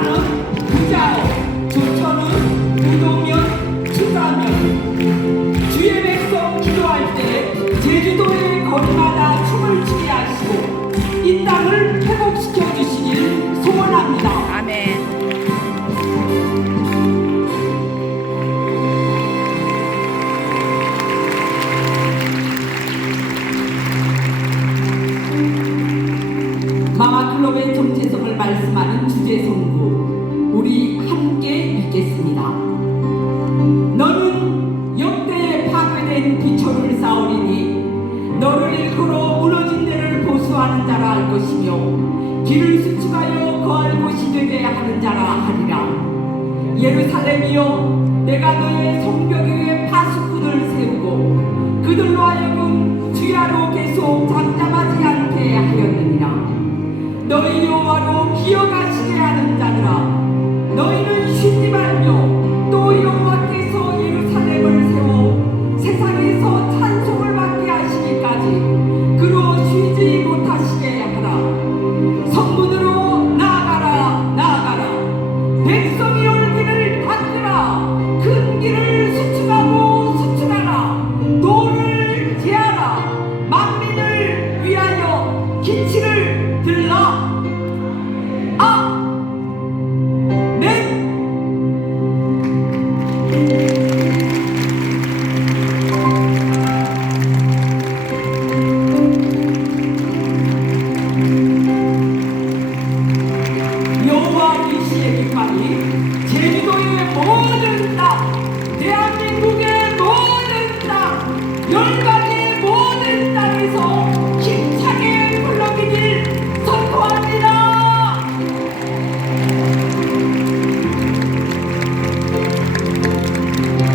부산은 부자업, 조천은 우동면, 추가면. 주의 백성 기도할 때 제주도의 거리마다 춤을 추게 하시고 이 땅을 회복시켜 주시길 소원합니다. 아멘. 마마클럽의 정체성을 말씀하는 주제성구 우리 함께 읽겠습니다. 너는 역대에 파괴된 기초를 쌓으리니 너를 일컬어 무너진 데를 보수하는 자라 할 것이며 길을 수축하여 거할 곳이 되게 하는 자라 하리라. 예루살렘이여 내가 너의 성벽 위에 파수꾼을 세우고 그들로 하여금 주야로 계속 잠잠하지 않게 하였느니라. 너희 여호와로 기어가시게 하는 자들아 너희는 쉬지 말며 또 여호와께서 예루살렘을 세워 세상에서 찬송을 받게 하시기까지 그로 쉬지 못하시게 하라. 성문으로 나아가라 나아가라. 백성이 올 길을 닦으라. 큰 길을 수축하고 수축하라. 도를 제하라. 만민을 위하여 기치를 들라. 여호와 계시의 깃발이 제주도의 모든 땅, 대한민국의 모든 땅, 열강의 모든 땅에서 힘차게 불러기길 선포합니다.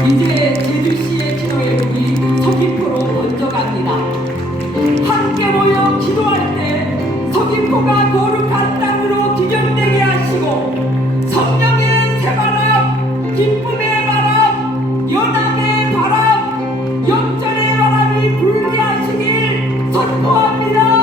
이제 제주시의 기도의 북이 서귀포로 번져갑니다. 함께 모여 기도할 때 서귀포가 거룩한 땅으로 기념되게 하시고 성령의 새바람, 기쁨의 바람, 연합의 바람, 역전의 바람이 불게 하시길 선포합니다.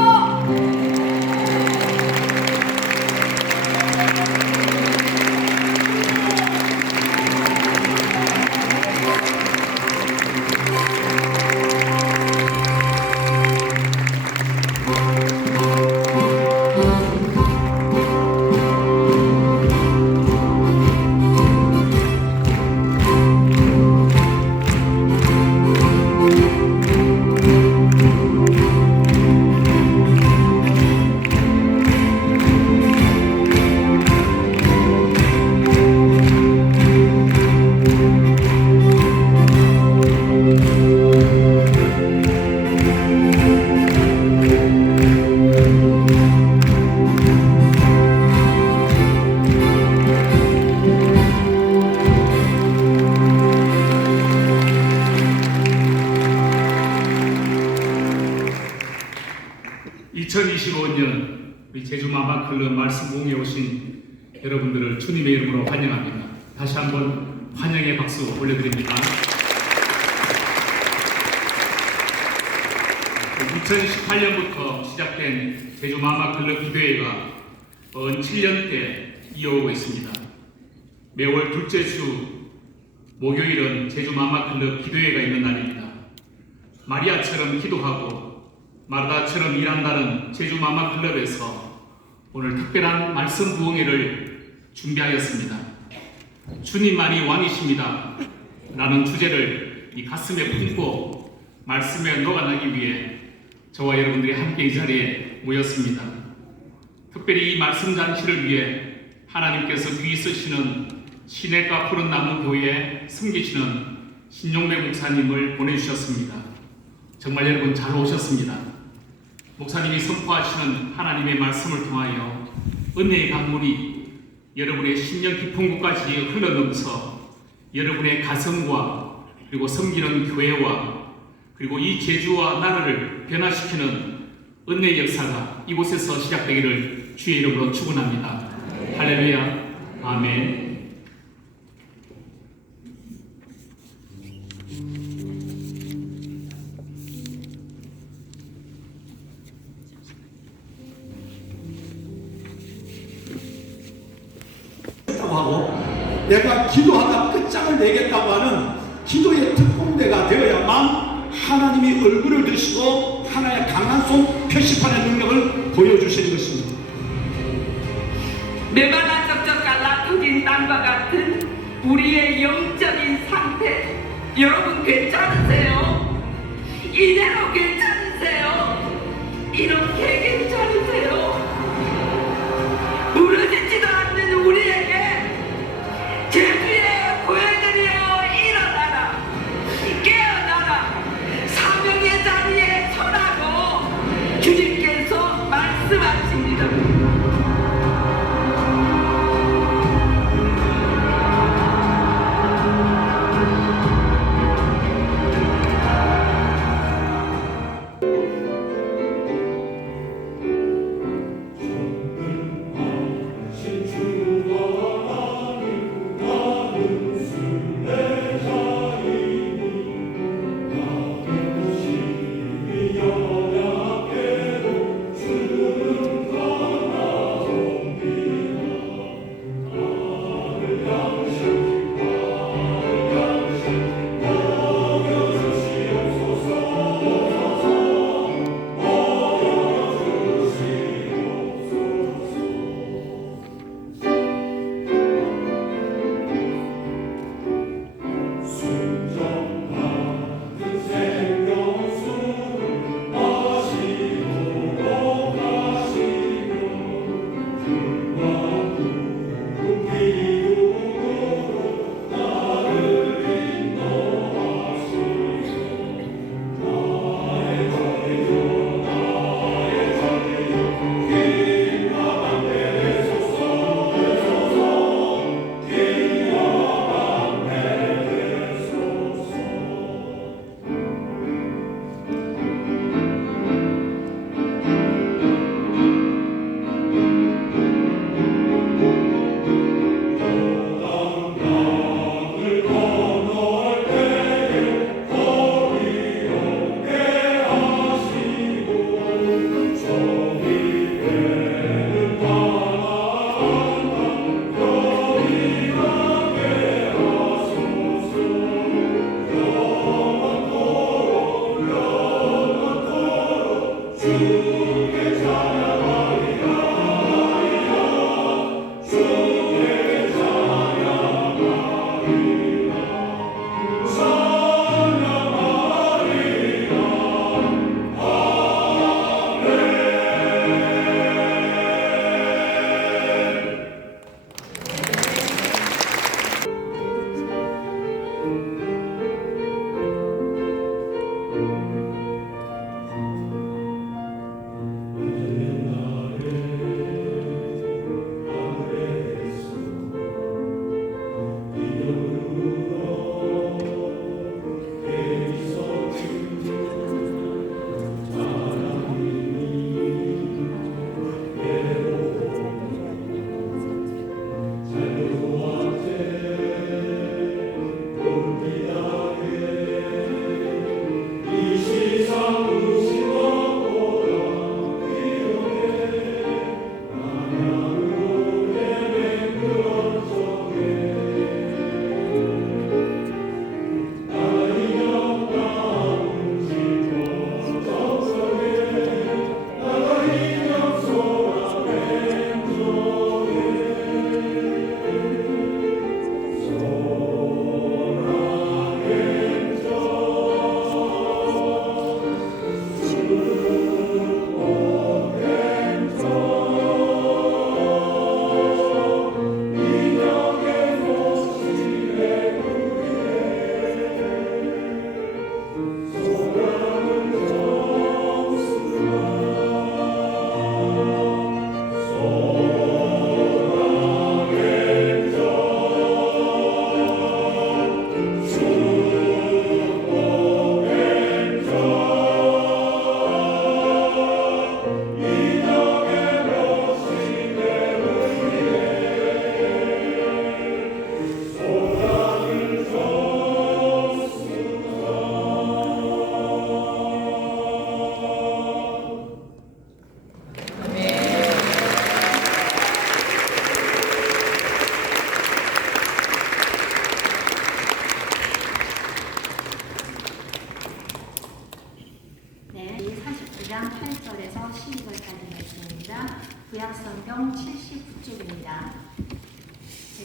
우리 제주 마마클럽 말씀 공에 오신 여러분들을 주님의 이름으로 환영합니다. 다시 한번 환영의 박수 올려드립니다. 2018년부터 시작된 제주 마마클럽 기도회가 7년째 이어오고 있습니다. 매월 둘째 주 목요일은 제주 마마클럽 기도회가 있는 날입니다. 마리아처럼 기도하고 마르다처럼 일한다는 제주 마마클럽에서 오늘 특별한 말씀 부흥회를 준비하였습니다. 주님만이 왕이십니다 라는 주제를 이 가슴에 품고 말씀에 녹아나기 위해 저와 여러분들이 함께 이 자리에 모였습니다. 특별히 이 말씀 잔치를 위해 하나님께서 귀 쓰시는 시냇가 푸른 나무 교회에 섬기시는 신용배 목사님을 보내주셨습니다. 정말 여러분 잘 오셨습니다. 목사님이 선포하시는 하나님의 말씀을 통하여 은혜의 강물이 여러분의 심령 깊은 곳까지 흘러넘쳐 여러분의 가정과 그리고 섬기는 교회와 그리고 이 제주와 나라를 변화시키는 은혜의 역사가 이곳에서 시작되기를 주의 이름으로 축원합니다. 할렐루야. 아멘. 하고 내가 기도하다 끝장을 내겠다고 하는 기도의 특공대가 되어야만 하나님이 얼굴을 드시고 하나의 강한 손 표시판의 능력을 보여주시는 것입니다. 메마나 쩍쩍 갈라터진 땅과 같은 우리의 영적인 상태, 여러분 괜찮으세요? 이대로 괜찮으세요? 이렇게 괜찮으세요? 무너지지도 않는 우리에게 제주의 고해들이여 일어나라, 깨어나라, 사명의 자리에 서라고 주님께서 말씀하십니다.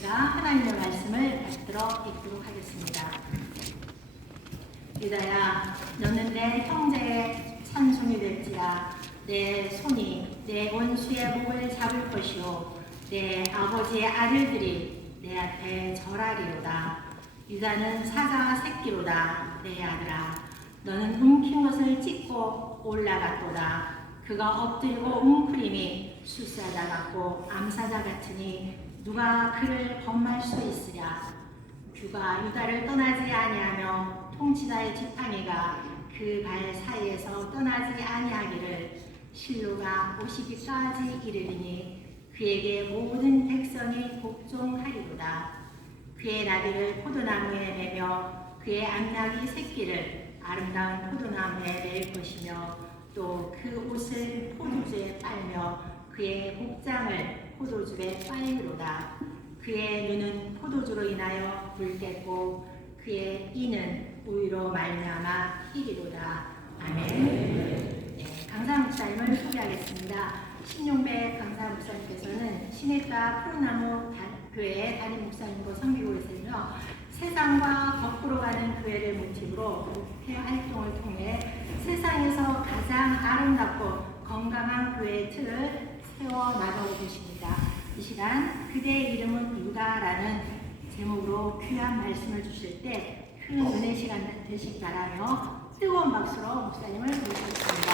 우리가 하나님의 말씀을 받들어 읽도록 하겠습니다. 유다야, 너는 내 형제의 찬송이 될지라. 내 손이 내 원수의 목을 잡을 것이요 내 아버지의 아들들이 내 앞에 절하리로다. 유다는 사자와 새끼로다. 내 아들아, 너는 움킨 것을 찢고 올라갔도다. 그가 엎드리고 웅크림이 술사자 같고 암사자 같으니 누가 그를 범할 수 있으랴. 주가 유다를 떠나지 아니하며 통치자의 지팡이가 그 발 사이에서 떠나지 아니하기를 실로가 오시기까지 이르리니 그에게 모든 백성이 복종하리로다. 그의 나귀를 포도나무에 매며 그의 암나귀 새끼를 아름다운 포도나무에 맬 것이며 또 그 옷을 포도주에 빨며 그의 복장을 포도주에 빨리로다. 그의 눈은 포도주로 인하여 붉겠고 그의 이는 우유로 말미암아 희리로다. 아멘. 네, 강사 목사님을 소개하겠습니다. 신용배 강사 목사님께서는 시내가 푸른나무 교회 담임 목사님으로 섬기고 있으며 세상과 거꾸로 가는 교회를 모티브로 목회 활동을 통해 세상에서 가장 아름답고 건강한 교회의 틀을 세워나가고 계십니다. 이 시간 그대의 이름은 유다라는 제목으로 귀한 말씀을 주실 때 큰 은혜 시간 되시기 바라며 뜨거운 박수로 목사님을 모시겠습니다.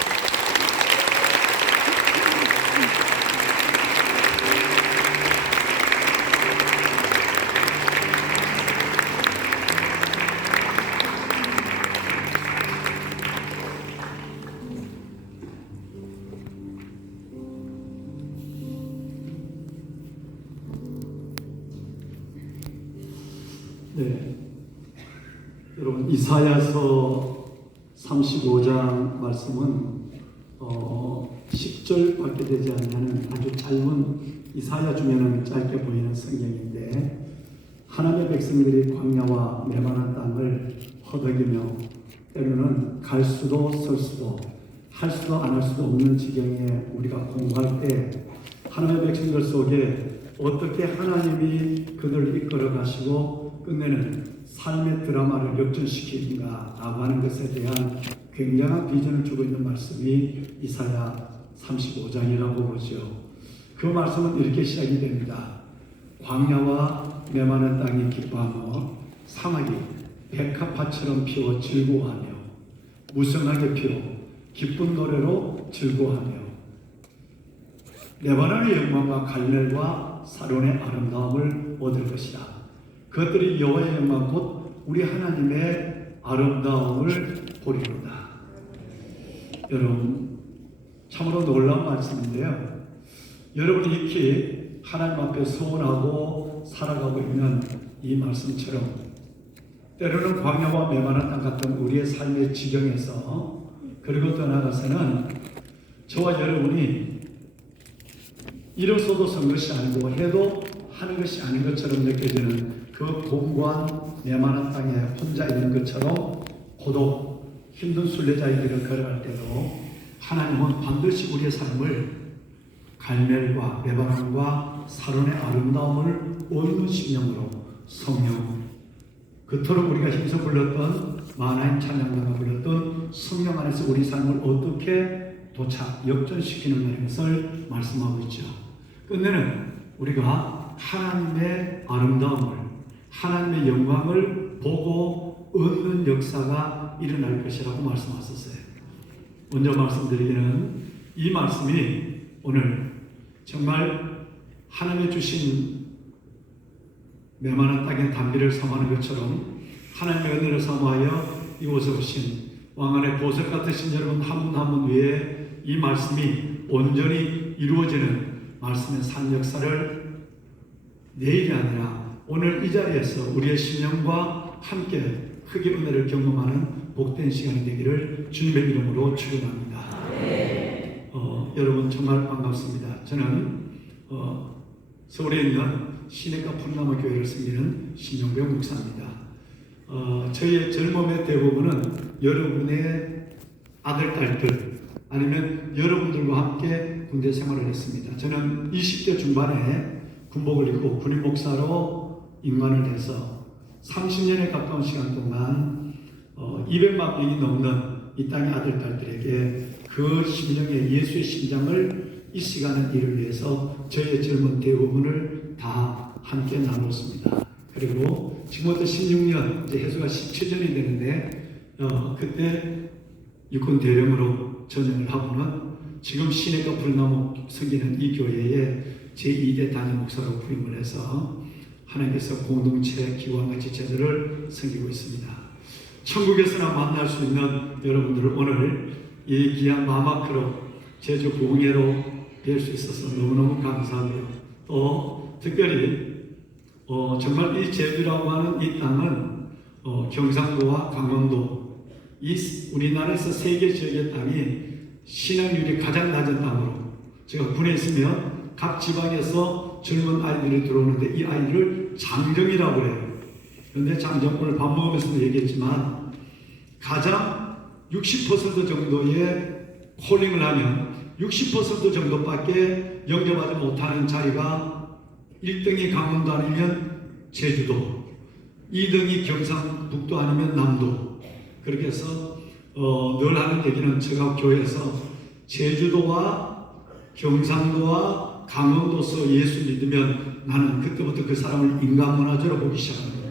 네, 여러분 이사야서 35장 말씀은 10절밖에 되지 않는 아주 짧은 이사야 중에는 짧게 보이는 성경인데 하나님의 백성들이 광야와 메마른 땅을 허덕이며 때로는 갈 수도 설 수도 할 수도 안 할 수도 없는 지경에 우리가 공부할 때 하나님의 백성들 속에 어떻게 하나님이 그들을 이끌어 가시고 끝내는 삶의 드라마를 역전시키는가 라고 하는 것에 대한 굉장한 비전을 주고 있는 말씀이 이사야 35장이라고 보죠. 그 말씀은 이렇게 시작이 됩니다. 광야와 메마른 땅이 기뻐하며 사막이 백합화처럼 피워 즐거워하며 무성하게 피워 기쁜 노래로 즐거워하며 레바논의 영광과 갈멜과 사론의 아름다움을 얻을 것이다. 그것들이 여호와의 영광 곧 우리 하나님의 아름다움을 보리로다. 여러분 참으로 놀라운 말씀인데요. 여러분이 익히 하나님 앞에 소원하고 살아가고 있는 이 말씀처럼 때로는 광야와 메마른 땅 같은 우리의 삶의 지경에서 그리고 더 나아가서는 저와 여러분이 일어서도 선 것이 아니고 해도 하는 것이 아닌 것처럼 느껴지는 그 공고한 메마른 땅에 혼자 있는 것처럼 고독, 힘든 순례자의 길을 걸어갈 때도 하나님은 반드시 우리의 삶을 갈멜과 레바논과 사론의 아름다움을 얻는 심령으로 성령, 그토록 우리가 힘써 불렀던 마나임 찬양가가 불렀던 성령 안에서 우리 삶을 어떻게 도착, 역전시키는 것을 말씀하고 있죠. 끝내는 우리가 하나님의 아름다움을, 하나님의 영광을 보고 얻는 역사가 일어날 것이라고 말씀하셨어요. 먼저 말씀드리기는 이 말씀이 오늘 정말 하나님의 주신 메마른 땅의 단비를 삼하는 것처럼 하나님의 은혜를 사모하여 이곳에 오신 왕안의 보석 같으신 여러분 한 분 한 분 위에 이 말씀이 온전히 이루어지는 말씀의 산 역사를 내일이 아니라 오늘 이 자리에서 우리의 신령과 함께 크게 은혜를 경험하는 복된 시간이 되기를 주님의 이름으로 축원합니다. 여러분 정말 반갑습니다. 저는 서울에 있는 시내가 푸른나무 교회를 섬기는 신용병 목사입니다. 저희의 젊음의 대부분은 여러분의 아들, 딸들 아니면 여러분들과 함께 군대 생활을 했습니다. 저는 20대 중반에 군복을 입고 군인 목사로 임관을 해서 30년에 가까운 시간 동안 200만 명이 넘는 이 땅의 아들, 딸들에게 그 심령의 예수의 심장을 이 시간은 이를 위해서 저의 젊은 대부분을 다 함께 나눴습니다. 그리고 지금부터 16년, 이제 해수가 17년이 되는데 그때 육군 대령으로 전역을 하고는 지금 시내가 불나무 섬기는 이 교회에 제2대 담임 목사로 부임을 해서 하나님께서 공동체 기관같이 제도를 섬기고 있습니다. 천국에서나 만날 수 있는 여러분들을 오늘 이 귀한 마마크로 제주 봉해로 뵐 수 있어서 너무너무 감사하고요. 또 특별히 정말 이 제주라고 하는 이 땅은 경상도와 강원도 이 우리나라에서 세계 지역의 땅이 신앙률이 가장 낮은 땅으로 제가 군에 있으면 각 지방에서 젊은 아이들이 들어오는데 이 아이들을 장정이라고 해요. 그런데 장정 오늘 밥 먹으면서도 얘기했지만 가장 60% 정도의 콜링을 하면 60% 정도밖에 영접하지 못하는 자리가 1등이 강원도 아니면 제주도, 2등이 경상북도 아니면 남도. 그렇게 해서 늘 하는 얘기는 제가 교회에서 제주도와 경상도와 강원도서 예수 믿으면 나는 그때부터 그 사람을 인간문화재로 보기 시작합니다.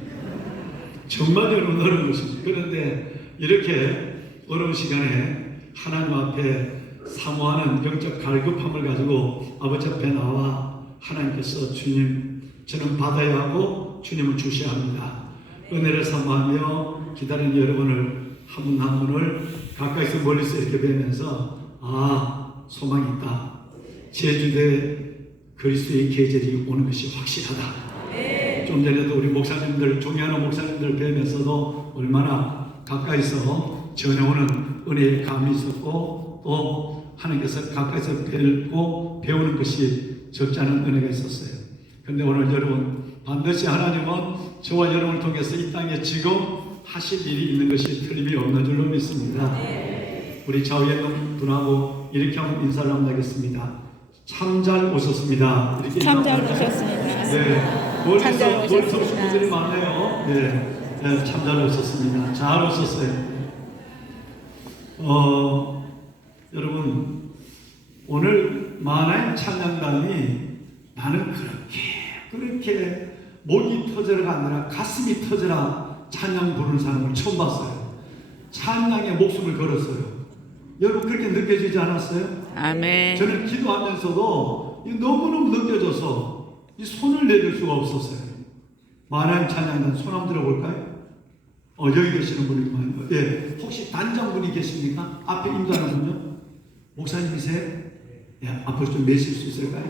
정말 여러분 어려운 것입니다. 그런데 이렇게 어려운 시간에 하나님 앞에 사모하는 영적 갈급함을 가지고 아버지 앞에 나와 하나님께서 주님 저는 받아야 하고 주님은 주셔야 합니다. 은혜를 사모하며 기다리는 여러분을 한 분 한 분을 가까이서 멀리서 이렇게 뵈면서 소망이 있다. 제주도에 그리스도의 계절이 오는 것이 확실하다. 좀 전에도 우리 목사님들 존경하는 목사님들 뵈면서도 얼마나 가까이서 전해오는 은혜의 감이 있었고 또 하나님께서 가까이서 뵙고 배우는 것이 적지 않은 은혜가 있었어요. 그런데 오늘 여러분 반드시 하나님은 저와 여러분을 통해서 이 땅에 지금 하실 일이 있는 것이 틀림이 없는 줄로 믿습니다. 우리 좌우에 있는 분하고 이렇게 한번 인사를 한번 하겠습니다. 참 잘 오셨습니다. 이렇게 참 잘 오셨습니다. 네, 멀리서 오신 분들이 많네요. 네, 참 잘 오셨습니다. 잘 오셨어요. 여러분 오늘 마하나임 찬양단이 나는 그렇게 목이 터져라가 아니라 가슴이 터져라 찬양 부르는 사람을 처음 봤어요. 찬양에 목숨을 걸었어요. 여러분 그렇게 느껴지지 않았어요? 아멘. 저는 기도하면서도 너무너무 느껴져서 이 손을 내릴 수가 없었어요. 마하나임 찬양단 손 한번 들어볼까요? 여기 계시는 분이 많아요. 예, 혹시 단장분이 계십니까? 앞에 인도하는 분요? 목사님이세요? 예, 앞으로 좀 내실 수 있을까요?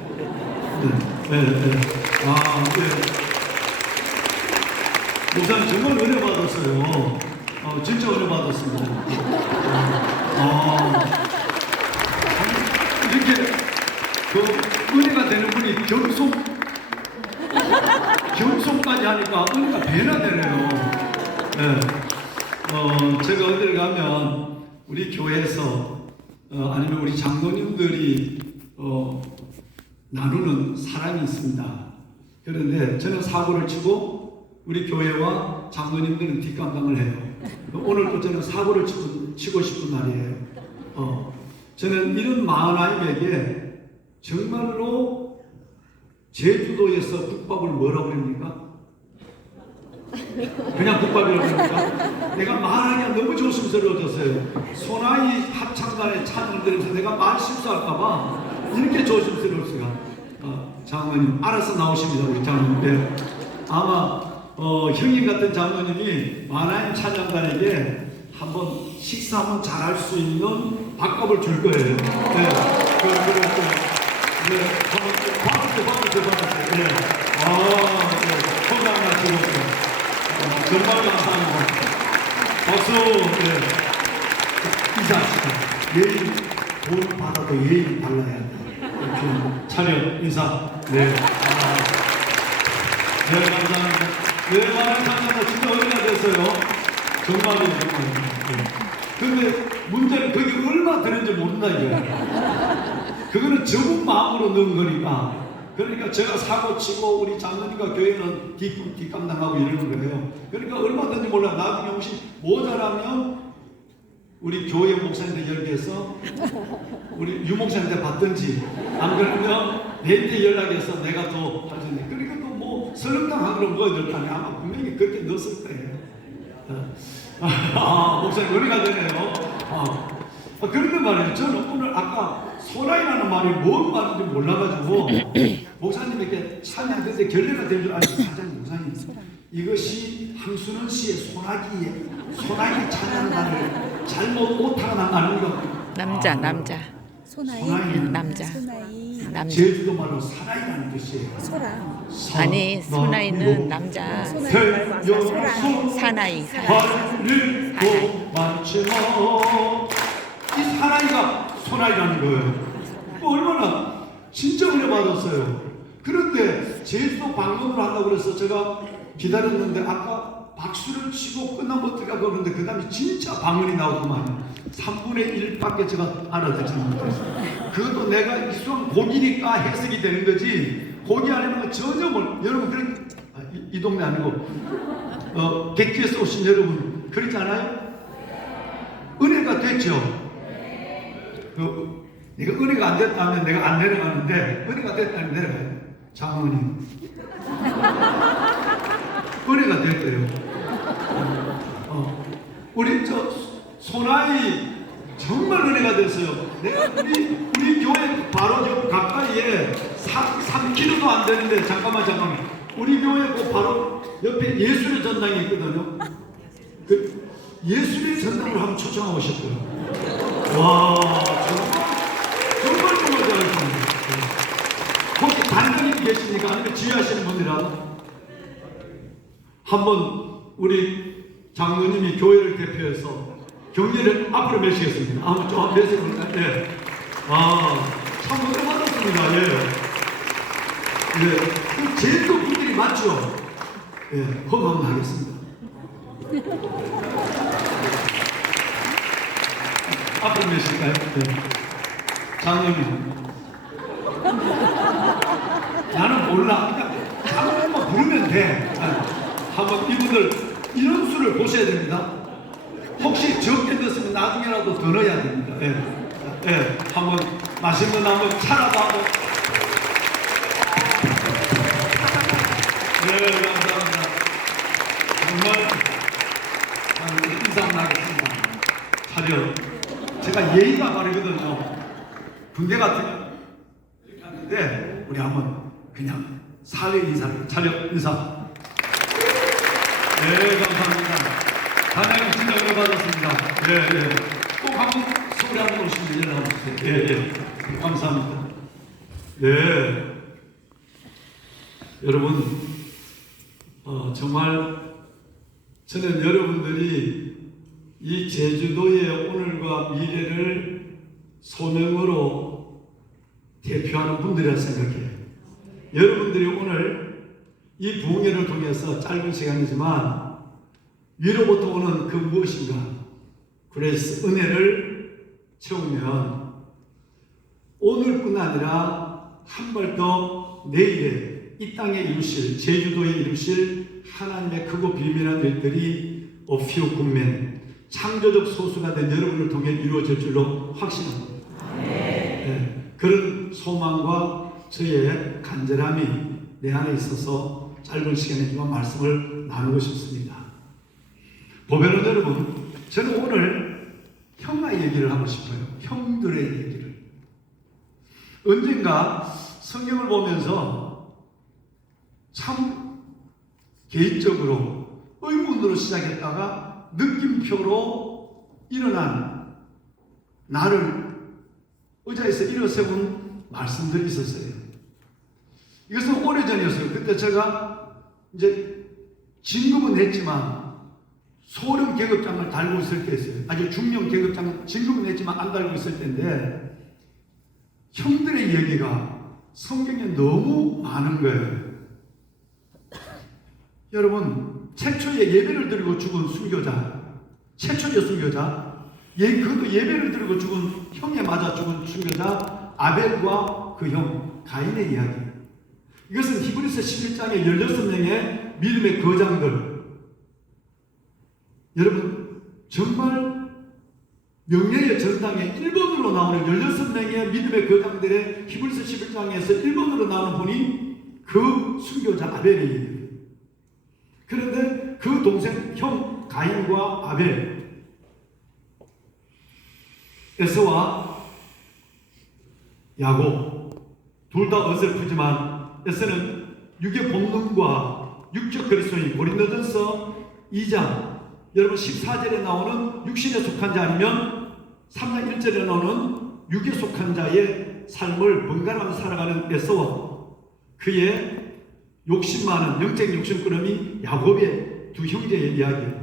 네. 목사님 정말 은혜 받았어요. 진짜 은혜 받았습니다. 이렇게 그 은혜가 되는 분이 경송까지 하니까 은혜가 배나 되네요. 네. 제가 어딜 가면 우리 교회에서 아니면 우리 장로님들이 나누는 사랑이 있습니다. 그런데 저는 사고를 치고 우리 교회와 장로님들은 뒷감당을 해요. 오늘도 저는 사고를 치고 싶은 날이에요. 저는 이런 마하나임에게 정말로 제주도에서 국밥을 뭐라고 그럽니까? 그냥 국밥이라고 그럽니까? 내가 말하기가 너무 조심스러워졌어요. 소나이 합창단의 찬양을 들으면서 내가 말 실수할까봐 이렇게 조심스러울 수가. 장로님 알아서 나오십니다. 우리 장로님. 네. 아마 형님 같은 장로님이 마하나임 찬양단에게 한번 식사 한번 잘할 수 있는 밥값을 줄 거예요. 네. 박수. 네. 건강하시고 정말 감사합니다. 박수. 네. 인사합시다. 예의 돈 받아도 예의 발라야 한다. 차렷 인사. 네. 네, 감사합니다. 네, 마하나임 찬양단 진짜 은혜가 됐어요. 정말이에요. 근데 문제는 그게 얼마 되는지 모른다 이거야. 그거는 적은 마음으로 넣은 거니까 그러니까 제가 사고 치고 우리 장로님과 교회는 뒷감당하고 이러는 거예요. 그러니까 얼마든지 몰라. 나중에 혹시 모자라면 우리 교회 목사님들 연락해서 우리 유 목사님한테 받든지 안 그러면 내한테 연락해서 내가 더 할 수 있는. 그러니까 또 뭐 설렁탕하고 뭐 넣다니 아마 분명히 그렇게 넣었을 거예요. 목사님 은혜가 되네요. 그런데 말이에요. 저는 오늘 아까 소나이라는 말이 뭔 말인지 몰라가지고 목사님에게 찬양했는데 결례가 된 줄 알고 사장님 목사님 이것이 함순원 씨의 소나기 찬양가를 잘못 오타가 난 아닙니까? 남자. 소나이는 남자. 제주도 말로 사나이라는 뜻이에요. 아니, 소나이는 남자. 사나이. 이 사나이가 소나이라는 거예요. 얼마나 진짜 은혜 받았어요. 그런데 제주도 방문을 한다고 그래서 제가 기다렸는데 아까 박수를 치고 끝나면 어떡하 그러는데 그 다음에 진짜 방문이 나오더만 3분의 1밖에 제가 알아듣지 못했어요. 그것도 내가 익숙한 고기니까 해석이 되는 거지 고기 아니면 전혀 여러분 그런 이 동네 아니고 객지에서 오신 여러분 그렇지 않아요? 은혜가 됐죠? 내가 은혜가 안 됐다면 내가 안 내려가는데 은혜가 됐다면 내려가요. 장모님 은혜가 됐대요. 우리 소나이 정말 은혜가 됐어요. 내가 우리 교회 바로 저 가까이에 3km도 안 되는데 잠깐만 우리 교회 그 바로 옆에 예술의 전당이 있거든요. 그 예술의 전당을 한번 초청하고 싶어요. 와 정말 잘했습니다. 혹시 단장님 계십니까? 아니면 지휘하시는 분이라도 한번 우리 장로님이 교회를 대표해서 격려를 앞으로 매시겠습니다. 한번 좀 매시겠습니다. 예. 참 은혜 받았습니다. 예. 예. 그 제주도 분들이 많죠? 예. 그럼 한번 하겠습니다. 앞으로 매실까요? 네. 장로님. 나는 몰라. 그러니까 장로님만 부르면 돼. 한번 이분들 이런 수를 보셔야 됩니다. 혹시 적게 넣었으면 나중에라도 더 넣어야 됩니다. 예. 예. 한번 맛있는 한번 차라도 한번. 네, 감사합니다. 정말 인상 나겠습니다. 차려. 제가 예의가 바르거든요. 군대 같은 이렇게 하는데 우리 한번 그냥 사회 인사를 차려 인사. 네, 감사합니다. 하나님 진짜 은혜 받았습니다. 예, 예. 꼭 한번 소리 한번 오시면 연락 주세요. 예, 예. 감사합니다. 네. 여러분, 정말 저는 여러분들이 이 제주도의 오늘과 미래를 소명으로 대표하는 분들이라 생각해요. 여러분들이 오늘 이 부흥회를 통해서 짧은 시간이지만 위로부터 오는 그 무엇인가 그래서 은혜를 채우면 오늘뿐 아니라 한 발 더 내일에 이 땅에 이루실 제주도에 이루실 하나님의 크고 비밀한 일들이 어피오 군맨 창조적 소수가 된 여러분을 통해 이루어질 줄로 확신합니다. 네, 그런 소망과 저의 간절함이 내 안에 있어서 짧은 시간이지만 말씀을 나누고 싶습니다. 보배는 여러분, 저는 오늘 형아 얘기를 하고 싶어요. 형들의 얘기를. 언젠가 성경을 보면서 참 개인적으로 의문으로 시작했다가 느낌표로 일어난 나를 의자에서 일어세운 말씀들이 있었어요. 이것은 오래전이었어요. 그때 제가 이제 진급은 했지만 소령 계급장을 달고 있을 때였어요. 아주 중령 계급장 진급은 했지만 안 달고 있을 때인데 형들의 얘기가 성경에 너무 많은 거예요. 여러분, 최초의 예배를 드리고 죽은 순교자, 최초의 순교자, 그것도 예배를 드리고 죽은 형에 맞아 죽은 순교자 아벨과 그 형 가인의 이야기. 이것은 히브리서 11장의 16명의 믿음의 거장들. 여러분 정말 명예의 전당에 1번으로 나오는 16명의 믿음의 거장들의 히브리서 11장에서 1번으로 나오는 분이 그 순교자 아벨이에요. 그런데 그 동생 형 가인과 아벨, 에서와 야곱 둘 다 어설프지만 에서는 육의 본능과 육적 그리스도인. 고린도전서 2장 여러분 14절에 나오는 육신에 속한 자 아니면 3장 1절에 나오는 육에 속한 자의 삶을 번갈아가며 살아가는 에서와 그의 욕심 많은 영적 욕심꾸러미 야곱의 두 형제의 이야기예요.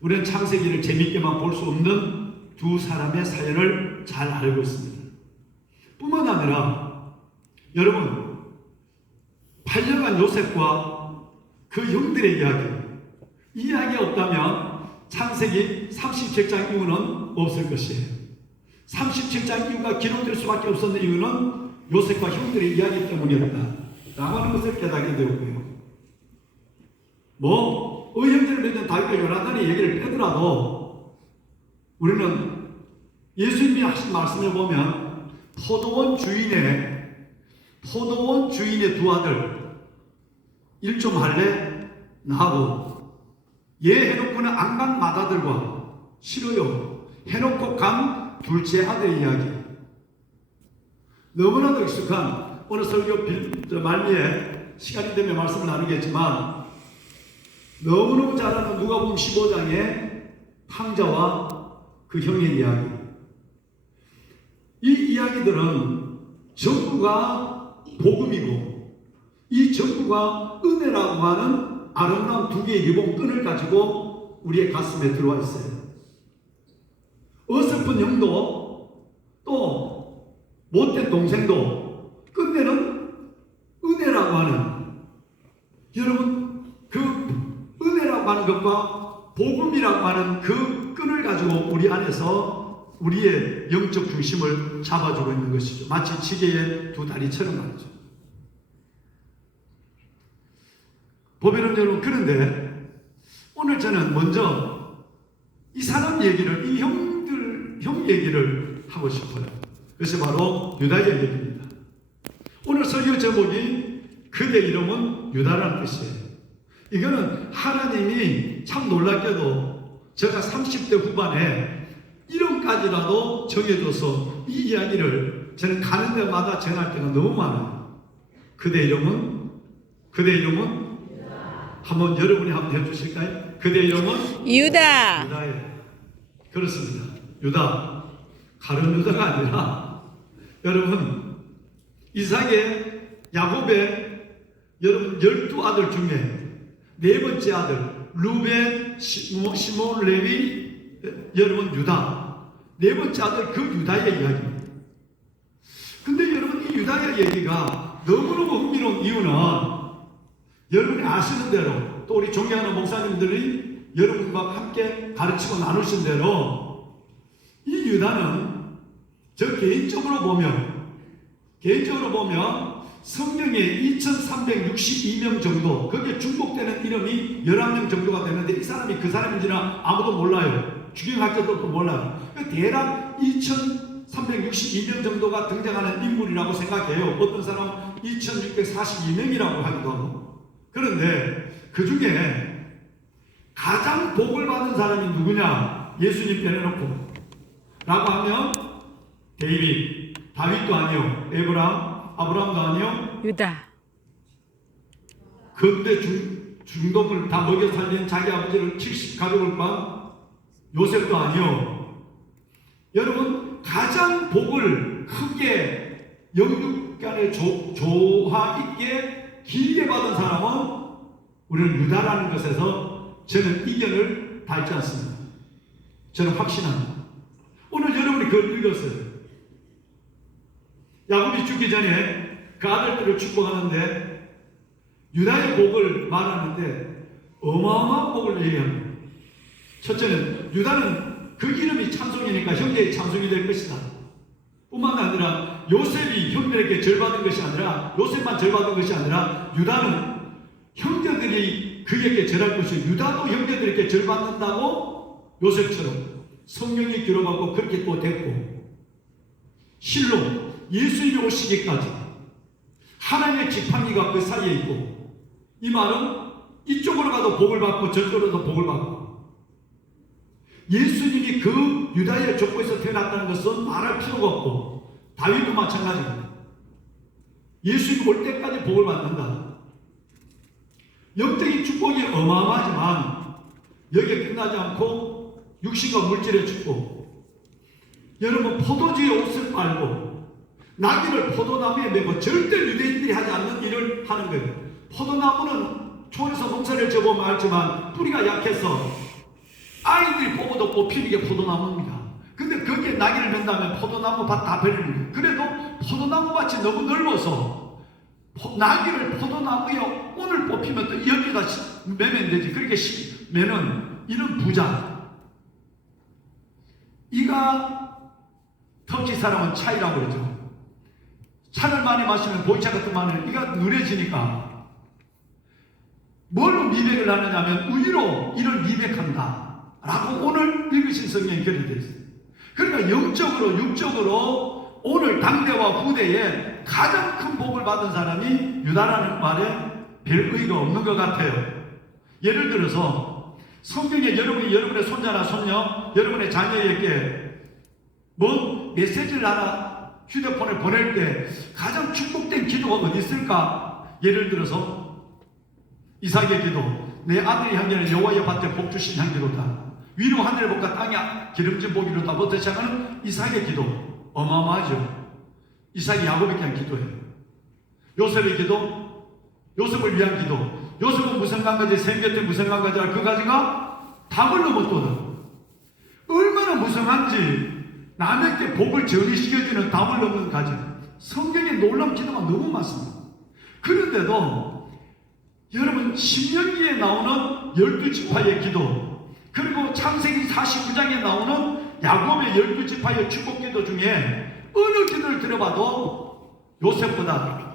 우리는 창세기를 재밌게만 볼 수 없는 두 사람의 사연을 잘 알고 있습니다. 뿐만 아니라 여러분 8년간 요셉과 그 형들의 이 이야기 없다면 창세기 37장 이후는 없을 것이에요. 37장 이후가 기록될 수밖에 없었는 이유는 요셉과 형들의 이야기 때문이었다 라고 하는 것을 깨닫게 되었고요. 형제를 맺은 다윗과 요나단의 얘기를 빼더라도 우리는 예수님이 하신 말씀을 보면 포도원 주인의 두 아들 일 좀 할래? 나하고 얘 해놓고는 안 간 맏아들과 싫어요 해놓고 간 둘째 아들의 이야기. 너무나도 익숙한 오늘 설교 말미에 시간이 되면 말씀을 나누겠지만 너무너무 잘 아는 누가복음 15장의 탕자와 그 형의 이야기. 이 이야기들은 전부가 복음이고 이 전부가 은혜라고 하는 아름다운 두 개의 리본끈을 가지고 우리의 가슴에 들어와 있어요. 어설픈 형도 또 못된 동생도 끝내는 은혜라고 하는, 여러분 그 은혜라고 하는 것과 복음이라고 하는 그 끈을 가지고 우리 안에서 우리의 영적 중심을 잡아주고 있는 것이죠. 마치 지게의 두 다리처럼 말이죠. 보배는 여러분, 그런데 오늘 저는 먼저 이 사람 얘기를, 이 형 얘기를 하고 싶어요. 그것이 바로 유다의 얘기입니다. 오늘 설교 제목이 그대 이름은 유다라는 뜻이에요. 이거는 하나님이 참 놀랍게도 제가 30대 후반에 이름까지라도 정해줘서 이 이야기를 저는 가는 데마다 전할 때가 너무 많아요. 그대 이름은 한번 여러분이 한번 해주실까요? 그대 이름은 유다. 유다예요. 그렇습니다. 유다. 가룟 유다가 아니라 여러분 이삭의 야곱의 여러분 12아들 중에 네 번째 아들 루벤, 시몬, 레위, 여러분 유다. 네 번째 아들 그 유다의 이야기입니다. 근데 여러분 이 유다의 얘기가 너무너무 흥미로운 이유는 여러분이 아시는 대로 또 우리 존경하는 목사님들이 여러분과 함께 가르치고 나누신 대로 이 유다는 저 개인적으로 보면 성경에 2362명 정도, 거기에 중복되는 이름이 11명 정도가 되는데 이 사람이 그 사람인지는 아무도 몰라요. 주경학자들도 몰라요. 대략 2362명 정도가 등장하는 인물이라고 생각해요. 어떤 사람은 2642명이라고 하기도 하고. 그런데 그 중에 가장 복을 받은 사람이 누구냐? 예수님 빼내놓고 라고 하면 다윗도 아니요, 아브라함도 아니요, 유다. 근데 중동을 다 먹여 살린 자기 아버지를 70가족을 반 요셉도 아니요. 여러분 가장 복을 크게 영육간에 조화 있게 길게 받은 사람은 우리는 유다라는 것에서 저는 이견을 달지 않습니다. 저는 확신합니다. 오늘 여러분이 그걸 읽었어요. 야곱이 죽기 전에 그 아들들을 축복하는데 유다의 복을 말하는데 어마어마한 복을 얘기합니다. 첫째는 유다는 그 이름이 참송이니까 형제의 참송이 될 것이다. 뿐만 아니라 요셉이 형들에게 절받은 것이 아니라 요셉만 절받은 것이 아니라 유다는 형제들이 그에게 절할 것이요 유다도 형제들에게 절받는다고 요셉처럼 성경이 기록하고 그렇게 또 됐고 실로 예수님이 오시기까지 하나님의 지팡이가 그 사이에 있고 이 말은 이쪽으로 가도 복을 받고 저쪽으로도 복을 받고 예수님이 그 유다의 족보에서 태어났다는 것은 말할 필요가 없고 다윗도 마찬가지입니다. 예수님이 올 때까지 복을 받는다. 영적인 축복이 어마어마하지만 여기에 끝나지 않고 육신과 물질의 축복. 여러분 포도주의 옷을 빨고 나귀를 포도나무에 메고 절대 유대인들이 하지 않는 일을 하는 거예요. 포도나무는 촌에서 농사를 지어보면 알지만 뿌리가 약해서 아이들이 뽑아도 뽑히는 게 포도나무입니다. 근데 거기에 나귀를 맨다면 포도나무 밭 다 버립니다. 그래도 포도나무 밭이 너무 넓어서 나귀를 포도나무에 오늘 뽑히면 또 여기다 매면 되지. 그렇게 매는 이런 부자. 이가 터키 사람은 차이라고 그러죠. 차를 많이 마시면 보이차 같은 마늘 이가 누래지니까 뭘로 미백을 하느냐면 우유로 이를 미백한다 라고 오늘 읽으신 성경에 그렇게 되어 있어요. 그러니까 영적으로 육적으로 오늘 당대와 후대에 가장 큰 복을 받은 사람이 유다라는 말에 별 의의가 없는 것 같아요. 예를 들어서 성경에 여러분의 손자나 손녀, 여러분의 자녀에게 뭔 메시지를 하나 휴대폰에 보낼 때 가장 축복된 기도가 어디 있을까? 예를 들어서 이삭의 기도, 내 아들의 향기는 여호와의 밭에 복 주신 향기로다. 위로 하늘을 볼까 땅에 기름진 복이로다. 부터 시작하는 이삭의 기도 어마어마하죠. 이삭이 야곱에게 한 기도예요. 요셉의 기도, 요셉을 위한 기도. 요셉은 무성강가지 생겼대 무성강가지라 그 가지가 담을 넘었거든. 얼마나 무성한지 남에게 복을 전이시켜주는 담을 넘는 가지. 성경에 놀라운 기도가 너무 많습니다. 그런데도 여러분 신명기에 나오는 12지파의 기도 그리고 창세기 49장에 나오는 야곱의 12지파의 축복기도 중에 어느 기도를 들어봐도 요셉보다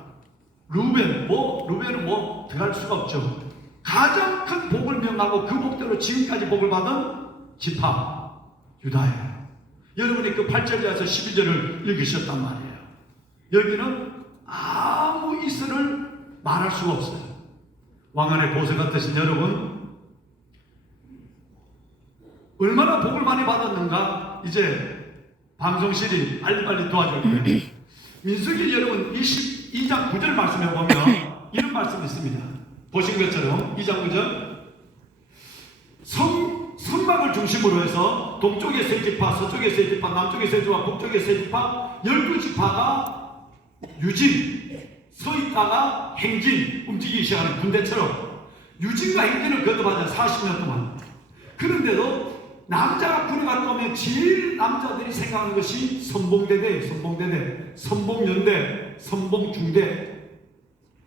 루벤은 들어갈 수가 없죠. 가장 큰 복을 명하고 그 복대로 지금까지 복을 받은 지파 유다예요. 여러분이 그 8절에서 12절을 읽으셨단 말이에요. 여기는 아무 이슬을 말할 수가 없어요. 왕안의 보석 같으신 여러분 얼마나 복을 많이 받았는가 이제 방송실이 빨리빨리 도와줄 거예요. 민수기 여러분 22장 9절 말씀해 보면 이런 말씀이 있습니다. 보신 것처럼 2장 9절 성막을 중심으로 해서 동쪽의 세 지파, 서쪽의 세 지파, 남쪽의 세 지파, 북쪽의 세 지파 12지파가 유진 서 있다가 행진 움직이기 시작하는 군대처럼 유진과 행진을 거듭하자 40년 동안. 그런데도 남자가 군에 갔다 오면 제일 남자들이 생각하는 것이 선봉대대, 선봉연대, 선봉중대.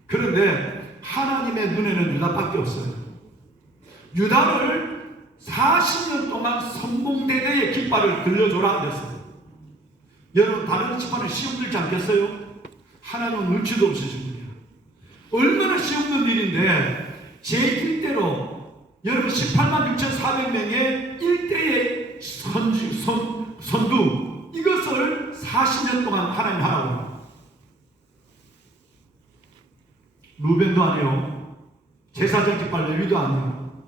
그런데 하나님의 눈에는 유다밖에 없어요. 유다를 40년 동안 선봉대대의 깃발을 들려줘라 그랬어요. 여러분 다른 지파는 시험 들지 않겠어요? 하나님은 눈치도 없으신 분이에요. 얼마나 시험된 일인데 제 1대로 여러분 18만 6,400명의 1대의 선두 이것을 40년 동안 하나님 하라고. 루벤도 아니요 제사장 깃발 레위도 아니요.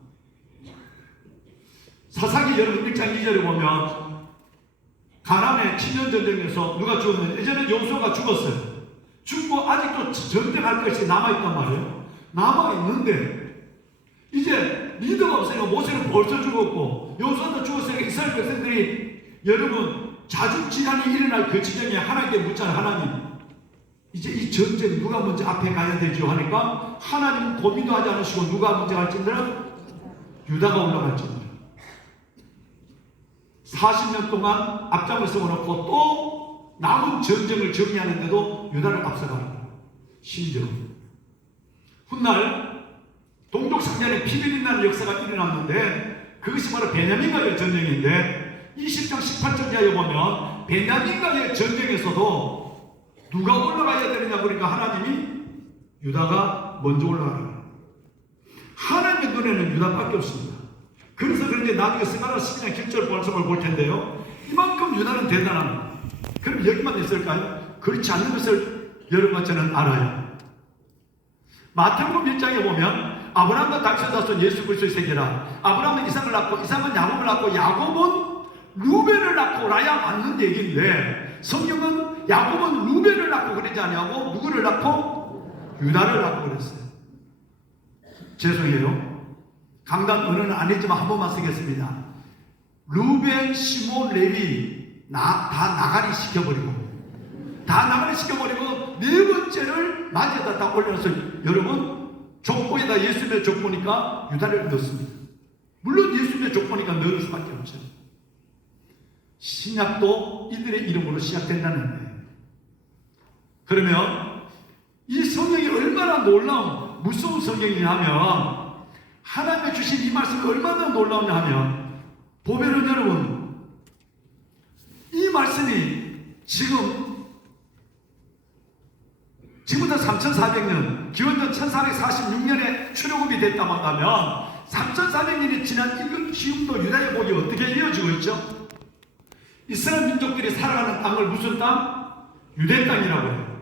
사사기 여러분 1장 2절에 보면 가나안의 7년 전쟁에서 누가 죽었는지 예전에 여호수아가 죽었어요. 죽고 아직도 전쟁할 것이 남아있단 말이에요. 남아있는데 이제 리더가 없으니까 모세는 벌써 죽었고 여호수아도 죽었으니까 이스라엘 백성들이 여러분 자중질환이 일어날 그 지경에 하나님께 묻잖아요. 하나님 이제 이 전쟁 누가 먼저 앞에 가야 되죠 하니까 하나님은 고민도 하지 않으시고 누가 먼저 갈지니라 유다가 올라갈지니라 40년 동안 앞장을 세워놓고 또 남은 전쟁을 정리하는데도 유다를 앞서가는 심지어 훗날 동족 상전에 피를 잇는 역사가 일어났는데 그것이 바로 베냐민과의 전쟁인데 20장 18절 이하에 보면 베냐민과의 전쟁에서도 누가 올라가야 되느냐 그러니까 하나님이 유다가 먼저 올라가라. 하나님의 눈에는 유다밖에 없습니다. 그래서 그런데 나중에 스가랴 12장 10절 말씀을 볼 텐데요. 이만큼 유다는 대단합니다. 그럼 여기만 있을까요? 그렇지 않는 것을 여러분과 저는 알아요. 마태복음 1장에 보면 아브라함과 다윗의 자손 예수 그리스도의 세계라. 아브라함은 이삭을 낳고 이삭은 야곱을 낳고 야곱은 루벤을 낳고 라야 맞는 얘기인데 성경은 야곱은 루벤을 낳고 그러지 아니하고 누구를 낳고 유다를 낳고 그랬어요. 죄송해요. 강단 언어는 아니지만 한 번만 쓰겠습니다. 루벤, 시몬, 레위 다 나가리 시켜버리고 네 번째를 맞이에다 딱 올려서 여러분 족보에다 예수님의 족보니까 유다를 넣습니다. 물론 예수님의 족보니까 넣을 수밖에 없죠. 신약도 이들의 이름으로 시작된다는 거예요. 그러면 이 성경이 얼마나 놀라운 무서운 성경이냐 하면 하나님의 주신 이 말씀이 얼마나 놀라우냐 하면 보면은 여러분 이 말씀이 지금부터 3400년 기원전 1446년에 출애굽이 됐다고 한다면 3400년이 지난 지금도 유다의 복이 어떻게 이어지고 있죠? 이스라엘 민족들이 살아가는 땅을 무슨 땅? 유대 땅이라고 해요.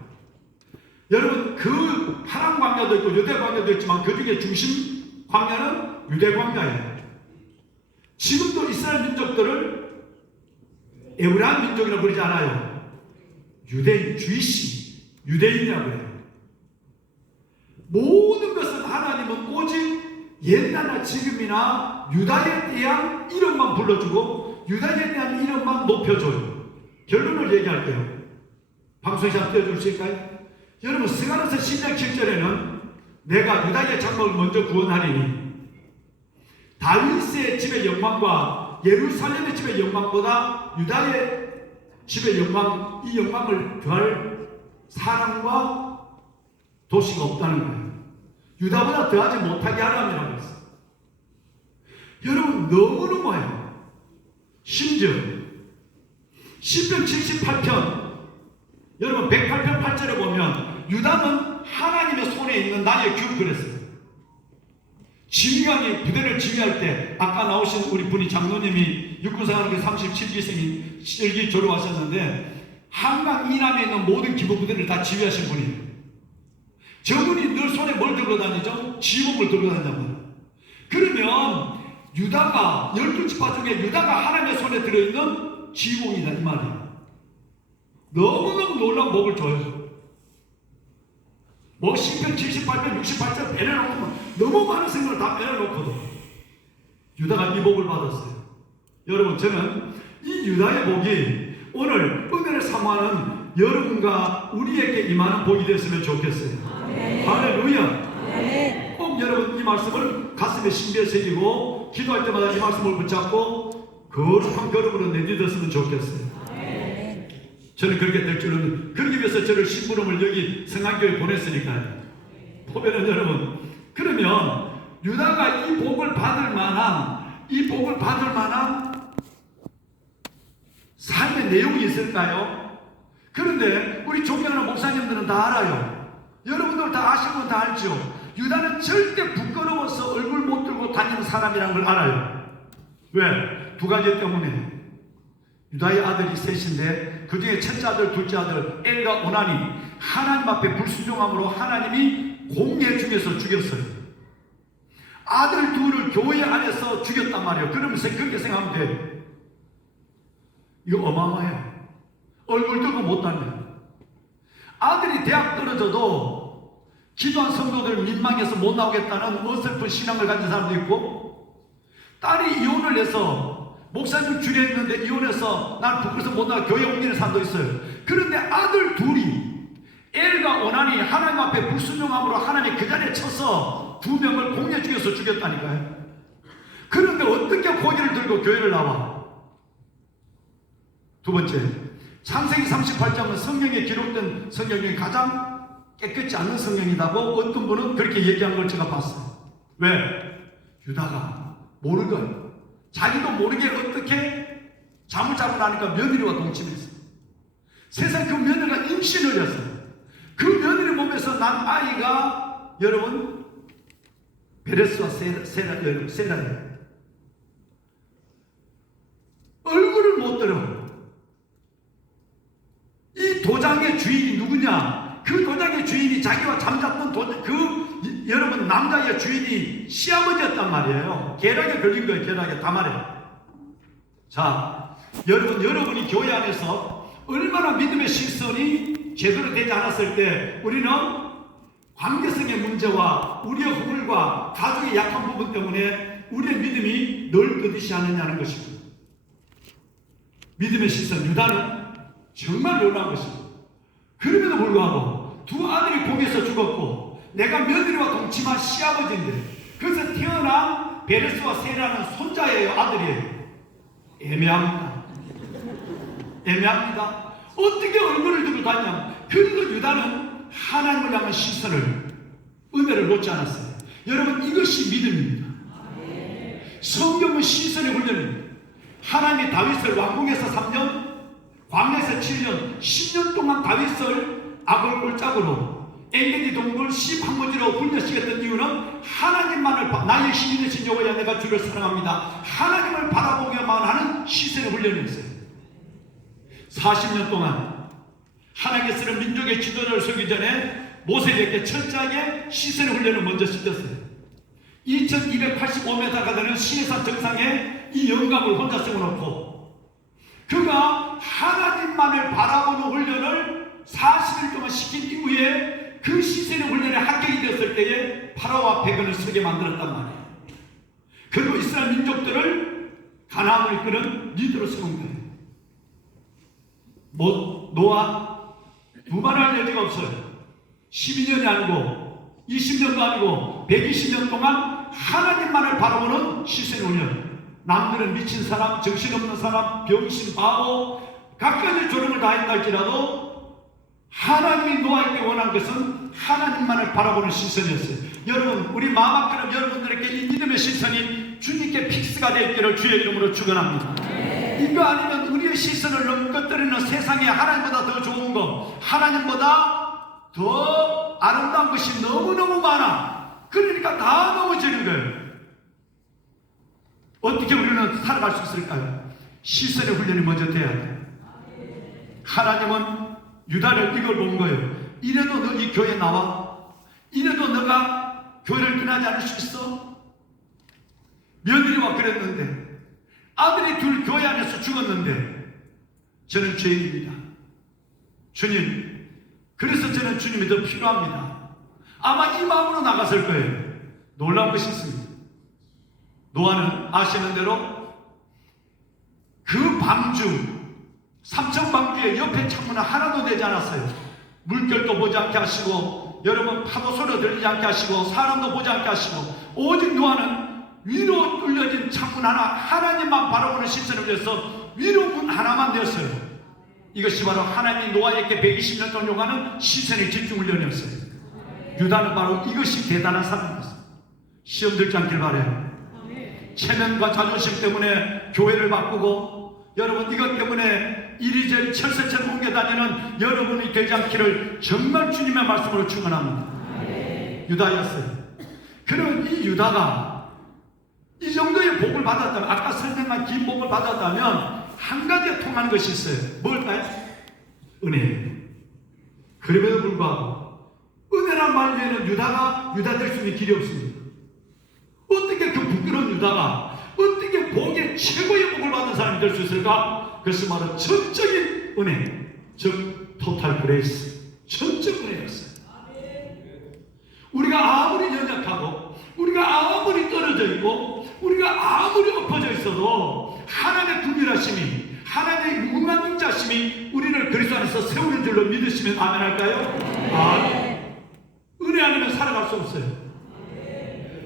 여러분 그 파란 광야도 있고 유대 광야도 있지만 그 중에 중심 광야는 유대 광야예요. 지금도 이스라엘 민족들을 에브라임 민족이라고 부르지 않아요. 유대인, 주이시, 유대인이라고 해요. 모든 것은 하나님은 오직 옛날이나 지금이나 유다에 대한 이름만 불러주고 유다에 대한 이름만 높여줘요. 결론을 얘기할게요. 방송에 잘 띄워줄 수 있을까요? 여러분 스가랴서 10장 7절에는 내가 유다의 장막을 먼저 구원하리니 다윗의 집의 영광과 예루살렘의 집의 영광보다 유다의 집의 영광, 이 영광을 더할 사람과 도시가 없다는 거예요. 유다보다 더하지 못하게 하라고 했어요. 여러분 너무너무해요. 심지어 시편 78편 여러분 108편 8절에 보면 유다는 하나님의 손에 있는 나의 규 그랬어요. 지휘관이 부대를 지휘할 때 아까 나오신 우리 분이 장로님이 육군사관학교 37기생인 7기 졸업하셨는데 한강 이남에 있는 모든 기부부대를 다 지휘하신 분이에요. 저분이 늘 손에 뭘 들고 다니죠? 지휘봉을 들고 다닌답니다. 그러면 유다가 12지파 중에 유다가 하나님의 손에 들어있는 지휘봉이다 이 말이에요. 너무너무 놀라운 복을 줘요. 뭐 시편 78편 68절 빼내놓고 너무 많은 생각을 다 빼내놓고도 유다가 이 복을 받았어요. 여러분 저는 이 유다의 복이 오늘 은혜를 사모하는 여러분과 우리에게 임하는 복이 됐으면 좋겠어요. 할렐루야. 꼭 여러분 이 말씀을 가슴에 심비에 새기고 기도할 때마다 이 말씀을 붙잡고 거룩한 걸음으로 내딛었으면 좋겠어요. 저는 그렇게 될 줄은 그러기 위해서 저를 심부름을 여기 성안교회에 보냈으니까요. 보면은 여러분 그러면 유다가 이 복을 받을 만한 삶의 내용이 있을까요? 그런데 우리 존경하는 목사님들은 다 알아요. 여러분들 다 아시는 건 다 알죠. 유다는 절대 부끄러워서 얼굴 못 들고 다니는 사람이라는 걸 알아요. 왜? 두 가지 때문에. 유다의 아들이 셋인데 그 중에 첫째 아들, 둘째 아들 엘과 오난이 하나님 앞에 불순종함으로 하나님이 공예 중에서 죽였어요. 아들 둘을 교회 안에서 죽였단 말이에요. 그러면서 그렇게 생각하면 돼. 이거 어마어마해요. 얼굴 들고 못 다녀요. 아들이 대학 떨어져도 기도한 성도들 민망해서 못 나오겠다는 어설픈 신앙을 가진 사람도 있고, 딸이 이혼을 해서 목사님 줄에 있는데 이혼해서 난 부끄러워서 못 나가 교회 옮기는 사람도 있어요. 그런데 아들 둘이 엘과 오난이 하나님 앞에 불순종함으로 하나님이 그 자리에 쳐서 두 명을 공예 중에서 죽였다니까요. 그런데 어떻게 고기를 들고 교회를 나와? 두 번째, 창세기 38장은 성경에 기록된 성경 중에 가장 깨끗지 않은 성경이라고 어떤 분은 그렇게 얘기한 걸 제가 봤어요. 왜? 유다가 모르거든. 자기도 모르게 어떻게 잠을 자고 나니까 며느리와 동침했어요. 세상 그 며느리가 임신을 했어요. 그 며느리 몸에서 난 아이가 여러분 베레스와 세라예요. 얼굴을 못 들어. 이 도장의 주인이 누구냐? 그 도장의 주인이 자기와 잠잤던 여러분 남자의 주인이 시아버지였단 말이에요. 계략에 걸린 거예요. 계략에 다 말해요. 자, 여러분이 교회 안에서 얼마나 믿음의 실선이 제대로 되지 않았을 때 우리는 관계성의 문제와 우리의 허물과 가족의 약한 부분 때문에 우리의 믿음이 늘 끄듯이 하느냐는 것이고, 믿음의 실선 유다는 정말 놀라운 것입니다. 그럼에도 불구하고 두 아들이 복에서 죽었고 내가 며느리와 동침한 시아버지인데 그래서 태어난 베레스와 세라는 손자예요, 아들이에요. 애매합니다. 어떻게 얼굴을 들고 다니냐면, 그래도 유다는 하나님을 향한 시선을, 은혜를 놓지 않았어요. 여러분, 이것이 믿음입니다. 성경은 시선의 훈련입니다. 하나님이 다윗을 왕궁에서 3년, 광야에서 7년, 10년 동안 다윗을 아골골짝으로 엔게디 동물 씹한무지로 훈련시켰던 이유는 하나님만을 나의 힘이 되신 여호와여 내가 주를 사랑합니다. 하나님을 바라보기만 하는 시선의 훈련이었어요. 40년 동안 하나님께서는 민족의 지도자를 세우기 전에 모세에게 철저하게 시선의 훈련을 먼저 시켰어요. 2285m가 되는 시내산 정상에 이 영감을 혼자 세워놓고 그가 하나님만을 바라보는 훈련을 40일 동안 시킨 이후에 그 시선의 훈련에 합격이 되었을 때에 파라오와 백원을 서게 만들었단 말이에요. 그리고 이스라엘 민족들을 가나안을 이끄는 리더로 세운 거예요. 노아 두말할 여지가 없어요. 12년이 아니고 20년도 아니고 120년 동안 하나님만을 바라보는 시선의 훈련. 남들은 미친 사람, 정신없는 사람, 병신, 바보 각가지 조롱을 다 했다 할지라도 하나님이 노아에게 원한 것은 하나님만을 바라보는 시선이었어요. 여러분, 우리 마음처럼 여러분들에게 이 믿음의 시선이 주님께 픽스가 되어 있기를 주의 이름으로 축원합니다. 이거 아니면 우리의 시선을 넘것들이는 세상에 하나님보다 더 좋은 것, 하나님보다 더 아름다운 것이 너무너무 많아. 그러니까 다 넘어지는 거예요. 어떻게 우리는 살아갈 수 있을까요? 시선의 훈련이 먼저 돼야 돼요. 하나님은 유다를 이걸 본 거예요. 이래도 너 이 교회 나와? 이래도 너가 교회를 떠나지 않을 수 있어? 며느리와 그랬는데 아들이 둘 교회 안에서 죽었는데 저는 죄인입니다. 주님, 그래서 저는 주님이 더 필요합니다. 아마 이 마음으로 나갔을 거예요. 놀라운 것이 있습니다. 노아는 아시는 대로 그 방주 삼천 방주의 옆에 창문은 하나도 되지 않았어요. 물결도 보지 않게 하시고 여러분 파도 소리도 들리지 않게 하시고 사람도 보지 않게 하시고 오직 노아는 위로 뚫려진 창문 하나, 하나님만 바라보는 시선을 위해서 위로 문 하나만 되었어요. 이것이 바로 하나님이 노아에게 120년 동안 요구하는 시선의 집중 훈련이었어요. 유다는 바로 이것이 대단한 사람이었어요. 시험 들지 않길 바라요. 체면과 자존심 때문에 교회를 바꾸고 여러분 이것 때문에 이리저리 철새처럼 옮겨다니는 여러분이 되지 않기를 정말 주님의 말씀으로 축원합니다. 유다였어요. 그럼 이 유다가 이 정도의 복을 받았다면, 아까 설명한 긴 복을 받았다면 한 가지에 통하는 것이 있어요. 뭘까요? 은혜. 그럼에도 불구하고 은혜란 말 외에는 유다 될 수 있는 길이 없습니다. 어떻게 그 부끄러운 유다가 어떻게 복의 최고의 복을 받은 사람이 될 수 있을까? 그것이 바로 전적인 은혜, 즉 토탈 그레이스, 전적 은혜였어요. 우리가 아무리 연약하고 우리가 아무리 떨어져 있고 우리가 아무리 엎어져 있어도 하나님의 구별하심이, 하나님의 무궁한 인자심이 우리를 그리스도 안에서 세우는 줄로 믿으시면 아멘 할까요? 아멘. 은혜 아니면 살아갈 수 없어요.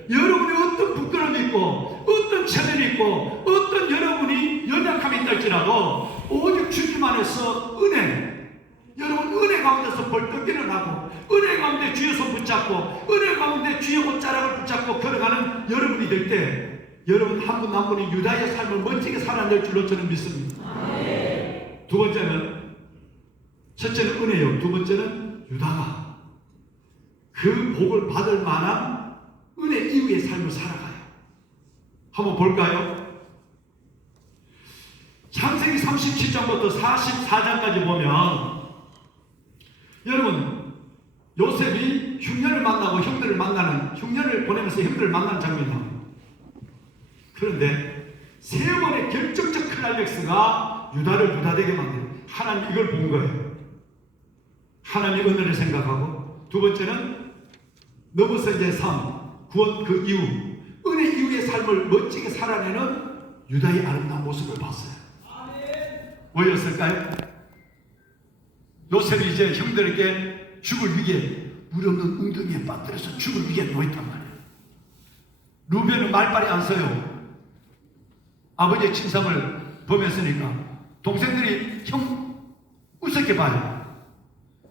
여러분이 어떤 부끄러움이 있고 어떤 체면이 있고 어떤 여러분이 연약함이 있다 할지라도 오직 주님 안에서 은혜, 여러분 은혜 가운데서 벌떡 일어나고 은혜 가운데 주의 손 붙잡고 은혜 가운데 주의 옷자락을 붙잡고 걸어가는 여러분이 될 때 여러분 한 분 한 분이 유다의 삶을 멋지게 살아낼 줄로 저는 믿습니다. 두 번째는 첫째는 은혜요. 두 번째는 유다가 그 복을 받을 만한 은혜 이후의 삶을 살아가요. 한번 볼까요? 창세기 37장부터 44장까지 보면 여러분 요셉이 흉년을 만나고 흉년을 보내면서 형들을 만나는 장면이 나옵니다. 그런데 세 번의 결정적 클라이맥스가 유다를 유다되게 만들어요. 하나님 이걸 본 거예요. 하나님 은혜를 생각하고, 두 번째는 넘어서의 삶, 구원 그 이후, 은혜 이후의 삶을 멋지게 살아내는 유다의 아름다운 모습을 봤어요. 뭐였을까요? 요셉이 이제 형들에게 죽을 위기에, 물 없는 웅덩이에 빠뜨려서 죽을 위기에 놓였단 말이에요. 루벤은 말빨이 안 써요. 아버지의 침상을 범했으니까 동생들이 형 우습게 봐요.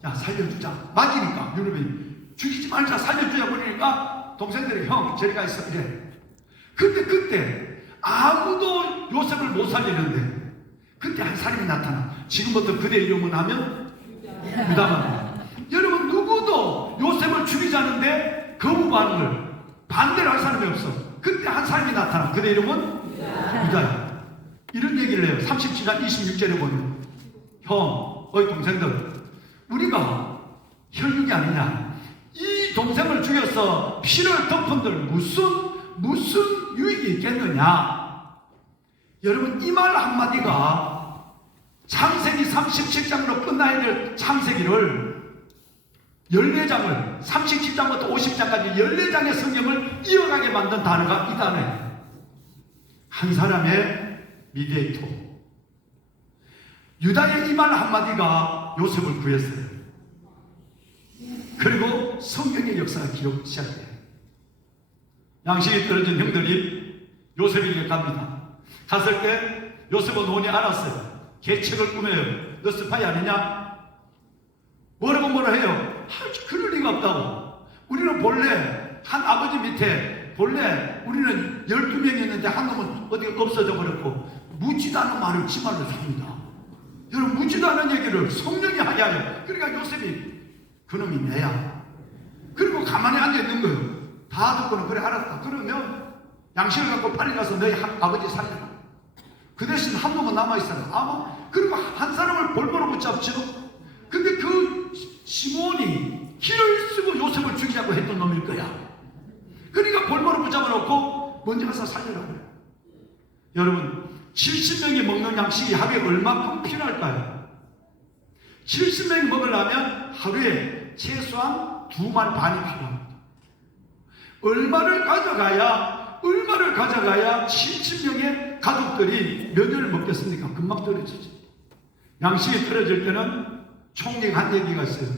야 살려주자. 맞으니까 루벤이 죽이지 말자 살려주자 그러니까 동생들이 형 저리 가 있어 이래. 근데 그때 아무도 요셉을 못 살리는데 그때 한 사람이 나타나. 지금부터 그대 이름을 하면 유다만. 여러분 누구도 요셉을 죽이자는데 거부 반응을 반대를 할 사람이 없어. 그때 한 사람이 나타나. 그대 이름은 유다야. 이런 얘기를 해요. 37장 26절에 보면 형, 어이 동생들, 우리가 혈육이 아니냐. 이 동생을 죽여서 피를 덮은들 무슨 유익이 있겠느냐. 여러분 이 말 한마디가 창세기 37장으로 끝나야 될 창세기를 14장을 37장부터 50장까지 14장의 성경을 이어가게 만든 단어가 이 단어예요. 한 사람의 미디에이터. 유다의 이 말 한마디가 요셉을 구했어요. 그리고 성경의 역사가 기록 시작돼요. 양식이 떨어진 형들이 요셉에게 갑니다. 갔을 때 요셉은 온이 알았어요. 계책을 꾸며요. 너 스파이 아니냐? 뭐라 해요? 그럴 리가 없다고. 우리는 본래 한 아버지 밑에 본래 우리는 12명이었는데 한 놈은 어디 없어져 버렸고 묻지도 않은 말을 지 말로 삽니다. 여러분 묻지도 않은 얘기를 성령이 하게 하여. 그러니까 요셉이 그놈이 내야. 그리고 가만히 앉아있는 거예요. 다 듣고는 그래 알았다. 그러면 양식을 갖고 빨리 가서 너희 아버지 살려라. 그 대신 한 놈은 남아있어라. 그리고 한 사람을 볼모로 붙잡죠. 근데 그 시몬이 길을 쓰고 요셉을 죽이자고 했던 놈일 거야. 그러니까 볼모로 붙잡아놓고 먼저 가서 살려라. 여러분 70명이 먹는 양식이 하루에 얼마큼 필요할까요? 70명이 먹으려면 하루에 최소한 2만 반이 필요합니다. 얼마를 가져가야 70명의 가족들이 몇 년을 먹겠습니까? 금방 떨어지지. 양식이 떨어질 때는 총리가 한 얘기가 있어요.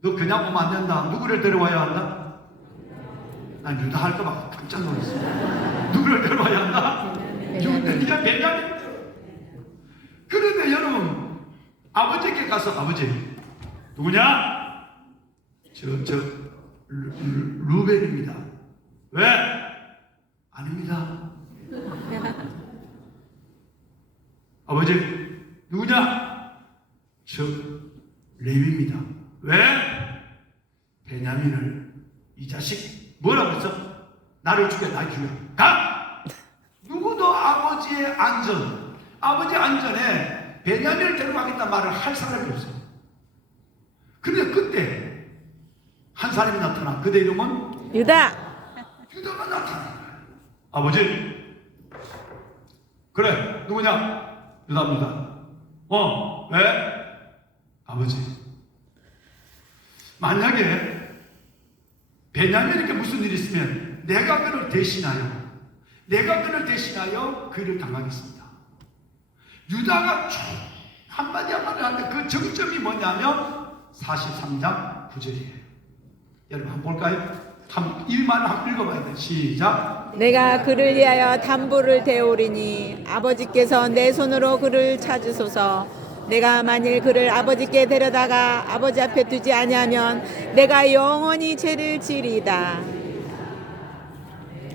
너 그냥 오면 안 된다. 누구를 데려와야 한다? 난 유다 할까봐 깜짝 놀랐어요. 누구를 데려와야 한다? 유다, 베냐민. 그런데 여러분 아버지께 가서 아버지 누구냐? 저 루벤입니다. 왜? 아닙니다. 아버지 누구냐? 저 레위입니다. 왜? 베냐민을 이 자식 뭐라고 했어? 나를 죽여. 가! 누구도 아버지 안전에 베냐민을 데려가겠다 말을 할 사람이 없어요. 근데 그때 한 사람이 나타나. 그대 이름은 유다가 나타나. 아버지 그래 누구냐? 유다입니다. 왜? 아버지 만약에 베냐민에게 무슨 일이 있으면 내가 그를 대신하여 그 일을 당하겠습니다. 유다가 쭉 한마디 하는데 그 정점이 뭐냐면 43장 9절이에요. 여러분 한번 볼까요? 이 말을 한번 읽어봐야 돼요. 시작. 내가 그를 위하여 담보를 대오리니 아버지께서 내 손으로 그를 찾으소서. 내가 만일 그를 아버지께 데려다가 아버지 앞에 두지 아니하면 내가 영원히 죄를 지리이다.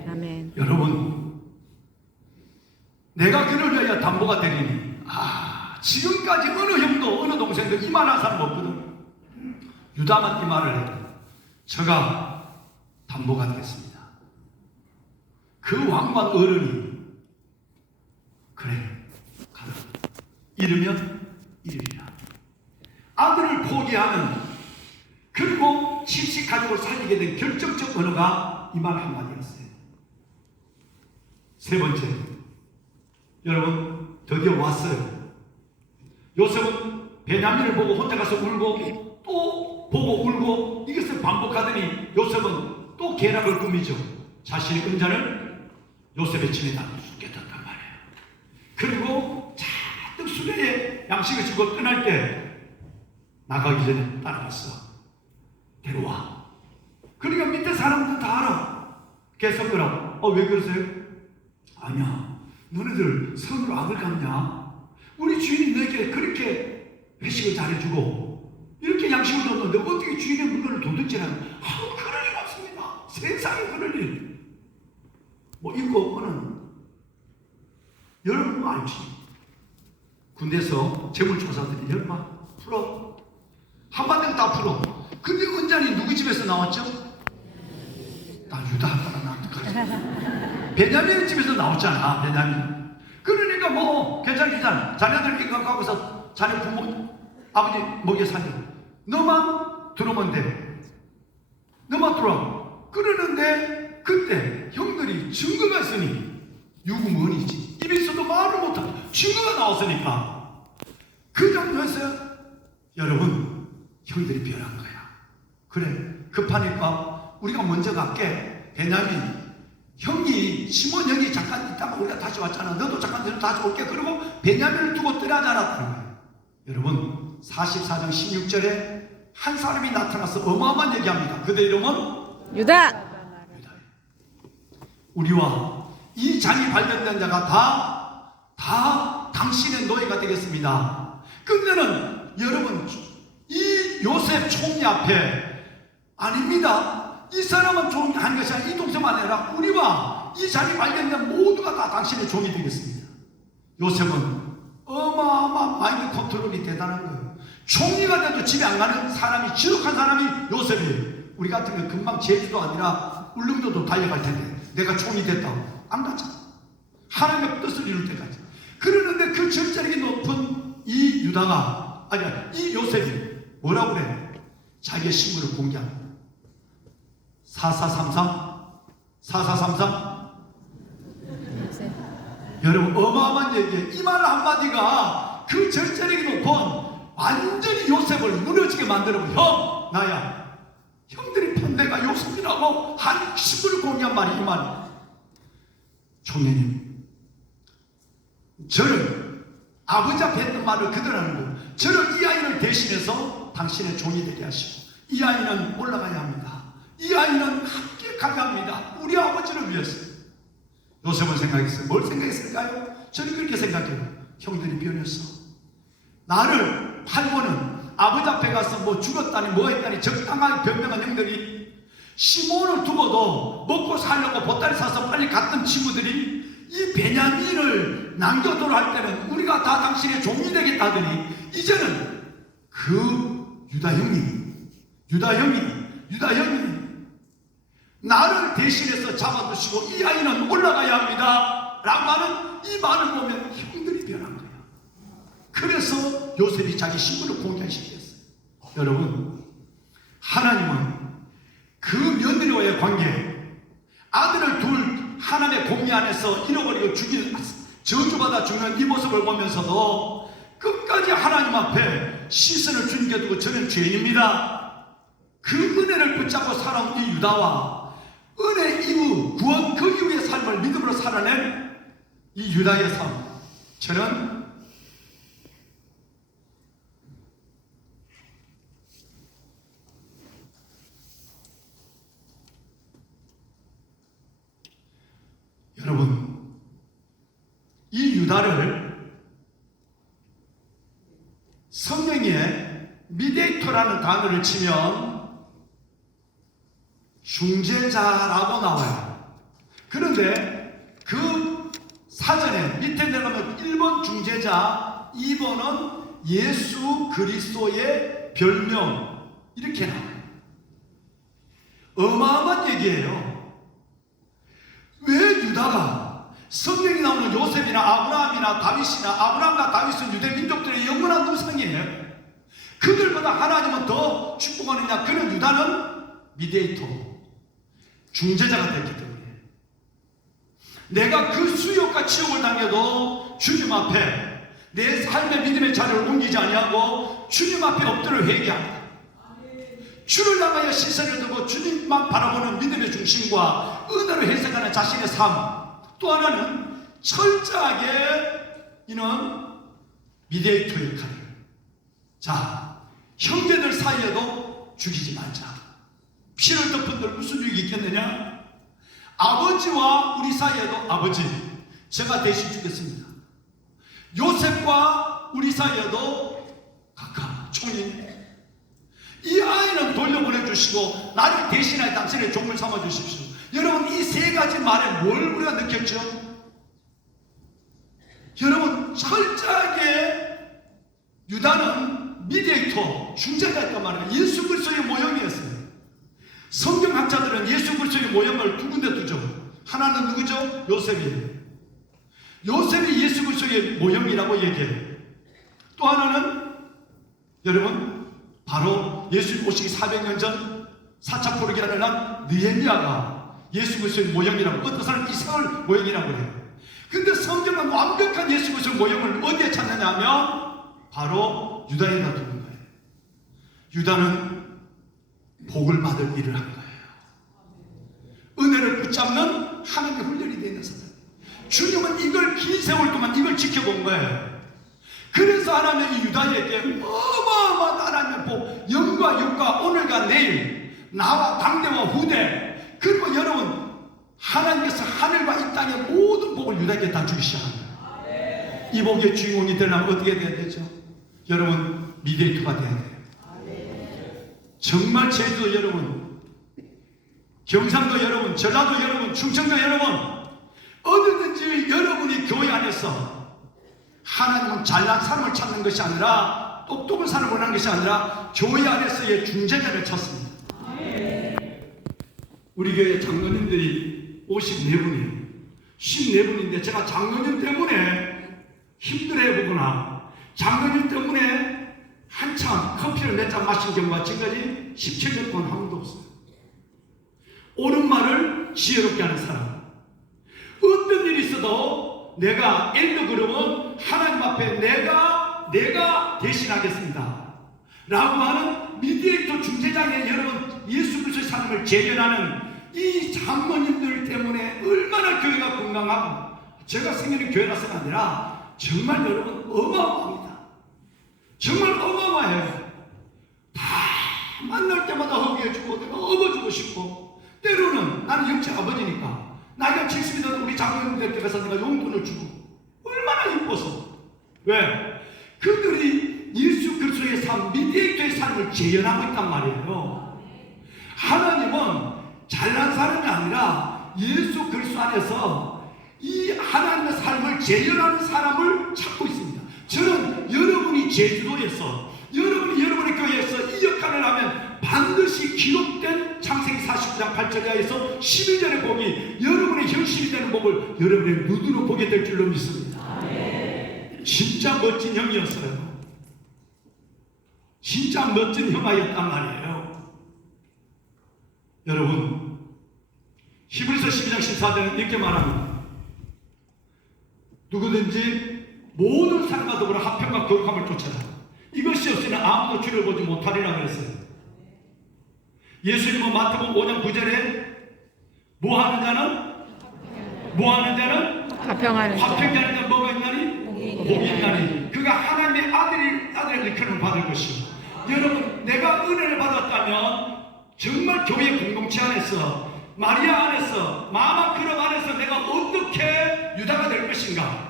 아멘. 여러분 내가 그를 위하여 담보가 되리니 지금까지 어느 형도 어느 동생도 이 말한 사람 없거든. 유다만 이 말을 해. 제가 담보가 되겠습니다. 그 왕관 어른이 그래 가라. 이르면 이르리라. 아들을 포기하는 그리고 70 가족을 살리게 된 결정적 언어가 이 말 한마디였어요. 세 번째, 여러분 드디어 왔어요. 요셉은 베냐민을 보고 혼자 가서 울고 또 보고 울고 이것을 반복하더니 요셉은 또 계략을 꾸미죠. 자신의 은잔을 요셉의 짐에다 쏟겠단 말이에요. 그리고 잔뜩 수레에 양식을 지고 떠날 때 나가기 전에 따라갔어. 데려와. 그러니까 밑에 사람들 다 알아. 계속 그러고 왜 그러세요? 아니야, 너네들 선으로 아들 갖냐? 우리 주인이 너에게 그렇게 회식을 잘해주고 이렇게 양식을 줬는데 어떻게 주인의 물건을 도둑질하냐? 그럴 일 없습니다. 세상에 그럴 일. 뭐 이거는 여러분 알지. 군대에서 재물조사들이 얼마 풀어. 한마디로 다 풀어. 근데 은잔이 누구 집에서 나왔죠? 나 유다 아빠가 나왔다. 베냐민 집에서 나왔잖아. 베냐민. 그러니까 뭐 괜찮잖아. 자네들 이거 갖고서 자네 부모 아버지 먹여 살려. 너만 들어오면 돼. 너만 들어와. 그러는데 그때 형들이 증거가 있으니 유구먼이지. 입에서도 말을 못하고 증거가 나왔으니까 그 정도였어요. 여러분 형들이 변한 거야. 그래 급하니까 우리가 먼저 갈게. 베냐민 형이 시몬 형이 잠깐 있다가 우리가 다시 왔잖아. 너도 잠깐 뒤로 다시 올게. 그리고 베냐민을 두고 떠나지 않았다는 거야. 여러분 44장 16절에 한 사람이 나타나서 어마어마한 얘기합니다. 그대 이름은 유다. 우리와 이 잔이 발견된 자가 다 당신의 노예가 되겠습니다. 끝내는 여러분 이 요셉 총리 앞에 아닙니다. 이 사람은 종이 한 것이 아니라 이 동생만 아니라 우리와 이 잔이 발견된 모두가 다 당신의 종이 되겠습니다. 요셉은 어마어마한 마인드 컨트롤이 대단한 거예요. 총리가 돼도 집에 안 가는 사람이 지독한 사람이 요셉이에요. 우리 같은 건 금방 제주도 아니라 울릉도도 달려갈 텐데 내가 총리 됐다고 안 가잖아. 하나님의 뜻을 이룰 때까지. 그러는데 그 절제력이 높은 이 유다가 아니야 이 요셉이 뭐라고 그래? 자기의 신분을 공개합니다. 4433 여러분 어마어마한 얘기예요. 이 말 한마디가 그 절제력이 높은 완전히 요셉을 무너지게 만들어버려. 형 나야 형들이 편내가 요셉이라고 한 신분을 공개한 말이 이 말이에요. 총리님 저는 아버지 앞에 했던 말을 그대로 하는 거예요. 저는 이 아이를 대신해서 당신의 종이 되게 하시고 이 아이는 올라가야 합니다. 이 아이는 함께 가야 합니다. 우리 아버지를 위해서. 요셉은 생각했어요. 뭘 생각했을까요? 저는 그렇게 생각해요. 형들이 변했어. 나를 팔고는 아버지 앞에 가서 뭐 죽었다니 뭐 했다니 적당하게 변명한 형들이 시몬을 두고도 먹고 살려고 보따리 사서 빨리 갔던 친구들이 이 베냐민을 남겨두라 할 때는 우리가 다 당신의 종이 되겠다 하더니 이제는 그 유다 형이 나를 대신해서 잡아두시고 이 아이는 올라가야 합니다 라고 하는 이 말을 보면 형들이 변한 거야. 그래서 요셉이 자기 신분을 공개시켰어요. 여러분 하나님은 그 며느리와의 관계 아들을 둘 하나님의 공의 안에서 잃어버리고 죽인 저주받아 죽는 이 모습을 보면서도 끝까지 하나님 앞에 시선을 주님께 두고 저는 죄인입니다. 그 은혜를 붙잡고 살아온 이 유다와 은혜 이후 구원 그 이후의 삶을 믿음으로 살아낸 이 유다의 삶, 저는 여러분 이 유다를 성경에 미디에이터라는 단어를 치면 중재자라고 나와요. 그런데 그 사전에 밑에 내려가면 1번 중재자, 2번은 예수 그리스도의 별명 이렇게 나와요. 어마어마한 얘기예요. 왜 유다가 성경이 나오는 요셉이나 아브라함이나 다윗이나 아브라함과 다윗은 유대 민족들의 영원한 우상이에요. 그들보다 하나님은 더 축복하느냐? 그는 유다는 미디에이터, 중재자가 됐기 때문에 내가 그 수욕과 치욕을 당해도 주님 앞에 내 삶의 믿음의 자리를 옮기지 아니하고 주님 앞에 엎드려 회개합니다. 주를 향하여 시선을 두고 주님만 바라보는 믿음의 중심과 은혜를 해석하는 자신의 삶. 또 하나는 철저하게 이는 미디에이터 역할을. 자, 형제들 사이에도 죽이지 말자. 피를 덮은들 무슨 유익이 있겠느냐? 아버지와 우리 사이에도 아버지, 제가 대신 죽겠습니다. 요셉과 우리 사이에도 각각 총리. 이 아이는 돌려보내주시고 나를 대신하여 당신의 종을 삼아주십시오. 여러분, 이 세 가지 말에 뭘 우리가 느꼈죠? 여러분, 철저하게 유다는 미디에이터, 중재자였단 말이에요. 예수 그리스도의 모형이었어요. 성경학자들은 예수 그리스도의 모형을 두 군데 두죠. 하나는 누구죠? 요셉이에요. 요셉이 예수 그리스도의 모형이라고 얘기해요. 또 하나는 여러분, 바로 예수님 오시기 400년 전 4차 포로기라는 날 느헤미야가 예수 그리스도의 모형이라고, 어떤 사람은 이삭을 모형이라고 해요. 근데 성경은 완벽한 예수 그리스도의 모형을 어디에 찾느냐 하면 바로 유다에다 두는 거예요. 유다는 복을 받을 일을 한 거예요. 은혜를 붙잡는 하나님의 훈련이 되어 있는 사람. 주님은 이걸 긴 세월 동안 이걸 지켜본 거예요. 그래서 하나님이 유다에게 어마어마한 하나님의 복, 영과 육과 오늘과 내일, 나와 당대와 후대, 그리고 여러분, 하나님께서 하늘과 이 땅의 모든 복을 유다에게 다 주시야 합니다. 이 복의 주인공이 되려면 어떻게 돼야 되죠? 여러분, 미디에이터가 돼야 돼요. 정말 제주도 여러분, 경상도 여러분, 전라도 여러분, 충청도 여러분, 어디든지 여러분이 교회 안에서 하나님은 잘난 사람을 찾는 것이 아니라, 똑똑한 사람을 원하는 것이 아니라 교회 안에서의 중재자를 찾습니다. 우리 교회 장로님들이 54분이에요. 54분인데 제가 장로님 때문에 힘들어해보거나 장로님 때문에 한참 커피를 몇 잔 마신 경우가 지금까지 17년 동안 한 번도 없어요. 옳은 말을 지혜롭게 하는 사람. 어떤 일이 있어도 내가 엘더 그러면 하나님 앞에 내가 대신하겠습니다 라고 하는 미디에이터 중재장의 여러분, 예수 그리스도의 삶을 재현하는 이 장로님들 때문에 얼마나 교회가 건강하고, 제가 생기는 교회라서가 아니라 정말 여러분 어마어마합니다. 정말 어마어마해요. 다 만날 때마다 허기해주고 내가 업어주고 싶고, 때로는 나는 영적 아버지니까 나이가 70이 돼도 우리 장로님들께 가서 내가 용돈을 주고, 얼마나 이뻐서. 왜? 그들이 예수 그리스도의 삶, 미디에이터의 삶을 재현하고 있단 말이에요. 하나님은 잘난 사람이 아니라 예수 그리스도 안에서 이 하나님의 삶을 재현하는 사람을 찾고 있습니다. 저는 여러분이 제주도에서, 여러분의 교회에서 이 역할을 하면 반드시 기록된 창세기 49장 8절에서 12절의 복이 여러분의 현실이 되는 복을 여러분의 눈으로 보게 될 줄로 믿습니다. 진짜 멋진 형이었어요. 진짜 멋진 형아였단 말이에요. 여러분, 히브리서 12장 14절은 이렇게 말합니다. 누구든지 모든 사람과 더불어 화평과 거룩함을 쫓아라. 이것이 없이는 아무도 주를 보지 못하리라 그랬어요. 예수님은 마태복음 5장 9절에 뭐 하는 자는 화평하는 화평자는 자 뭐가 있나니? 복이 있나니. 그가 하나님의 아들의 일컬음을 받을 것이요. 여러분, 내가 은혜를 받았다면 정말 교회 공동체 안에서, 마리아 안에서, 마마 클럽 안에서 내가 어떻게 유다가 될 것인가?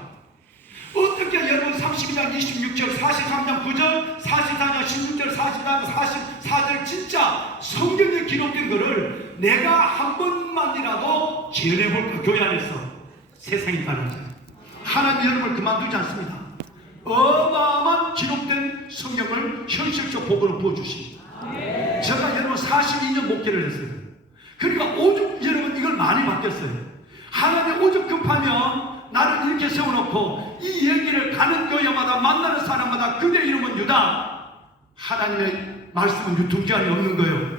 어떻게 여러분 32장 26절, 43장 9절, 44장 16절, 44장 44절 진짜 성경에 기록된 것을 내가 한 번만이라도 지어내볼까? 교회 안에서 세상이 다르죠. 하나님 여러분을 그만두지 않습니다. 어마어마한 기록된 성경을 현실적 복으로 부어주십니다. 제가 여러분 42년 목회를 했어요. 그러니까 오죽 여러분 이걸 많이 바뀌었어요. 하나님 오죽 급하면 나를 이렇게 세워놓고 이 얘기를 가는 교회마다 만나는 사람마다 그대 이름은 유다. 하나님의 말씀은 유통기한이 없는 거예요.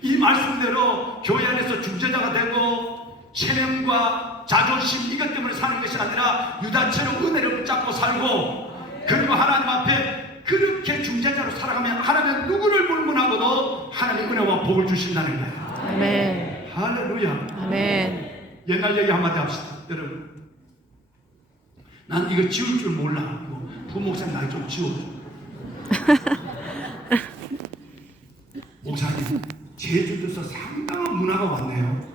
이 말씀대로 교회 안에서 중재자가 되고 체념과 자존심 이것 때문에 사는 것이 아니라 유다처럼 은혜를 붙잡고 살고 그리고 하나님 앞에 그렇게 중재자로 살아가면 하나님은 누구를 불문하고도 하나님 은혜와 복을 주신다는 거예요. 아멘. 할렐루야. 아멘. 옛날 얘기 한마디 합시다. 여러분, 난 이거 지울 줄 몰라. 부목사님 나 좀 지워줘. 목사님, 제주도에서 상당한 문화가 왔네요.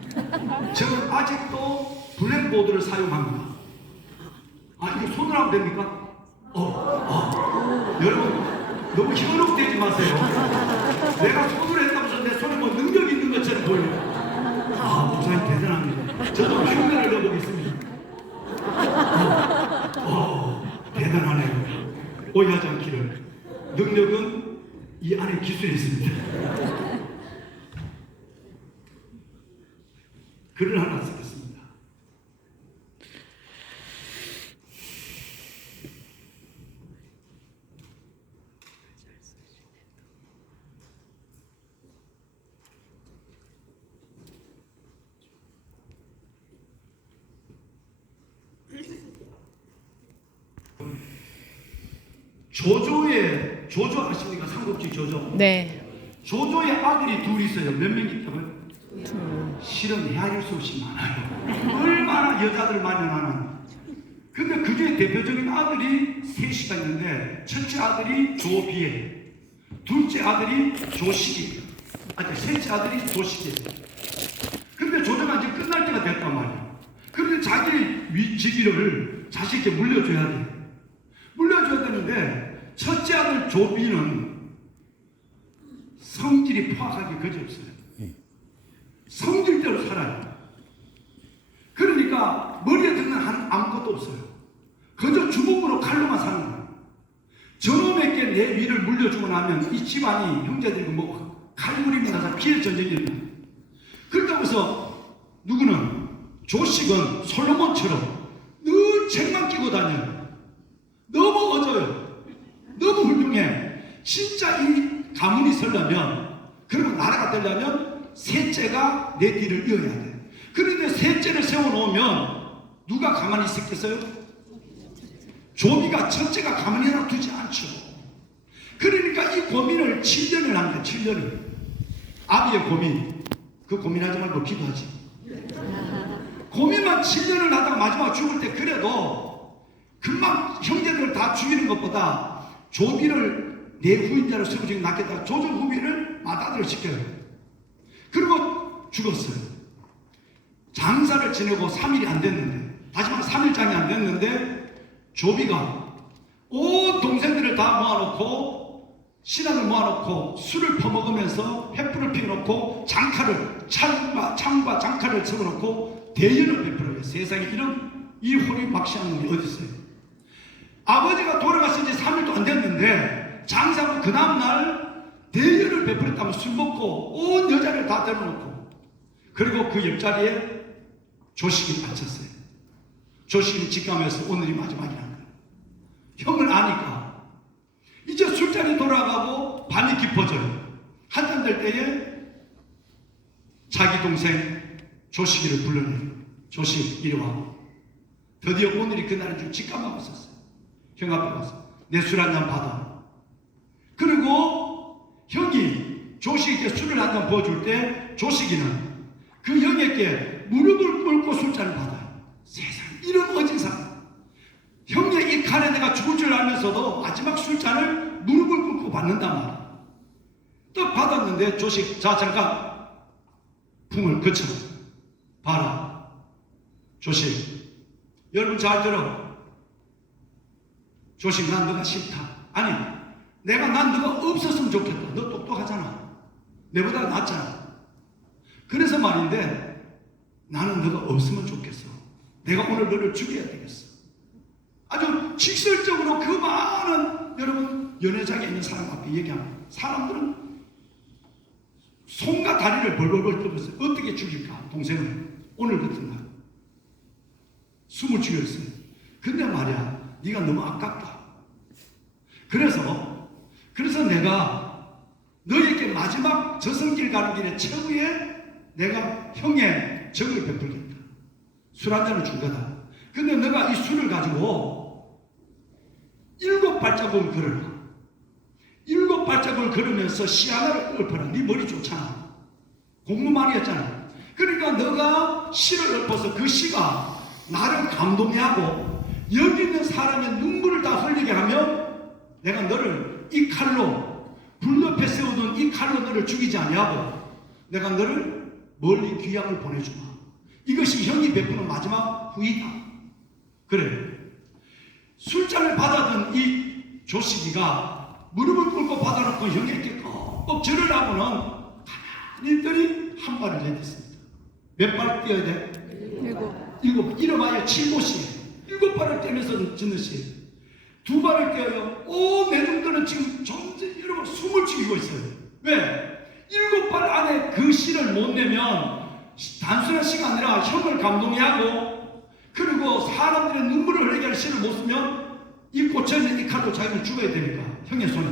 저는 아직도 블랙보드를 사용합니다. 아, 이거 손으로 하면 됩니까? 여러분, 너무 현혹되지 마세요. 내가 손으로 했다고 해서 내 손에 뭐 능력이 있는 것처럼 보여요. 아, 목사님 대단합니다. 저도 흉내를 내보겠습니다. 대단하네요. 오해하지 않기를. 능력은 이 안에 기술이 있습니다. 글을 하나 쓰겠습니다. 조조 아십니까? 삼국지 조조. 네. 조조의 아들이 둘이 있어요. 몇 명 있다고요? 실은 헤아릴 수 없이 많아요. 얼마나 여자들 만나는. 근데 그 중에 대표적인 아들이 셋이가 있는데 첫째 아들이 조비에, 둘째 아들이 조식이, 셋째 아들이 조식이에요. 근데 조조가 이제 끝날 때가 됐단 말이에요. 그런데 자기 직위를 자식에게 물려줘야 돼. 물려줘야 되는데 첫째 아들 조비는 성질이 포악하게 그지없어요. 성질대로 살아요. 그러니까 머리에 드는 한 아무것도 없어요. 그저 주먹으로 칼로만 사는 거예요. 저놈에게 내 위를 물려주고 나면 이 집안이 형제들이 뭐 칼무림이 나서 피해 전쟁이 일어나요. 그렇다고 해서 누구는 조식은 솔로몬처럼 늘 책만 끼고 다녀요. 너무 어져요. 너무 훌륭해. 진짜 이 가문이 서려면 그리고 나라가 되려면 셋째가 내 뒤를 이어야 돼. 그런데 셋째를 세워놓으면 누가 가만히 있었겠어요? 조비가 첫째가 가만히 놔두지 않죠. 그러니까 이 고민을 7년을 합니다. 7년을. 아비의 고민. 그 고민하지 말고 기도하지. 고민만 7년을 하다가 마지막 죽을 때 그래도 금방 형제들을 다 죽이는 것보다 조비를 내 후임자로 세워주는 게 낫겠다. 조조 후비를 맏아들을 시켜요. 그리고 죽었어요. 장사를 지내고 3일이 안 됐는데, 마지막 3일장이 안 됐는데, 조비가 온 동생들을 다 모아놓고, 신앙을 모아놓고, 술을 퍼먹으면서 횃불을 피워놓고, 창과 장칼을 세워놓고, 대연을 베풀어요. 세상에 이 호리막시한 놈이 어디 있어요? 아버지가 돌아가신 지 3일도 안 됐는데, 장사하고 그 다음날 대연을 베풀었다면 술 먹고 온 여자를 다 데려놓고 그리고 그 옆자리에 조식이 앉혔어요. 조식이 직감해서 오늘이 마지막이라는 거예요. 형을 아니까 이제 술자리 돌아가고 밤이 깊어져요. 한잔 될 때에 자기 동생 조식이를 불러내요. 조식 이리 와. 드디어 오늘이 그날인 줄 직감하고 있었어요. 형 앞에 와서 내 술 한잔 받아. 그리고 형이 조식에게 술을 한잔 부어줄 때 조식이는 그 형에게 무릎을 꿇고 술잔을 받아요. 세상 이런 어진상. 형의 이 칼에 내가 죽을 줄 알면서도 마지막 술잔을 무릎을 꿇고 받는단 말이야. 또 받았는데 조식 자 잠깐 품을 그쳐 봐라. 조식 여러분 잘 들어. 조식 난 너가 싫다. 아니 난 너가 없었으면 좋겠다. 너 똑똑하잖아. 내보다 낫잖아. 그래서 말인데 나는 너가 없으면 좋겠어. 내가 오늘 너를 죽여야 되겠어. 아주 직설적으로 그 많은 여러분 연회장에 있는 사람 앞에 얘기하면 사람들은 손과 다리를 벌벌벌 떨었어요. 어떻게 죽일까? 동생을 오늘 같은 날 숨을 죽였어요. 근데 말이야, 네가 너무 아깝다. 그래서 내가 너에게 마지막 저승길 가는 길에 최후에 내가 형의 정을 베풀겠다. 술 한 잔을 준 거다. 근데 너가 이 술을 가지고 7발자국을 걸어라. 7발자국을 걸으면서 시 하나를 읊어라. 네 머리 좋잖아. 공부 많이 했잖아. 그러니까 너가 시를 읊어서 그 시가 나를 감동해 하고 여기 있는 사람의 눈물을 다 흘리게 하면 내가 너를 이 칼로 불 옆에 세우던 이 칼로 너를 죽이지 아니하고 내가 너를 멀리 귀향을 보내주마. 이것이 형이 베푸는 마지막 후이다. 그래. 술잔을 받아든 이 조식이가 무릎을 꿇고 받아놓고 형에게 꼭 절을 하고는 가만히 있더니 한 발을 내딛습니다. 몇 발 뛰어야 돼? 7. 이름하여 7보시. 7발을 떼면서 짓는 시. 2발을 떼어요. 내 정도는 지금 전체 여러분 숨을 죽이고 있어요. 왜? 7발 안에 그 시를 못 내면 단순한 시가 아니라 형을 감동해 하고 그리고 사람들의 눈물을 흘리게 할 시를 못 쓰면 이 꽂혀있는 이 칼로 자기는 죽어야 되니까 형의 손에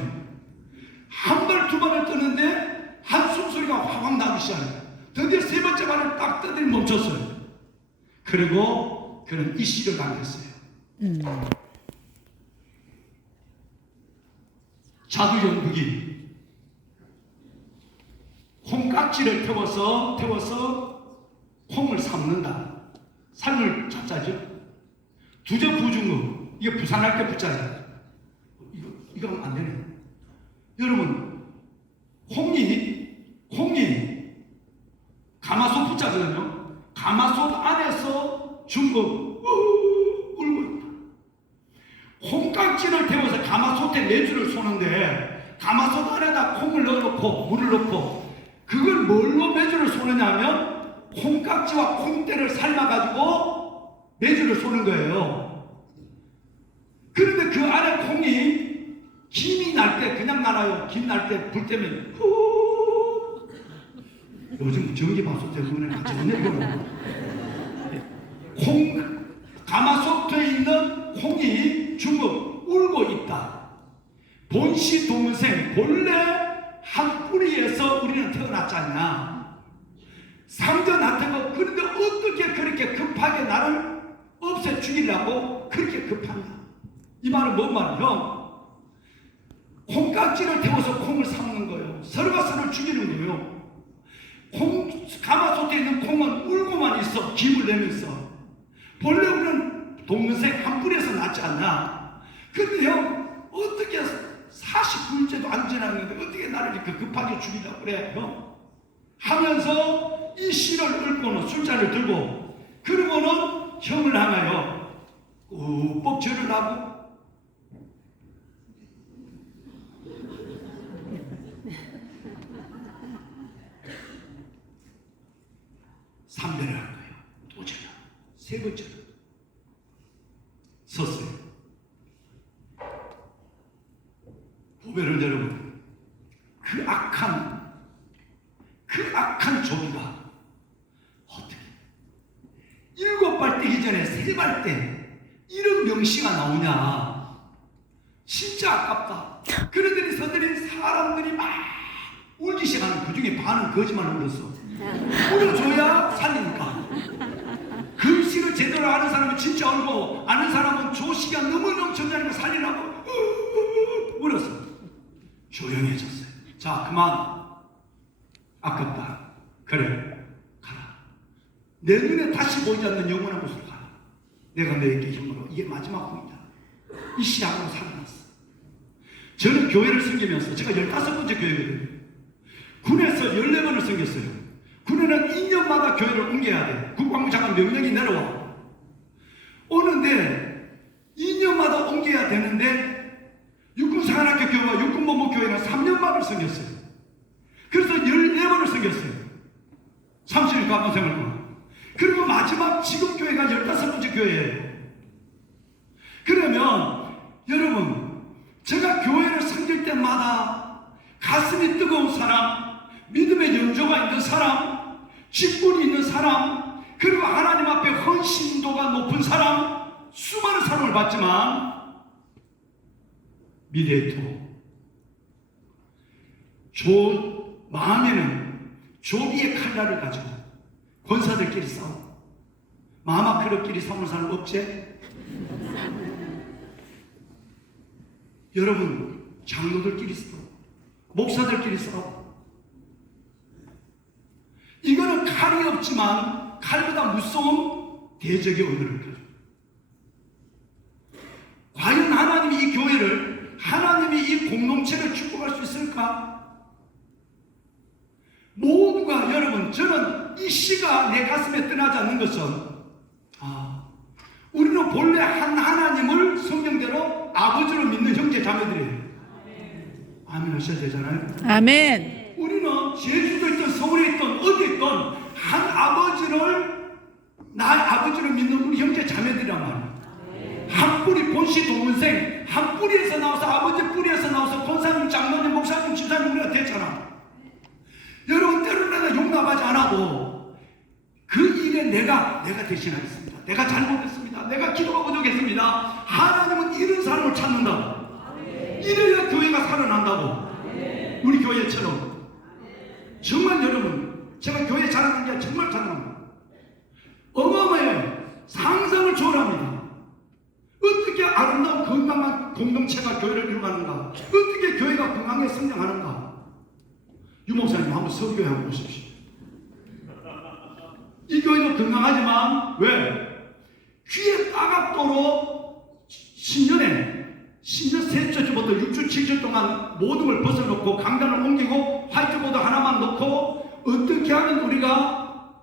한 발, 2발을 뜨는데 한숨 소리가 확 나기 시작해요. 드디어 3번째 발을 딱 뜨더니 멈췄어요. 그리고 그는 이 시를 남겼어요. 자두연극이 콩깍지를 태워서 콩을 삶는다. 삶을 잡자죠. 두제 부중어. 이게 부산할 때 붙자야. 이거 하면 안 되네. 여러분, 콩이 가마솥 붙자거든요. 가마솥 안에서 중국 울고 있다. 콩깍지를 태워서 가마솥에 메주를 쏘는데 가마솥 안에다 콩을 넣어놓고 물을 넣고 그걸 뭘로 메주를 쏘느냐면 콩깍지와 콩대를 삶아가지고 메주를 쏘는 거예요. 그런데 그 안에 콩이 김이 날 때 그냥 날아요. 김 날 때 불 때면 후. 요즘 전기밥솥 때문에 같이 내리고 가마솥에 있는 콩이 중국 울고 있다. 본시 동생 본래 한 뿌리에서 우리는 태어났지 않냐. 상전한테고 그런데 어떻게 그렇게 급하게 나를 없애 죽이려고 그렇게 급하냐. 이 말은 뭔 말이에요? 콩깍지를 태워서 콩을 삶는 거예요. 서로가 서로를 죽이는 거예요. 가마솥에 있는 콩은 울고만 있어. 김을 내면서. 본래 우리는 동생 한 뿌리에서 났지 않나. 근데 형 어떻게 49일째도 안 지났는데 어떻게 나를 이렇게 급하게 죽이려고 그래. 하면서 이 시를 읊고는 술잔을 들고 그러고는 형을 향하여 꾹 절을 하고 삼배를 한 거예요. 또 절을. 3번째로 섰어요. 보배를 여러분, 그 악한 조기가 어떻게 7발 떼기 전에 3발 때 이런 명시가 나오냐. 진짜 아깝다. 그러더니 서들이 사람들이 막 울기 시작하는 그 중에 반은 거짓말을 울었어. 울어줘야 살리니까. 글씨를 제대로 아는 사람은 진짜 울고 아는 사람은 조시가 너무 넘쳐나니까 살리라고 울었어. 조용해졌어요. 자, 그만. 아깝다. 그래, 가라. 내 눈에 다시 보이지 않는 영원한 곳으로 가라. 내가 너에게 힘으로 이게 마지막 꿈이다. 이 시합으로 살아났어. 저는 교회를 섬기면서 제가 15번째 교회거든요. 군에서 14번을 섬겼어요. 군에는 2년마다 교회를 옮겨야 돼. 국방부 장관 명령이 내려와. 오는데 2년마다 옮겨야 되는데 육군사관학교 교회와 육군본부교회는 3년만을 섬겼어요. 그래서 14번을 섬겼어요. 30일 가만 생활 동안. 그리고 마지막 지금 교회가 15번째 교회예요. 그러면 여러분, 제가 교회를 섬길 때마다 가슴이 뜨거운 사람, 믿음의 연조가 있는 사람, 직분이 있는 사람, 그리고 하나님 앞에 헌신도가 높은 사람, 수많은 사람을 봤지만 미래에도 마음에는 조기의 칼날을 가지고 권사들끼리 싸우고 마마크르끼리 싸우는 사람 없지? 여러분, 장로들끼리 싸우고 목사들끼리 싸우고, 이거는 칼이 없지만 칼보다 무서운 대적의 언어를 가지고, 과연 하나님이 이 교회를, 하나님이 이 공동체를 축복할 수 있을까? 모두가, 여러분, 저는 이 시가 내 가슴에 떠나지 않는 것은, 우리는 본래 한 하나님을 성경대로 아버지로 믿는 형제 자매들이에요. 아멘 하셔야 되잖아요. 아멘. 우리는 제주도 있던 서울에 있던 어디 있던 한 아버지를, 나의 아버지로 믿는 우리 형제 자매들이란 말이에요. 한 뿌리 본씨 동문생, 한 뿌리에서 나와서, 아버지 뿌리에서 나와서 권사님, 장로님, 목사님, 집사님 우리가 됐잖아. 여러분, 때로는 내가 용납하지 않아도 그 일에 내가 대신하겠습니다. 내가 잘못했습니다. 내가 기도가 부족했습니다. 하나님은 이런 사람을 찾는다고. 이래야 교회가 살아난다고. 우리 교회처럼. 정말 여러분, 제가 교회 자랑하는 게 정말 자랑합니다. 어마어마해요. 상상을 초월합니다. 어떻게 아름다운 건강한 공동체가 교회를 이루어가는가? 어떻게 교회가 건강하게 성장하는가? 유 목사님 한번 서교회 한번 보십시오. 이 교회도 건강하지만 왜? 귀에 따갑도록 신년 셋째 주부터 6주 7주 동안 모든 걸 벗어놓고 강단을 옮기고 화이트보드 하나만 놓고 어떻게 하면 우리가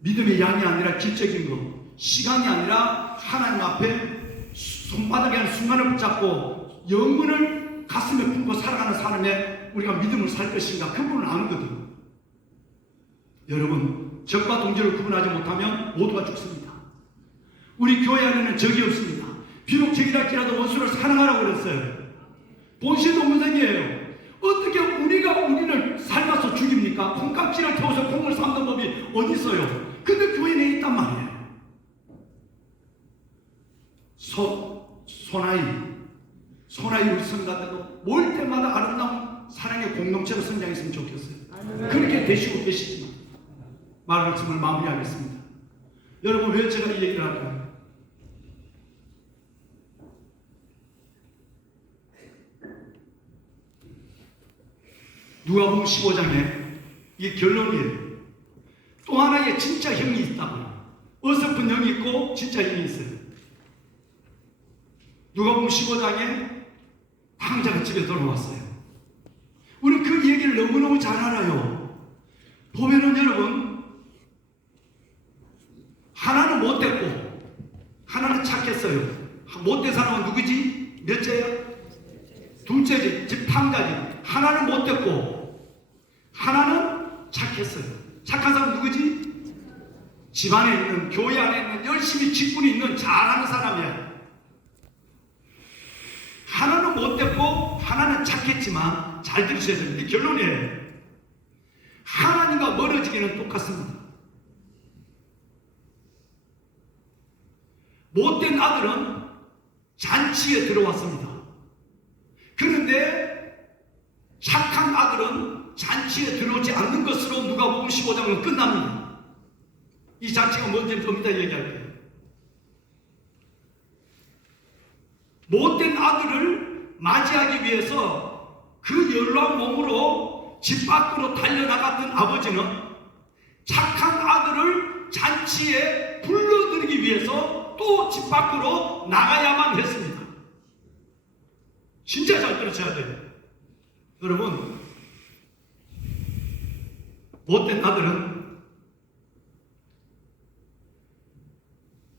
믿음의 양이 아니라 질적인 것, 시간이 아니라 하나님 앞에 손바닥에 하는 순간을 붙잡고 영혼을 가슴에 품고 살아가는 사람의 우리가 믿음을 살 것인가, 그 부분을 아는거든. 여러분, 적과 동지를 구분하지 못하면 모두가 죽습니다. 우리 교회 안에는 적이 없습니다. 비록 적이라 할지라도 원수를 사랑하라고 그랬어요. 본시 동문생이에요. 어떻게 우리가 우리를 삶아서 죽입니까? 콩깍지를 태워서 콩을 삶는 법이 어디 있어요? 근데 교회 내에 있단 말이에요. 소나이 우리 성가대도 모일 때마다 아름다운 사랑의 공동체로 성장했으면 좋겠어요. 그렇게 되시고 계시지만 말씀을 마무리하겠습니다. 여러분, 왜 제가 이 얘기를 할까요? 누가복음 15장에 이 결론이에요. 또 하나의 진짜 형이 있다고요. 어설픈 형이 있고 진짜 형이 있어요. 누가복음 15장에 황자가 집에 돌아왔어요. 우리는 그 얘기를 너무너무 잘 알아요. 보면은 여러분, 하나는 못됐고 하나는 착했어요. 못된 사람은 누구지? 몇째야? 둘째지. 즉 탕자지. 하나는 못됐고 하나는 착했어요. 착한 사람은 누구지? 집안에 있는, 교회 안에 있는, 열심히 직분이 있는 잘하는 사람이야. 하나는 못됐고 하나는 착했지만, 잘 들으셔야 됩니다. 결론이에요. 하나님과 멀어지기는 똑같습니다. 못된 아들은 잔치에 들어왔습니다. 그런데 착한 아들은 잔치에 들어오지 않는 것으로 누가복음 15장은 끝납니다. 이 잔치가 뭔지 좀 이따 얘기할게요. 못된 아들을 맞이하기 위해서 그 연로한 몸으로 집 밖으로 달려나갔던 아버지는 착한 아들을 잔치에 불러들이기 위해서 또 집 밖으로 나가야만 했습니다. 진짜 잘 들으셔야 돼요. 여러분, 못된 아들은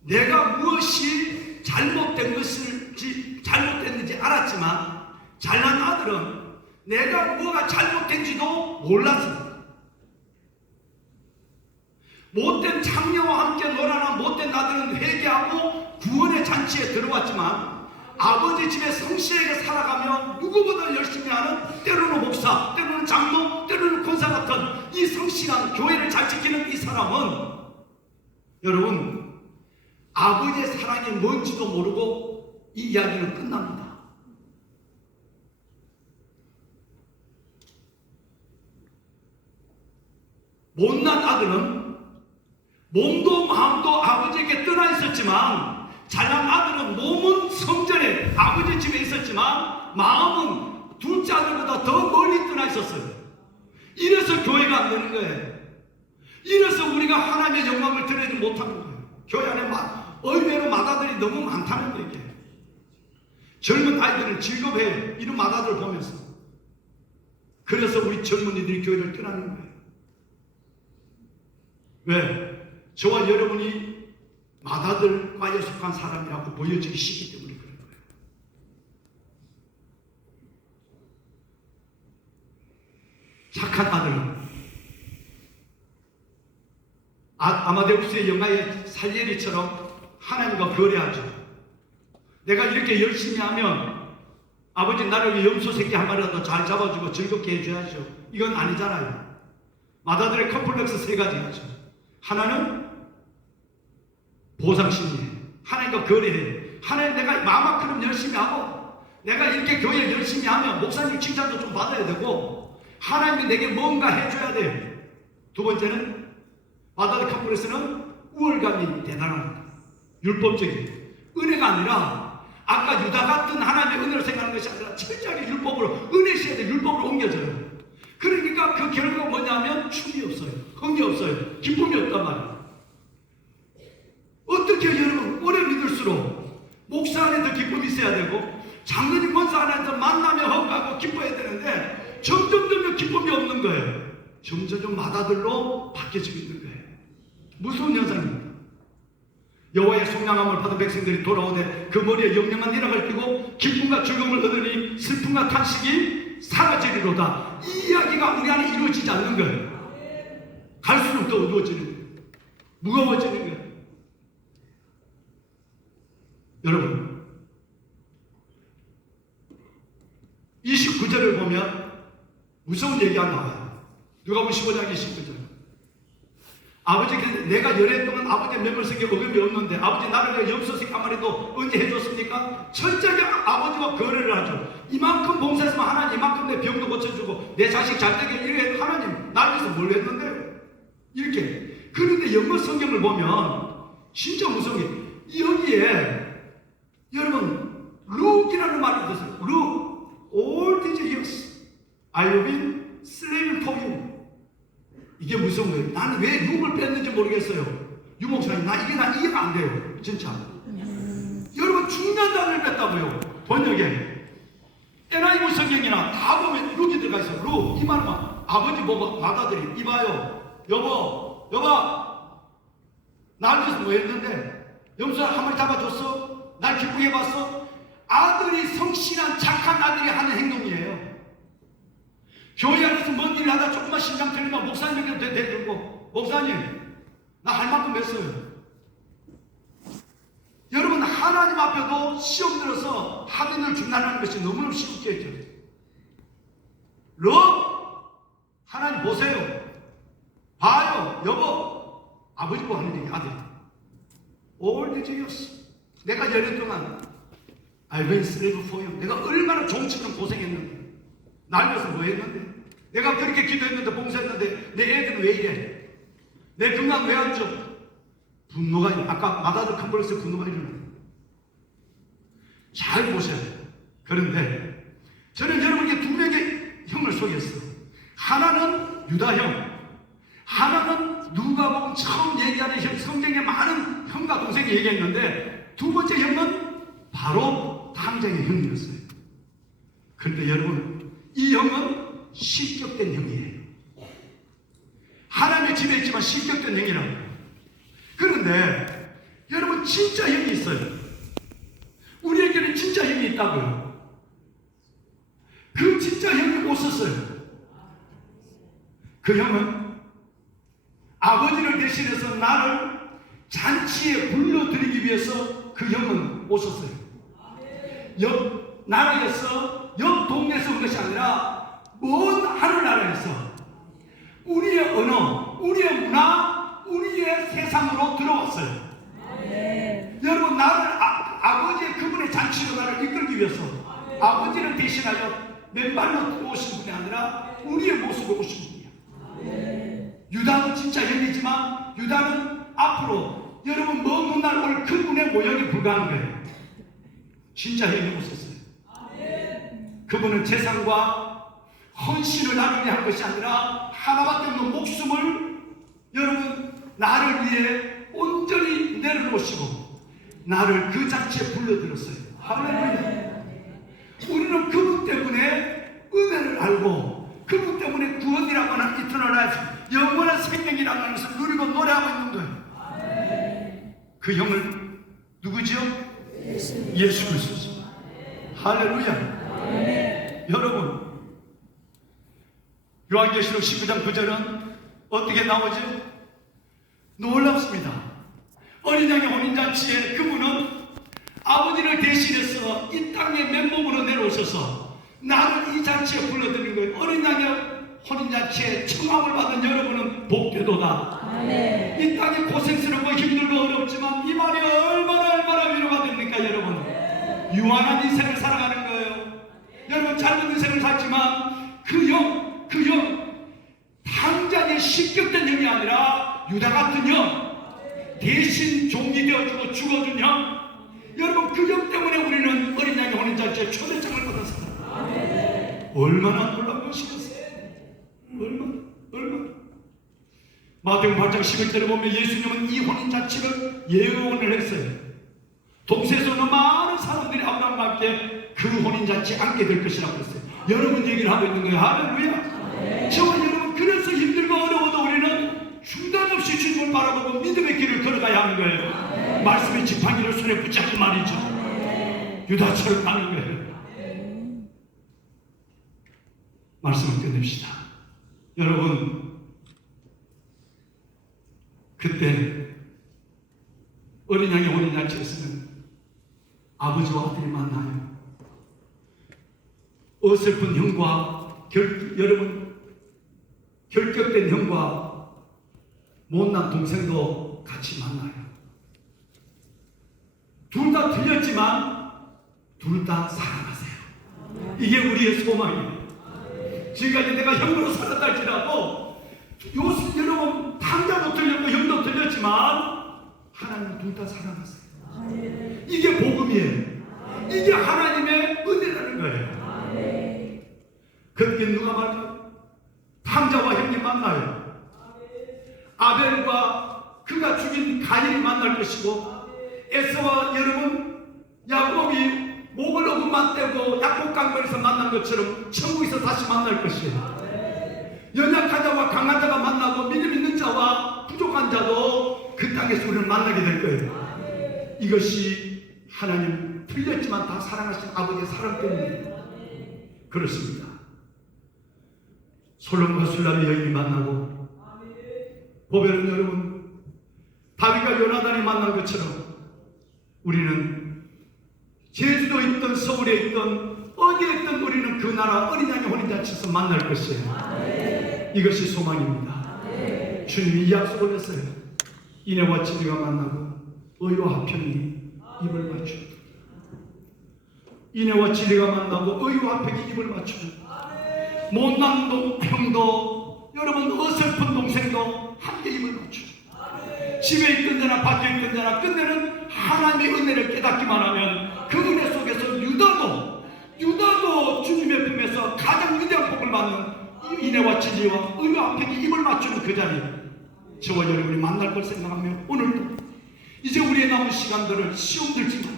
내가 무엇이 잘못됐는지 알았지만, 잘난 아들은 내가 뭐가 잘못된지도 몰랐습니다. 못된 창녀와 함께 놀아난 못된 아들은 회개하고 구원의 잔치 당시에 들어왔지만 아버지 집에 성실하게 살아가며 누구보다 열심히 하는 때로는 목사, 때로는 장로, 때로는 권사 같은 이 성실한 교회를 잘 지키는 이 사람은 여러분 아버지의 사랑이 뭔지도 모르고 이 이야기는 끝납니다. 못난 아들은 몸도 마음도 아버지에게 떠나 있었지만 잘난 아들은 몸은 성전에 아버지 집에 있었지만 마음은 둘째 아들보다 더 멀리 떠나 있었어요. 이래서 교회가 안 되는 거예요. 이래서 우리가 하나님의 영광을 드리지 못하는 거예요. 교회 안에 의외로 맏아들이 너무 많다는 거예요. 젊은 아이들은 즐겁해요. 이런 맏아들 보면서. 그래서 우리 젊은이들이 교회를 떠나는 거예요. 왜? 저와 여러분이 맏아들과에 속한 사람이라고 보여지기 쉽기 때문에 그런 거예요. 착한 아들은 아마데우스의 영화의 살예리처럼 하나님과 거래하죠. 내가 이렇게 열심히 하면 아버지 나를 위해 염소 새끼 한 마리라도 잘 잡아주고 즐겁게 해줘야죠. 이건 아니잖아요. 맏아들의 컴플렉스 세 가지죠. 하나는 보상심리예요. 하나님과 거래해요. 하나님 내가 마음만큼 열심히 하고 내가 이렇게 교회 열심히 하면 목사님 칭찬도 좀 받아야 되고 하나님이 내게 뭔가 해줘야 돼요. 두 번째는 맏아들 컴플렉스는 우월감이 대단합니다. 율법적이에요. 은혜가 아니라 아까 유다 같은 하나님의 은혜를 생각하는 것이 아니라 철저하게 율법으로 은혜 시대에 율법으로 옮겨져요. 그러니까 그 결과가 뭐냐면 춤이 없어요. 흥이 없어요. 기쁨이 없단 말이에요. 어떻게 여러분 오래 믿을수록 목사 안에도 기쁨이 있어야 되고 장로님 권사 안에서 만나며 허가하고 기뻐야 되는데 점점 기쁨이 없는 거예요. 점점 맏아들로 바뀌어지고 있는 거예요. 무서운 현상입니다. 여호와의 속량함을 받은 백성들이 돌아오되 그 머리에 영영한 니락을 띠고 기쁨과 즐거움을 얻으니 슬픔과 탄식이 사라지리로다. 이 이야기가 우리 안에 이루어지지 않는 거예요. 갈수록 더 어두워지는 거예요. 무거워지는 거예요. 여러분 29절을 보면 무서운 얘기가 나와요. 누가복음 15장 29절. 아버지께 내가 열애 동안 아버지의 맹물색에 어금이 없는데 아버지 나를 위해 염소 새끼 한 마리도 언제 해줬습니까? 철저하게 아버지와 거래를 하죠. 이만큼 봉사했으면 하나님 이만큼 내 병도 고쳐주고 내 자식 잘되게 이렇게 하나님 나를 위해서 뭘 했는데요? 이렇게. 그런데 영어 성경을 보면 진짜 무서운 게 여기에 여러분 룩이라는 말이 있어요. 룩 all these years I have been slaving for you. 이게 무슨 거예요? 나는 왜 룩을 뺐는지 모르겠어요. 유목사님 나 이해가 안 돼요. 진짜. 여러분 중요한 단어를 뺐다고요. 번역에 NIV 성경이나 다 보면 룩이 들어가 있어요. 룩 이 말은 아버지 보고 맏아들이 이봐요. 여보 나를 위해서 뭐 했는데 염소 한 마리 잡아줬어? 날 기쁘게 봤어? 아들이 성실한 착한 아들이 하는 행동이에요. 교회 안에서 뭔 일을 하다 조금만 심장 틀리면 목사님에게 대들고 목사님 나 할 만큼 했어요. 여러분 하나님 앞에도 시험 들어서 하든을 중단하는 것이 너무너무 쉽게 했죠. 하나님 보세요. 봐요. 여보 아버지 뭐 하는 얘기 아들 올드지였어. 내가 열흘 동안 I've been slave for you. 내가 얼마나 종처럼 고생했는데 날 위해서 뭐 했는데 내가 그렇게 기도했는데 봉사했는데 내 애들은 왜 이래? 내 건강 왜 안 좋아? 분노가 아까 맏아들 컴플렉스 분노가 일어나요. 잘 보세요. 그런데 저는 여러분께 두 명의 형을 소개했어요. 하나는 유다형, 하나는 누가복음 처음 얘기하는 형, 성경에 많은 형과 동생이 얘기했는데 두 번째 형은 바로 탕자의 형이었어요. 그런데 여러분 이 형은 실격된 형이에요. 하나님의 집에 있지만 실격된 형이라고. 그런데 여러분 진짜 형이 있어요. 우리에게는 진짜 형이 있다고요. 그 진짜 형이 오셨어요. 그 형은 아버지를 대신해서 나를 잔치에 불러들이기 위해서 그 영은 오셨어요. 옆 나라에서, 옆 동네에서 온 것이 아니라 먼 하늘나라에서 우리의 언어, 우리의 문화, 우리의 세상으로 들어왔어요. 여러분, 나를 아버지의 그분의 잔치로 나를 이끌기 위해서 아버지를 대신하여 맨발로 오신 분이 아니라 우리의 모습으로 오신 분이야. 유다는 진짜 영이지만 유다는 앞으로 여러분 먼 날 올 그분의 모형에 불과한 거예요. 진짜 영이 오셨어요. 그분은 재산과 헌신을 나누게 한 것이 아니라 하나밖에 없는 목숨을 여러분 나를 위해 온전히 내려놓으시고 나를 그 자체에 불러들었어요. 할렐루야. 우리는 그분 때문에 은혜를 알고 그분 때문에 구원이라고 하는 이터널 라이프, 영원한 생명이라는 것을 누리고 노래하고 있는 거예요. 그 영을 누구죠? 예수 그리스도죠. 할렐루야. 여러분, 요한계시록 19장 9절은 어떻게 나오죠? 놀랍습니다. 어린 양의 혼인잔치에 그분은 아버지를 대신해서 이 땅에 맨몸으로 내려오셔서 나를 이 잔치에 불러드린 거예요. 어린 양의 혼인잔치에 청함을 받은 여러분은 복되도다. 이 땅이 고생스럽고 힘들고 어렵지만 이 말이 얼마나 위로가 됩니까 여러분? 유한한 인생을 살아가는 거예요. 여러분, 짧은 인생을 살지만 그 영 당장에 식격된 영이 아니라 유다 같은 영, 대신 종이 되어주고 죽어준 영, 여러분 그 영 때문에 우리는 어린 양의 혼인잔치에 초대장을 받은 사람. 얼마나 놀라운 것이겠어요. 얼마나. 마태복음 8장 11절에 보면 예수님은 이 혼인잔치를 예언을 했어요. 동세에서 오는 많은 사람들이 아브라함과 함께 그 혼인잔치에 앉게 될 것이라고 했어요. 여러분 얘기를 하고 있는 거예요. 할렐루야. 저와 여러분, 그래서 힘들고 어려워도 우리는 중단 없이 주님을 바라보고 믿음의 길을 걸어가야 하는 거예요. 말씀의 지팡이를 손에 붙잡고 말이죠. 유다처럼 하는 거예요. 말씀을 끝냅시다. 여러분, 그때 어린 양의 혼인잔치에서는 아버지와 아들이 만나요. 어설픈 형과 여러분 결격된 형과 못난 동생도 같이 만나요. 둘 다 틀렸지만 둘 다 사랑하세요. 이게 우리의 소망이에요. 지금까지 내가 형으로 살았다 할지라도 여러분 탕자도 틀렸고 형도 틀렸지만 하나님 둘 다 사랑하세요. 이게 복음이에요. 이게 하나님의 은혜라는 거예요. 그렇게 누가 말해요? 탕자와 형이 만나요. 아벨과 그가 죽인 가인이 만날 것이고, 에서와 여러분 야곱이 목을 어긋만 떼고 약복강변에서 만난 것처럼 천국에서 다시 만날 것이에요. 연약한 자와 강한 자가 만나고 믿음 있는 자와 부족한 자도 그 땅에서 우리를 만나게 될 거예요. 이것이 하나님 틀렸지만 다 사랑하신 아버지의 사랑 때문이에요. 그렇습니다. 솔로몬과 술람의 여인이 만나고, 보배는 여러분 다윗과 요나단이 만난 것처럼 우리는 제주도에 있던 서울에 있던 어디에 있던 우리는 그 나라 어린 양의 혼인잔치에서 만날 것이에요. 이것이 소망입니다. 주님이 이 약속을 했어요. 인애와 진리가 만나고 의와 화평이 입을 맞추고, 인애와 진리가 만나고 의와 화평이 입을 맞추고, 못난 형도 여러분 어설픈 동생도 함께 입을 맞추고, 집에 있던 자나 밖에 있던 자나 끝내는 하나님의 은혜를 깨닫기만 하면 그 은혜 속에서 유다도 주님의 품에서 가장 위대한 복을 받는 인애와 진리와 의와 화평이 입을 맞추는 그 자리에 저와 여러분이 만날 걸 생각하며 오늘도 이제 우리의 남은 시간들을 시험 들지만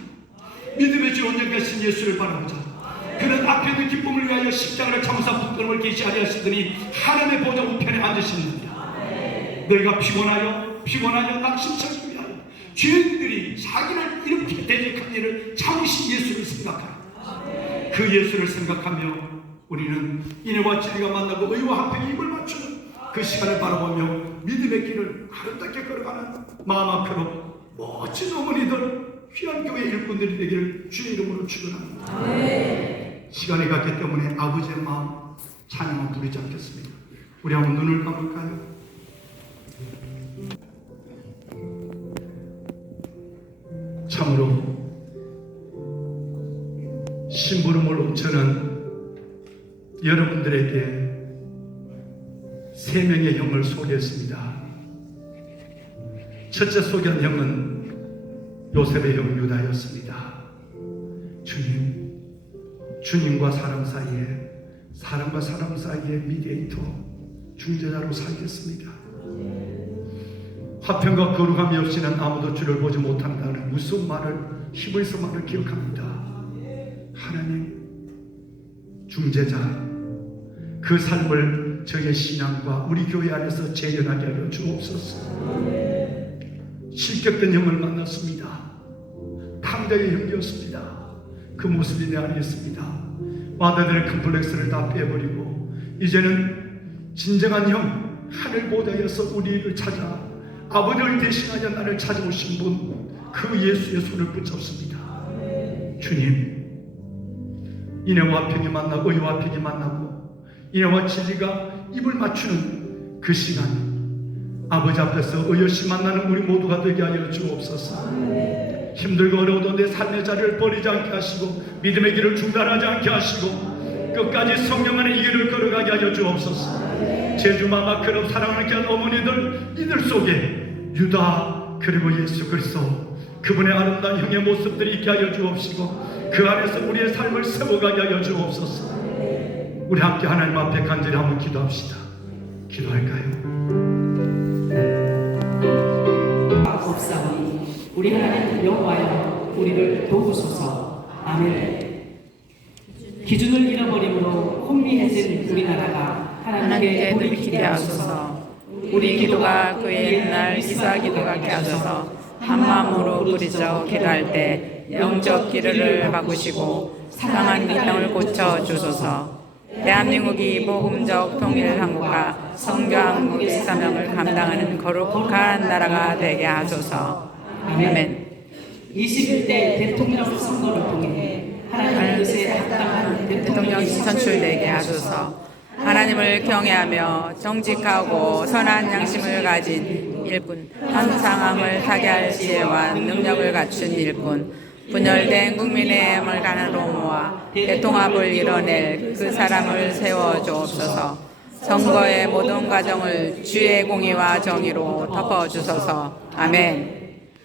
믿음의 주 온전하신 예수를 바라보자. 그는 앞에 있는 기쁨을 위하여 십자가를 참으사 부끄러움을 계시하려 하시더니 하나님의 보좌 우편에 앉으시느니라. 너희가 피곤하여 낙심하기 위하여 죄인들이 자기를 이렇게 대적한 일을 참으신 예수를 생각하라. 그 예수를 생각하며 우리는 인애와 진리가 만나고 의와 화평에 입을 맞추는 그 시간을 바라보며 믿음의 길을 아름답게 걸어가는 마음 앞으로 멋진 어머니들, 귀한 교회 일꾼들이 되기를 주의 이름으로 축원합니다. 시간이 갔기 때문에 아버지의 마음 찬양을 부르지 않겠습니다. 우리 한번 눈을 감을까요? 참으로 심부름을 훔쳐는 여러분들에게 세 명의 형을 소개했습니다. 첫째 소개한 형은 요셉의 형 유다였습니다. 주님과 사람 사이에, 사람과 사람 사이에 미디에이터, 중재자로 살겠습니다. 화평과 거룩함이 없이는 아무도 주를 보지 못한다는 무슨 말을, 히브리서 말을 기억합니다. 하나님 중재자, 그 삶을 저의 신앙과 우리 교회 안에서 재현하게 하여 주옵소서. 실격된 형을 만났습니다. 탕자의 형이었습니다. 그 모습이 내 안에 있습니다. 마다들의 컴플렉스를 다 빼버리고 이제는 진정한 형, 하늘보다에서 우리를 찾아 아버지를 대신하여 나를 찾아오신 분, 그 예수의 손을 붙잡습니다. 주님, 인애와 평이 만나고 의와 평이 만나고 인애와 진리가 입을 맞추는 그 시간, 아버지 앞에서 의여시 만나는 우리 모두가 되게 하여 주옵소서. 힘들고 어려워도 내 삶의 자리를 버리지 않게 하시고 믿음의 길을 중단하지 않게 하시고 끝까지 성령 안에 이 길을 걸어가게 하여 주옵소서. 제주 마마클럽 사랑하는 귀한 어머니들, 이들 속에 유다 그리고 예수 그리스도 그분의 아름다운 형의 모습들이 있게 하여 주옵시고 그 안에서 우리의 삶을 세워가게 하여 주옵소서. 우리 함께 하나님 앞에 간절히 한번 기도합시다. 기도할까요? 없사오니 우리 하나님 여호와여 우리를 도우소서. 아멘. 기준을 잃어버림으로 혼미해진 우리나라가 하나님께 돌이키게 하소서. 우리 기도가 그의 옛날 기사 기도 같게 하소서. 한마음으로 부르짖어 기도할 때 영적 기르를 바꾸시고 상한 미병을 고쳐 주소서. 대한민국이 복음적 통일한국과 선교한국의 사명을 감당하는 거룩한 나라가 되게 하소서. 아멘. 21대 대통령 선거를 통해 하나님의 뜻에 합당한 대통령이 선출되게 하소서. 하나님을 경외하며 정직하고 선한 양심을 가진 일꾼, 현 상황을 타개할 지혜와 능력을 갖춘 일꾼, 분열된 국민의 물간으로 모아 대통합을 이뤄낼 그 사람을 세워주옵소서. 선거의 모든 과정을 주의 공의와 정의로 덮어주소서. 아멘.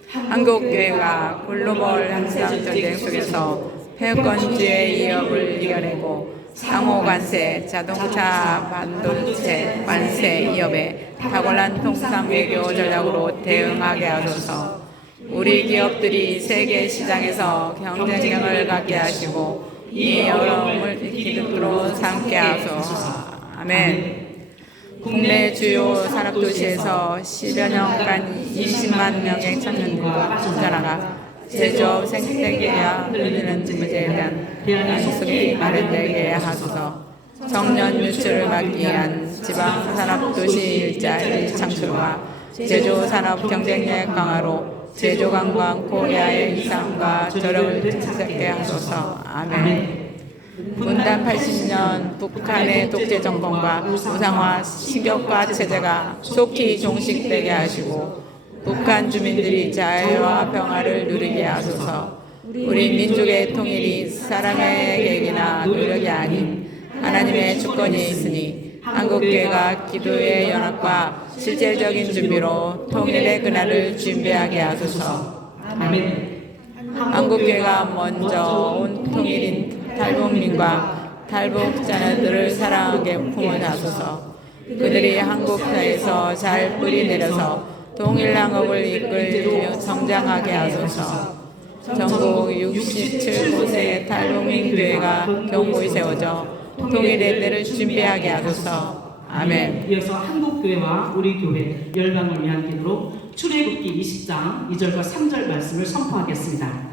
한국교회가 글로벌 현상 전쟁 속에서 패권주의 위협을 이겨내고 상호관세, 자동차, 반도체, 관세 위협에 탁월한 통상 외교 전략으로 대응하게 하소서. 우리 기업들이 세계 시장에서 경쟁력을 갖게 하시고 이 어려움을 기득으로 삼게 하소서. 아멘. 국내 주요 산업도시에서 10여 년간 20만 명의 청년들과 전화가 제조업 생태계와 늘리는 문제에 대한 대안이 마련되게 하소서. 청년 유출을 막기 위한 지방산업도시 일자리 창출과 제조산업 경쟁력 강화로 제조관광 코리아의 이상과 저력을 되찾게 하소서. 아멘. 분단 80년 북한의 독재 정권과 우상화 식역화 체제가 속히 종식되게 하시고 북한 주민들이 자유와 평화를 누리게 하소서. 우리 민족의 통일이 사람의 계획이나 노력이 아닌 하나님의 주권이 있으니 한국교회가 기도의 연합과 실질적인 준비로 통일의 그날을 준비하게 하소서. 아멘. 한국교회가 먼저 온 통일인 탈북민과 탈북 자녀들을 사랑하게 품을 하소서. 그들이 한국사회에서 잘 뿌리 내려서 통일항업을 이끌며 성장하게 하소서. 전국 67곳의 탈북민 교회가 견고히 세워져 통일의 때를 준비하게 하소서. 아멘. 이어서 한국교회와 우리 교회 열방을 위한 기도로 출애굽기 20장 2절과 3절 말씀을 선포하겠습니다.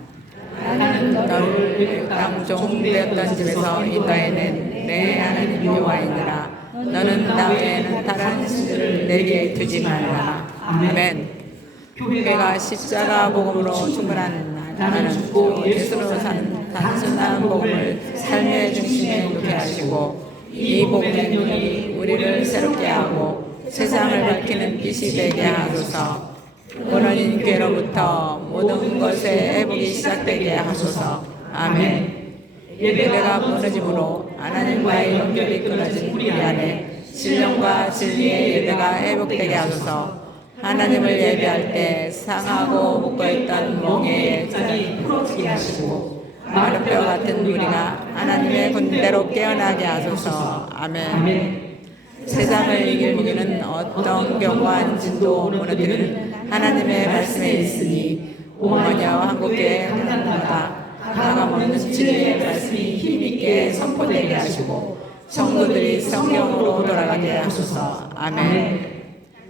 나는 너를 외국 땅 종되었던 집에서 인도해낸 내 하나님 여호와이니라. 너는 나 외에는 다른 신들을 내게 두지 말라. 아멘. 교회가 십자가 복음으로 충분한 나는 죽고 예수로 사는 단순한 복음을 삶의 중심에 두게 하시고 이 복음의 능력이 우리를 새롭게 하고 세상을 밝히는 빛이 되게 하소서. 원원인 교회로부터 모든 것의 회복이 시작되게 하소서. 아멘. 예배가 무너짐으로 하나님과의 연결이 끊어진 우리 안에 신령과 진리의 예배가 회복되게 하소서. 하나님을 예배할 때 상하고 묶어있던 멍에의 끈이 풀어지게 하시고 마른 뼈 같은 우리가 하나님의 군대로 깨어나게 하소서. 아멘. 세상을 이길 무기는 어떤 견고한 진도 무너뜨리는 하나님의 말씀에 있으니 오마녀 한국교회 한간마다 하나님없는 진리의 말씀이 힘있게 선포되게 하시고 성도들이 성경으로 돌아가게 하소서. 아멘.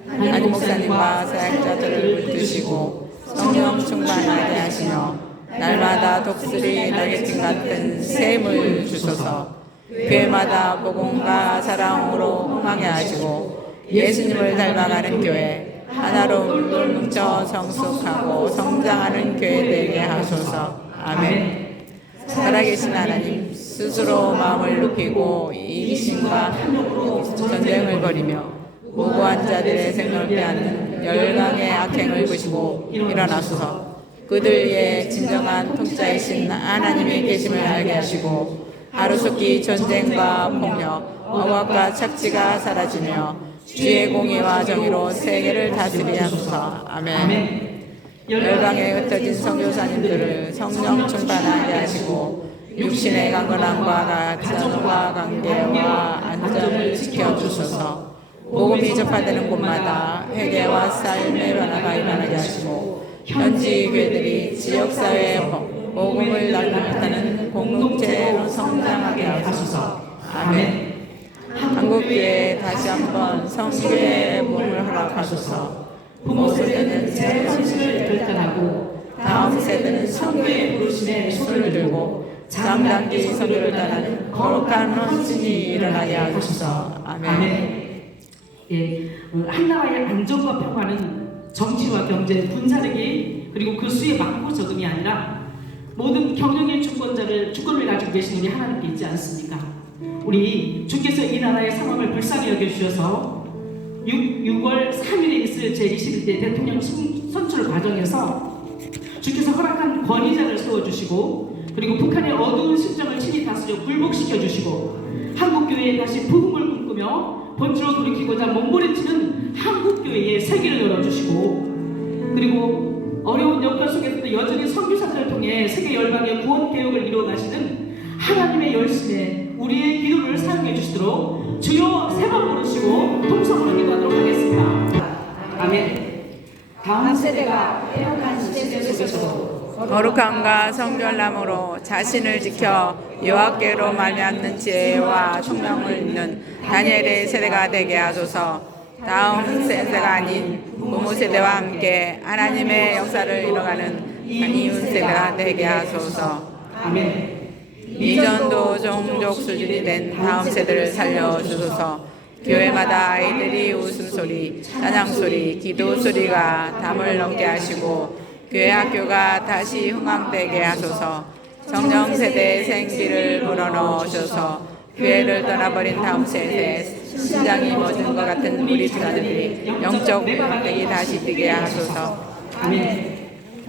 하나님 목사님과 사역자들을 붙드시고 성령 충만하게 하시며 날마다 독수리 날개팀 같은 샘을 주소서. 교회마다 복음과 사랑으로 흥하게 하시고 예수님을 닮아가는 교회, 하나로 물을 뭉쳐 성숙하고 성장하는 교회 되게 하소서. 아멘. 살아계신 하나님, 스스로 마음을 높이고 이기심과 전쟁을 벌이며 무고한 자들의 생명을 빼앗는 열강의 악행을 보시고 일어나소서. 그들의 진정한 통치자이신 하나님의 계심을 알게 하시고 하루속히 전쟁과 폭력, 억압과 착취가 사라지며 주의 공의와 정의로 세계를 다스리게 하소서. 아멘. 열방에 흩어진 선교사님들을 성령 충만하게 하시고 육신의 강건함과 가정과 관계와 안정을 지켜주소서. 복음이 접하되는 곳마다 회개와 삶의 변화가 일어나게 하시고 현지 교회들이 지역사회에 복음을 나누는 공동체로 성장하게 하소서. 아멘. 한국교회에 다시 한번 성교의 몸을 허락하소서. 부모 세대는 새 정신을 결단하고 다음 세대는 성교의 부르심에 손을 들고 장단기 선교를 따르는 거룩한 헌신이 일어나게 하소서. 아멘. 예, 한나라의 안정과 평화는 정치와 경제, 군사력이 그리고 그 수의 막고 저금이 아니라 모든 경영의 주권을 가지고 계신 우리 하나님께 있지 않습니까? 우리 주께서 이 나라의 상황을 불쌍히 여겨주셔서 6월 3일에 있을 제21대 대통령 선출 과정에서 주께서 허락한 권위자를 세워주시고 그리고 북한의 어두운 심정을 친히 다스려 굴복시켜주시고 한국교회에 다시 복음을 꿈꾸며 본주로 돌이키고자 몸부림치는 한국교회의 세계를 열어주시고 그리고 어려운 여건 속에서도 여전히 선교사들을 통해 세계 열방의 구원 개혁을 이루어가시는 하나님의 열심에 우리의 기도를 사용해 주시도록 주여 세 번 부르시고 통성으로 기도하도록 하겠습니다. 아멘. 다음 세대가 빼앗간 시대 속에서도 거룩함과 성결함으로 자신을 지켜 여호와께로 말미암는 지혜와 총명을 있는 다니엘의 세대가 되게 하소서. 다음 세대가 아닌 부모 세대와 함께 하나님의 역사를 이뤄가는 이웃 세대가 되게 하소서. 아멘. 이전도 종족 수준이 된 다음 세대를 살려주소서. 교회마다 아이들이 웃음소리, 찬양소리, 기도소리가 담을 넘게 하시고 교회 학교가 다시 흥황되게 하소서. 성령 세대의 생기를 불어넣으셔서 교회를 떠나버린 다음 세대에 심장이 멎은 것 같은 우리 자녀들이 영적 매력이 다시 뛰게 하소서. 아멘.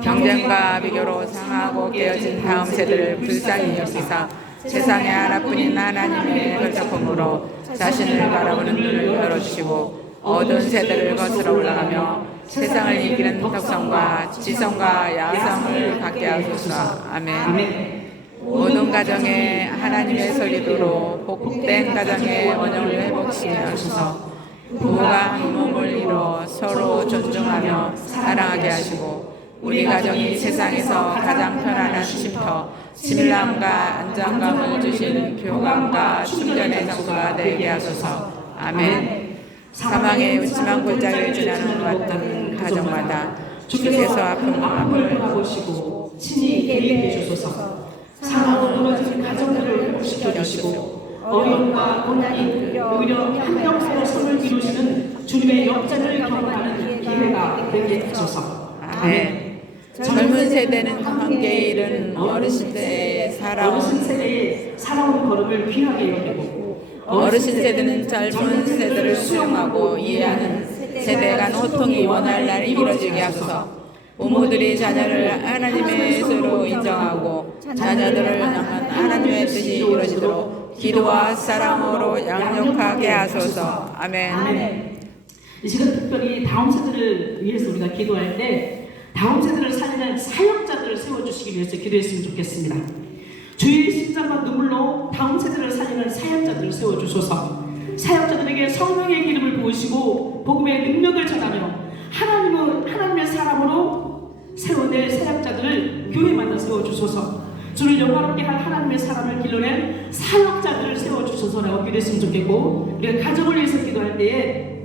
경쟁과 비교로 상하고 깨어진 다음 세대를 불쌍히 여기사 세상의 하나뿐인 하나님의 혈작품으로 자신을 바라보는 눈을 열어주시고 어두운 세대를 거슬러 올라가며 세상을 이기는 덕성과 지성과 야성을 갖게 하소서. 아멘. 모든 가정에 하나님의 소리도로 복된 가정의 원형을 회복시켜 하소서. 부부가 한 몸을 이뤄 서로 존중하며 사랑하게 하시고 우리 가정이 세상에서 가장 편안한 쉼터, 친밀함과 안정감을 주시는 교감과 충전의 장소가 되게 하소서. 아멘. 사망의 음침한 골짜기를 지나는 것 같은 가정마다 주께서 아픔을 보시고 친히 개입해 주소서. 상하고 무너진 가정들을 회복시켜 주시고 어려움과 고난이 오히려 한평생을 선을 이루시는 주님의 역전을 경험하는 기회가 되게 하소서. 아멘. 젊은 세대는 함께 이른 어르신 세대의 어르신 세대의 살아온 걸음을 귀하게 여기고 어르신 세대는 젊은 세대를 수용하고 이해하는 세대 간 호통이 원할 날이 이루어지게 하소서. 부모들이 자녀를 하나님의 소로 인정하고 자녀들을 향한 하나님의 뜻이 이루어지도록 기도와 사랑으로 양육하게 하소서. 아멘. 이 시간 특별히 다음 세대를 위해서 우리가 기도할 때 다음 세대를 살리는 사역자들을 세워주시기 위해서 기도했으면 좋겠습니다. 주의 심장과 눈물로 다음 세대를 살리는 사역자들을 세워주소서. 사역자들에게 성령의 기름을 부으시고 복음의 능력을 전하며 하나님의 사람으로 세워낼 사역자들을 교회마다 세워주소서. 주를 영화롭게 할 하나님의 사람을 길러낼 사역자들을 세워주소서라고 기도했으면 좋겠고, 우리가 가정을 위해서 기도할 때에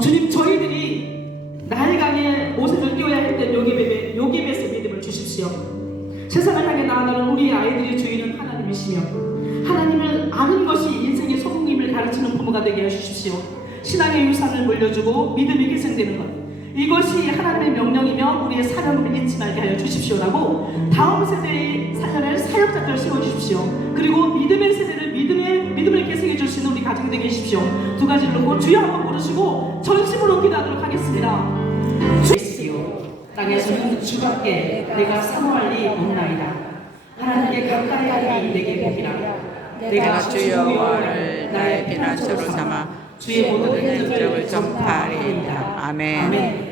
주님, 저희들이 나일강에 옷을 띄워야 했던 요괴에서 믿음을 주십시오. 세상을 향해 나아가는 우리 아이들의 주인은 하나님이시며 하나님을 아는 것이 인생의 소국임을 가르치는 부모가 되게 해주십시오. 신앙의 유산을 물려주고 믿음이 계승되는 것, 이것이 하나님의 명령이며 우리의 사명을 잊지 말게 하여 주십시오라고 다음 세대에 살려낼 사역자들을 세워주십시오. 그리고 믿음의 세대를 믿음을 계승해 주시는 우리 가정이 되게 해주십시오. 두 가지를 놓고 주여 한번 부르시고 전심으로 기도하도록 하겠습니다. 주시오. 땅에서는 주밖에 내가 사모할 리 없나이다. 하나님께 가까이 하리 내게 복이라. 내가 주 여호와를 나의 비난처로 삼아 주의 모든 행적을 전파하리이다. 아멘.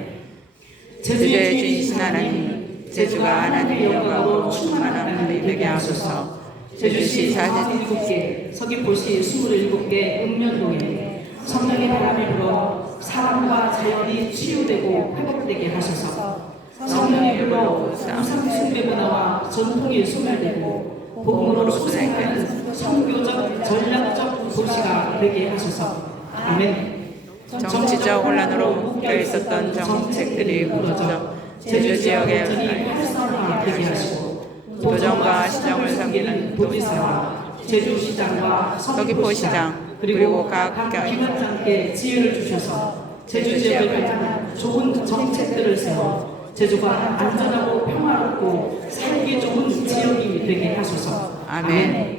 제주의 주이신 하나님, 제주가 하나님의 영광으로 충만한 하늘이 되게 하소서. 제주시 47개, 서귀포시 27개, 읍면동에 성령의 바람이 불어 사랑과 자연이 치유되고 회복되게 하소서. 성령의 불어 우상 숭배 문화와 전통이 소멸되고 복음으로 소생하는 선교적 전략적 도시가 되게 하소서. 아멘. 정치적 혼란으로 묶여 있었던 정책들이 무너져 제주 지역의 활성화되게 하시고 도정과 시정을 섬기는 도지사와 제주시장과 서귀포시장 그리고 각 기관장께 지혜를 주셔서 제주 지역을 발전한 좋은 정책들을 세워 제주가 안전하고 평화롭고 살기 좋은 지역이 되게 하소서. 아멘.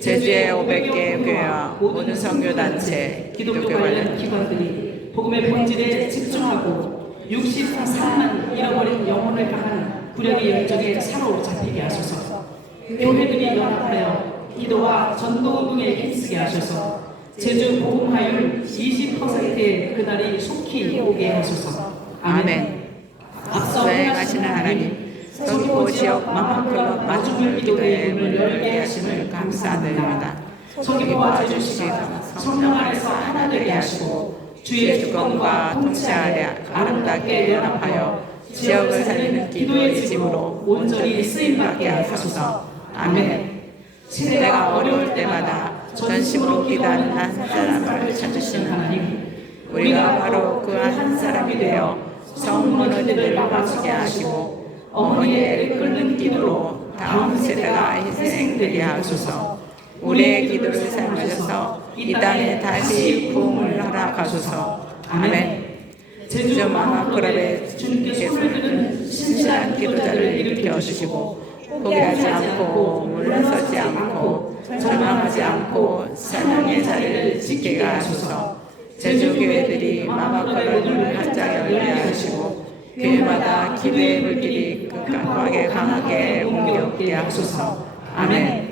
제주의 500개 교회와 모든 선교단체, 기독교 관련 기관들이 복음의 본질에 집중하고 63만 잃어버린 영혼을 향한 구력의 열정에 사로잡히게 하소서. 교회들이 연합하여 기도와 전도운동에 힘쓰게 하셔서 제주 복음화율 20%의 그날이 속히 오게 하소서. 아멘. 앞서 행하시는 하나님, 서귀포 지역 마마클럽 마중물 기도회의 문을 열게 하심을 감사드립니다. 서귀포와 제주시가 성령 안에서 하나 되게 하시고 주의 주권과 통치하에 아름답게 연합하여 지역을 살리는 기도의 집으로 온전히 쓰임받게 하소서. 아멘. 시대가 어려울 때마다 전심으로 기도하는 한 사람을 찾으시는 하나님, 우리가 바로 그 한 사람이 되어 성문어들을 막아주게 하시고 어머니의 애를 끊는 기도로 다음 세대가 희생되게 하소서. 우리의 기도를 사용하셔서 이 땅에 다시 부흥을 허락하소서. 아멘. 제주 마마클럽에 주님께 손을 드는 신실한 기도자를 일으켜 주시고 포기하지 않고 물러서지 않고 절망하지 않고 사명의 자리를 지키게 하소서. 제주 교회들이 마마클럽을 활짝 열게 하시고 교회마다 기도의 물길이 끝까지 강하게 옮겨오게 하소서. 아멘.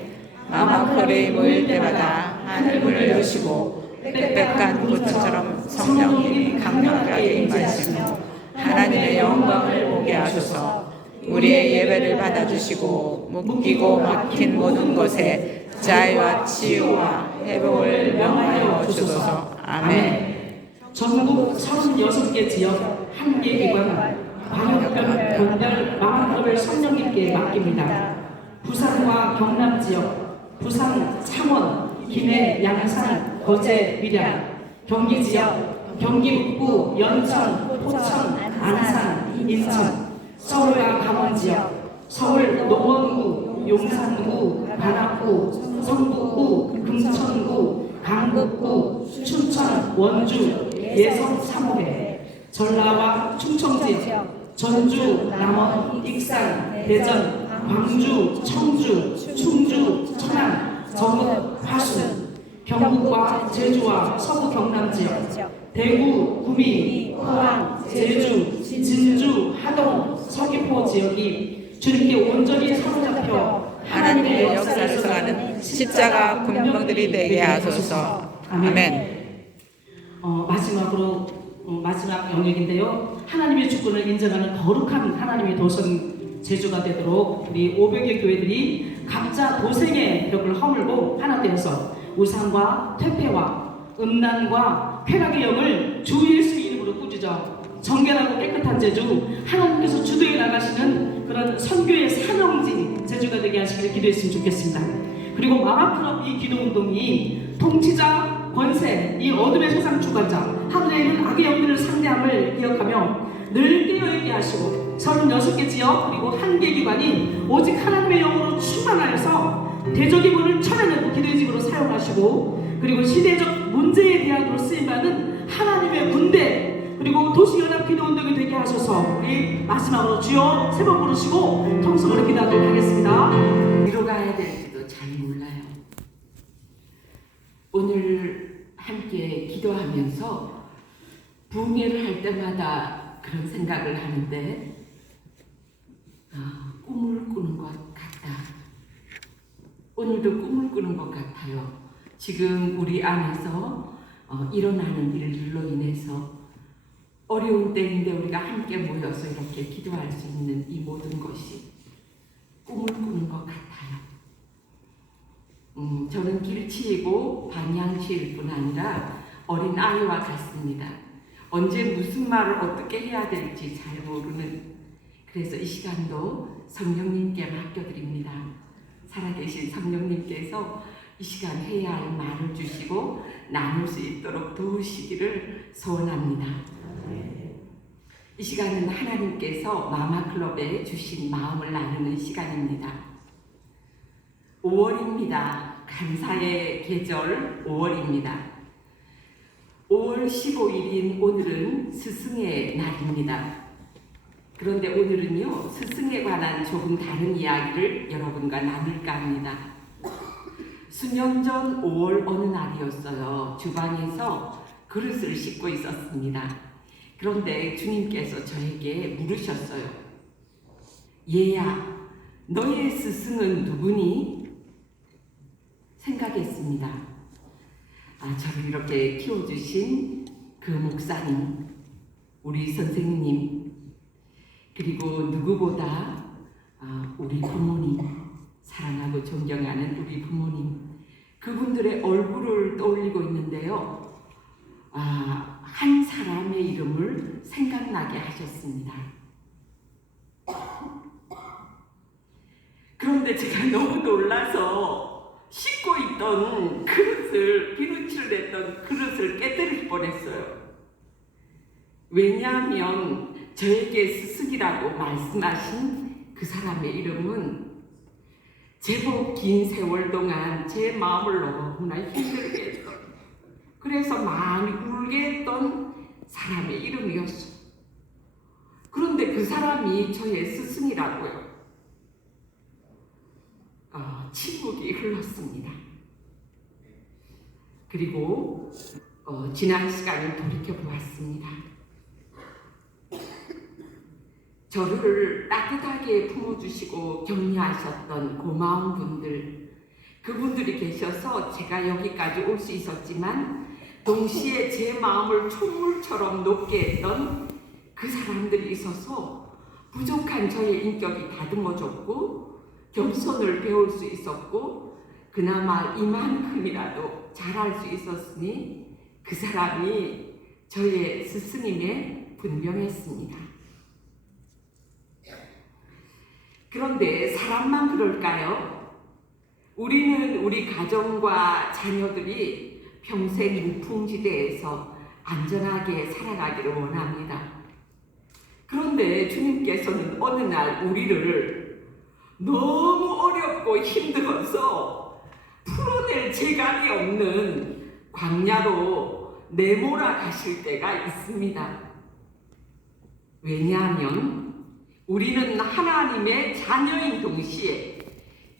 마마클이 모일 때마다 하늘문을 여시고 빽빽한 고추처럼 성령님이 강력하게 임하시며 하나님의 영광을 보게 하소서. 우리의 예배를 받아주시고 묶이고 막힌 모든 곳에 자유와 치유와 회복을 명하여 주소서. 아멘. 전국 36개 지역 1개 기관 광역별 마마클럽을 성령 있게 맡깁니다. 부산과 경남 지역, 부산, 창원, 김해, 양산, 거제, 밀양, 경기 지역, 경기 북부, 연천, 포천, 안산, 인천, 서울과 강원 지역, 서울, 노원구, 용산구, 관악구, 성북구, 금천구, 강북구, 춘천, 원주, 예성 3호회, 전라와 충청 지역, 전주, 남원, 익산, 대전, 광주, 청주, 충주, 천안, 정읍, 화순, 경북과 제주와 서부 경남 지역, 대구, 구미, 포항, 제주, 진주, 하동, 서귀포 지역이 주님께 온전히 사로잡혀 하나님의 역사를 써가는 십자가 군병들이 되게 하소서. 아멘. 마지막으로 마지막 영역인데요. 하나님의 주권을 인정하는 거룩한 하나님의 도성 제주가 되도록 우리 500여 교회들이 각자 도생의 벽을 허물고 하나 되어서 우상과 퇴폐와 음란과 쾌락의 영을 주 예수의 이름으로 꾸짖어 정결하고 깨끗한 제주, 하나님께서 주도해 나가시는 그런 선교의 사명지 제주가 되게 하시기를 기도했으면 좋겠습니다. 그리고 마마클럽 이 기도운동이 통치자, 권세, 이 어둠의 세상 주관자, 하늘에 있는 악의 영들을 상대함을 기억하며 늘 깨어있게 하시고 36개 지역 그리고 한 개 기관이 오직 하나님의 영으로 충만하여서 대적의 문을 쳐내는 기도의 집으로 사용하시고 그리고 시대적 문제에 대안으로 쓰임받는 하나님의 군대 그리고 도시연합 기도운동이 되게 하셔서 우리 마지막으로 주여 세 번 부르시고 통성으로 기도하도록 하겠습니다. 어디로 가야 될지도 잘 몰라요. 오늘 함께 기도하면서 부흥회를 할 때마다 그런 생각을 하는데 꿈을 꾸는 것 같다. 오늘도 꿈을 꾸는 것 같아요. 지금 우리 안에서 일어나는 일들로 인해서 어려운 때인데 우리가 함께 모여서 이렇게 기도할 수 있는 이 모든 것이 꿈을 꾸는 것 같아요. 저는 길치이고 반양치일 뿐 아니라 어린 아이와 같습니다. 언제 무슨 말을 어떻게 해야 될지 잘 모르는, 그래서 이 시간도 성령님께 맡겨드립니다. 살아계신 성령님께서 이 시간 해야 할 말을 주시고 나눌 수 있도록 도우시기를 소원합니다. 이 시간은 하나님께서 마마클럽에 주신 마음을 나누는 시간입니다. 5월입니다. 감사의 계절 5월입니다. 5월 15일인 오늘은 스승의 날입니다. 그런데 오늘은요, 스승에 관한 조금 다른 이야기를 여러분과 나눌까 합니다. 수년 전 5월 어느 날이었어요. 주방에서 그릇을 씻고 있었습니다. 그런데 주님께서 저에게 물으셨어요. 얘야, 너의 스승은 누구니? 생각했습니다. 저를 이렇게 키워주신 그 목사님, 우리 선생님, 그리고 누구보다 우리 부모님, 사랑하고 존경하는 우리 부모님, 그분들의 얼굴을 떠올리고 있는데요. 한 사람의 이름을 생각나게 하셨습니다. 그런데 제가 너무 놀라서 씻고 있던 그릇을, 비누칠을 했던 그릇을 깨뜨릴 뻔했어요. 왜냐하면 저에게 스승이라고 말씀하신 그 사람의 이름은 제법 긴 세월 동안 제 마음을 너무나 힘들게 했던, 그래서 많이 울게 했던 사람의 이름이었어요. 그런데 그 사람이 저의 스승이라고요. 침묵이 흘렀습니다. 그리고 지난 시간을 돌이켜보았습니다. 저를 따뜻하게 품어주시고 격려하셨던 고마운 분들, 그분들이 계셔서 제가 여기까지 올 수 있었지만 동시에 제 마음을 촛물처럼 녹게 했던 그 사람들이 있어서 부족한 저의 인격이 다듬어졌고 겸손을 배울 수 있었고 그나마 이만큼이라도 잘할 수 있었으니 그 사람이 저의 스승임에 분명했습니다. 그런데 사람만 그럴까요? 우리는 우리 가정과 자녀들이 평생 무풍지대에서 안전하게 살아가기를 원합니다. 그런데 주님께서는 어느 날 우리를 너무 어렵고 힘들어서 푸른 손에 재갈이 없는 광야로 내몰아 가실 때가 있습니다. 왜냐하면 우리는 하나님의 자녀인 동시에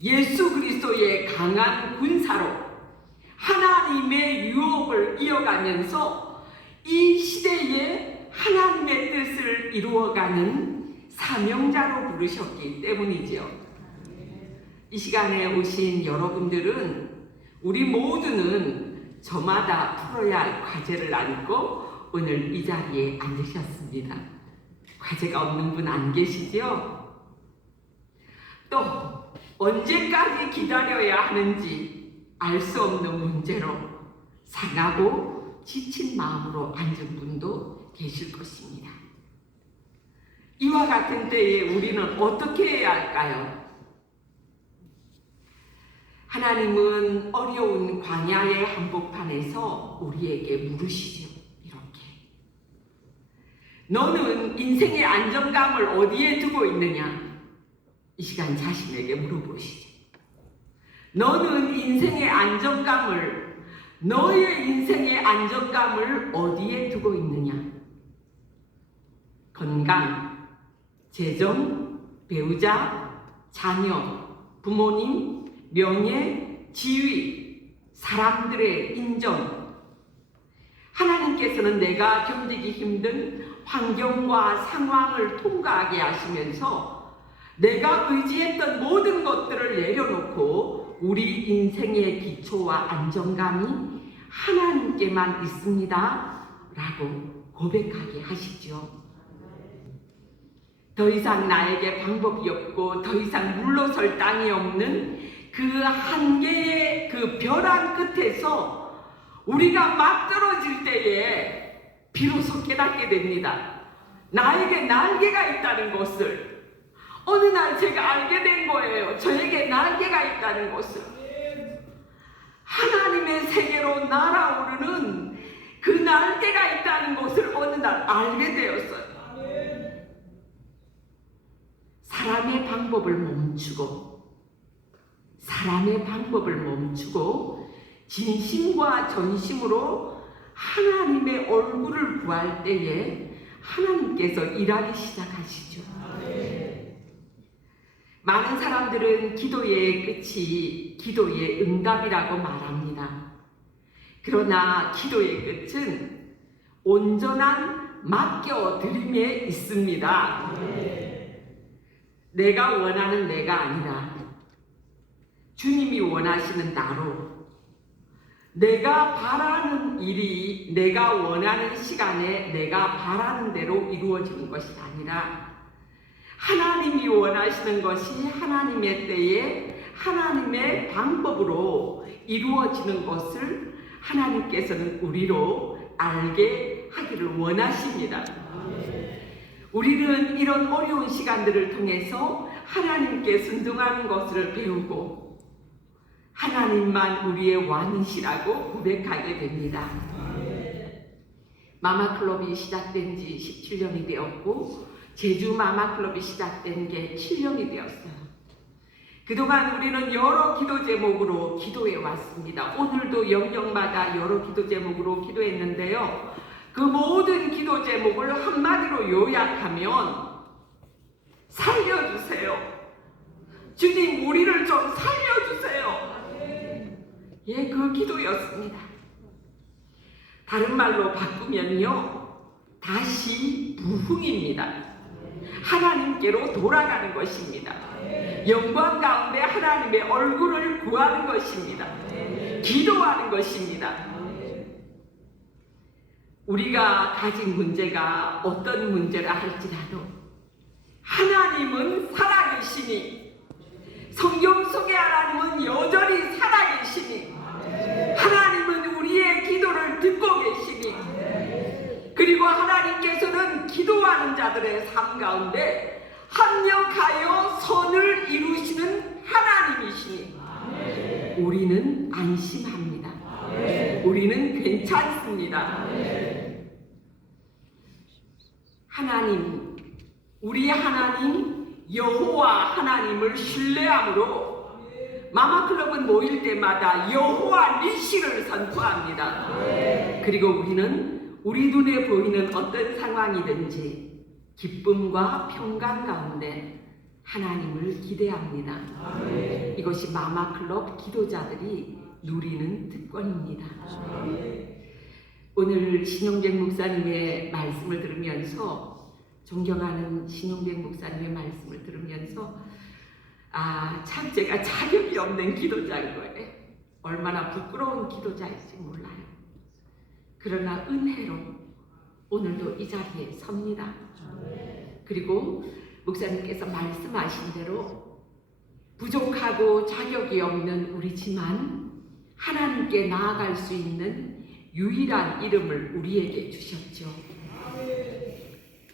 예수 그리스도의 강한 군사로 하나님의 유업을 이어가면서 이 시대에 하나님의 뜻을 이루어가는 사명자로 부르셨기 때문이지요. 이 시간에 오신 여러분들은 우리 모두는 저마다 풀어야 할 과제를 안고 오늘 이 자리에 앉으셨습니다. 과제가 없는 분 안 계시죠? 또 언제까지 기다려야 하는지 알 수 없는 문제로 상하고 지친 마음으로 앉은 분도 계실 것입니다. 이와 같은 때에 우리는 어떻게 해야 할까요? 하나님은 어려운 광야의 한복판에서 우리에게 물으시죠. 이렇게. 너는 인생의 안정감을 어디에 두고 있느냐? 이 시간 자신에게 물어보시죠. 너는 너의 인생의 안정감을 어디에 두고 있느냐? 건강, 재정, 배우자, 자녀, 부모님, 명예, 지위, 사람들의 인정. 하나님께서는 내가 견디기 힘든 환경과 상황을 통과하게 하시면서 내가 의지했던 모든 것들을 내려놓고 우리 인생의 기초와 안정감이 하나님께만 있습니다 라고 고백하게 하시죠. 더 이상 나에게 방법이 없고 더 이상 물러설 땅이 없는 그 한계의 그 벼랑 끝에서 우리가 막 떨어질 때에 비로소 깨닫게 됩니다. 나에게 날개가 있다는 것을 어느 날 제가 알게 된 거예요. 저에게 날개가 있다는 것을. 하나님의 세계로 날아오르는 그 날개가 있다는 것을 어느 날 알게 되었어요. 사람의 방법을 멈추고 진심과 전심으로 하나님의 얼굴을 구할 때에 하나님께서 일하기 시작하시죠. 많은 사람들은 기도의 끝이 기도의 응답이라고 말합니다. 그러나 기도의 끝은 온전한 맡겨드림에 있습니다. 내가 원하는 내가 아니라 주님이 원하시는 나로, 내가 바라는 일이 내가 원하는 시간에 내가 바라는 대로 이루어지는 것이 아니라 하나님이 원하시는 것이 하나님의 때에 하나님의 방법으로 이루어지는 것을 하나님께서는 우리로 알게 하기를 원하십니다. 우리는 이런 어려운 시간들을 통해서 하나님께 순종하는 것을 배우고 하나님만 우리의 왕이시라고 고백하게 됩니다. 마마클럽이 시작된 지 17년이 되었고 제주 마마클럽이 시작된 게 7년이 되었어요. 그동안 우리는 여러 기도 제목으로 기도해 왔습니다. 오늘도 영역마다 여러 기도 제목으로 기도했는데요. 그 모든 기도 제목을 한마디로 요약하면 살려주세요. 주님, 우리를 좀 살려주세요. 예, 그 기도였습니다. 다른 말로 바꾸면요, 다시 부흥입니다. 하나님께로 돌아가는 것입니다. 영광 가운데 하나님의 얼굴을 구하는 것입니다. 기도하는 것입니다. 우리가 가진 문제가 어떤 문제라 할지라도 하나님은 살아계시니, 성경 속의 하나님은 여전히 살아계시니, 하나님은 우리의 기도를 듣고 계시니, 그리고 하나님께서는 기도하는 자들의 삶 가운데 합력하여 선을 이루시는 하나님이시니 우리는 안심합니다. 우리는 괜찮습니다. 하나님, 우리의 하나님 여호와 하나님을 신뢰함으로 마마클럽은 모일 때마다 여호와 니시를 선포합니다. 그리고 우리는 우리 눈에 보이는 어떤 상황이든지 기쁨과 평강 가운데 하나님을 기대합니다. 이것이 마마클럽 기도자들이 누리는 특권입니다. 오늘 신용백 목사님의 말씀을 들으면서, 존경하는 신용백 목사님의 말씀을 들으면서 참 제가 자격이 없는 기도자인 거예요. 얼마나 부끄러운 기도자일지 몰라요. 그러나 은혜로 오늘도 이 자리에 섭니다. 그리고 목사님께서 말씀하신 대로 부족하고 자격이 없는 우리지만 하나님께 나아갈 수 있는 유일한 이름을 우리에게 주셨죠.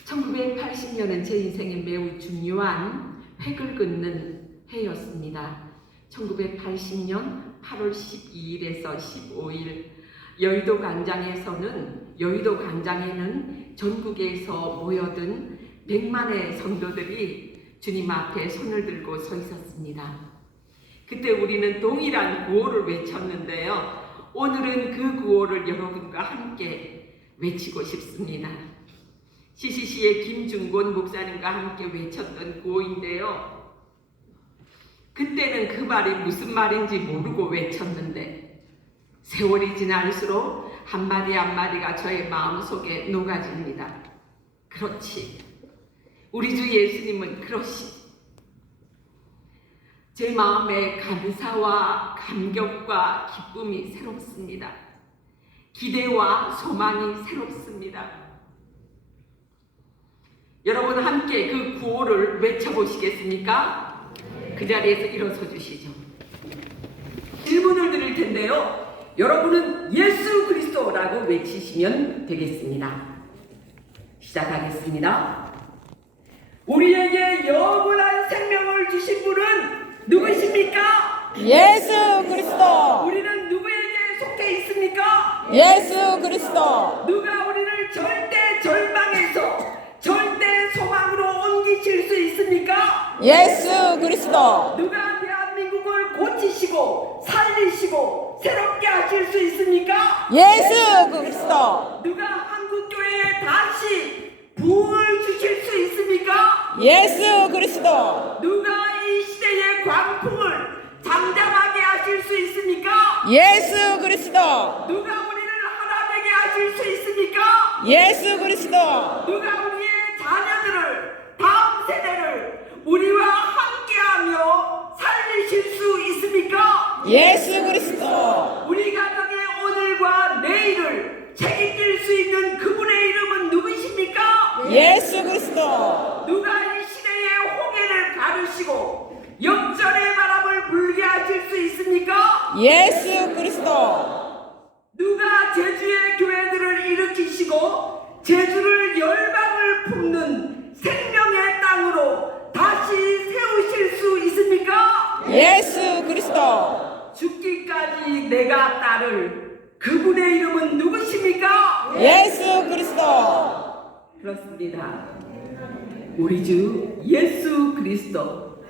1980년은 제 인생에 매우 중요한 획을 긋는 해였습니다. 1980년 8월 12일에서 15일 여의도 광장에는 전국에서 모여든 100만의 성도들이 주님 앞에 손을 들고 서 있었습니다. 그때 우리는 동일한 구호를 외쳤는데요. 오늘은 그 구호를 여러분과 함께 외치고 싶습니다. CCC의 김중곤 목사님과 함께 외쳤던 구호인데요. 그때는 그 말이 무슨 말인지 모르고 외쳤는데 세월이 지날수록 한마디 한마디가 저의 마음속에 녹아집니다. 그렇지. 우리 주 예수님은 그러시. 제 마음에 감사와 감격과 기쁨이 새롭습니다. 기대와 소망이 새롭습니다. 여러분 함께 그 구호를 외쳐보시겠습니까? 그 자리에서 일어서 주시죠. 질문을 드릴 텐데요. 여러분은 예수 그리스도라고 외치시면 되겠습니다. 시작하겠습니다. 우리에게 영원한 생명을 주신 분은 누구십니까? 예수 그리스도. 우리는 누구에게 속해 있습니까? 예수 그리스도. 누가 우리를 절대 절망에서 절대 소망으로 옮기실 수 있습니까? 예수 그리스도. 누가 대한민국을 고치시고 살리시고 새롭게 하실 수 있습니까? 예수 그리스도. 누가 한국교회에 다시 부흥을 주실 수 있습니까? 예수 그리스도. 누가 이 시대의 광풍을 잠잠하게 하실 수 있습니까? 예수 그리스도. 누가 우리를 하나 되게 하실 수 있습니까? 예수 그리스도. 누가 우리의 자녀들을, 다음 세대를 우리와 함께하며 살리실 수 있습니까? 예수 그리스도. 우리 가정의 오늘과 내일을 책임질 수 있는 그분의 이름은 누구십니까? 예수 그리스도. 누가 이 시대의 홍해를 가르시고 역전의 바람을 불게 하실 수 있습니까? 예수 그리스도. 누가 제주의 교회들을 일으키시고 제주를 열방을 품는 생명의 땅으로 다시 세우실 수 있습니까? 예수 그리스도. 죽기까지 내가 따를 그분의 이름은 누구십니까? 예수 그리스도. 그렇습니다. 우리 주 예수 그리스도,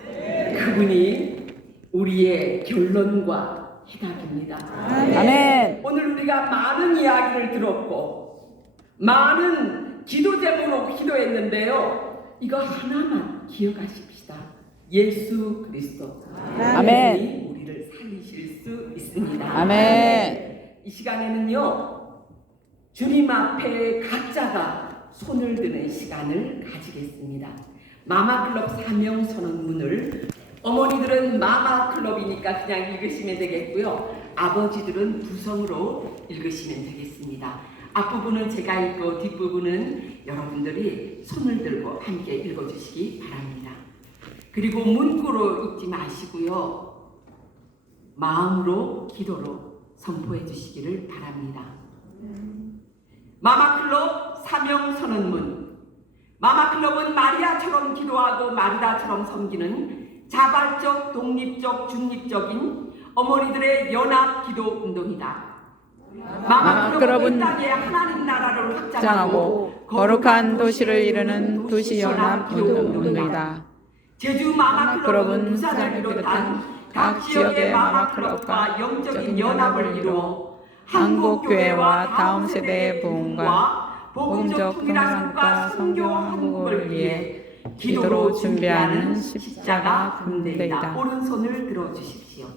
그분이 우리의 결론과 해답입니다. 아멘. 오늘 우리가 많은 이야기를 들었고 많은 기도 제목으로 기도했는데요. 이거 하나만 기억하십시다. 예수 그리스도. 아멘. 그분이 우리를 살리실 수 있습니다. 아멘. 이 시간에는요, 주님 앞에 각자가 손을 드는 시간을 가지겠습니다. 마마클럽 사명선언문을 어머니들은 마마클럽이니까 그냥 읽으시면 되겠고요. 아버지들은 구성으로 읽으시면 되겠습니다. 앞부분은 제가 읽고 뒷부분은 여러분들이 손을 들고 함께 읽어주시기 바랍니다. 그리고 문구로 읽지 마시고요. 마음으로 기도로 선포해 주시기를 바랍니다. 마마클럽 사명선언문. 마마클럽은 마리아처럼 기도하고 마르다처럼 섬기는 자발적, 독립적, 중립적인 어머니들의 연합 기도 운동이다. 마마클럽은 이 땅에 하나님 나라를 확장하고 거룩한 도시를 이루는 도시연합 기도 운동이다. 제주 마마클럽은 부산을 비롯한 각 지역의 마마클럽과 영적인 연합을 이루어 한국교회와 다음 세대의 부흥과 복음적 통일과 성경 한국을 위해 기도로 준비하는 십자가 군대이다. 오른손을 들어주십시오.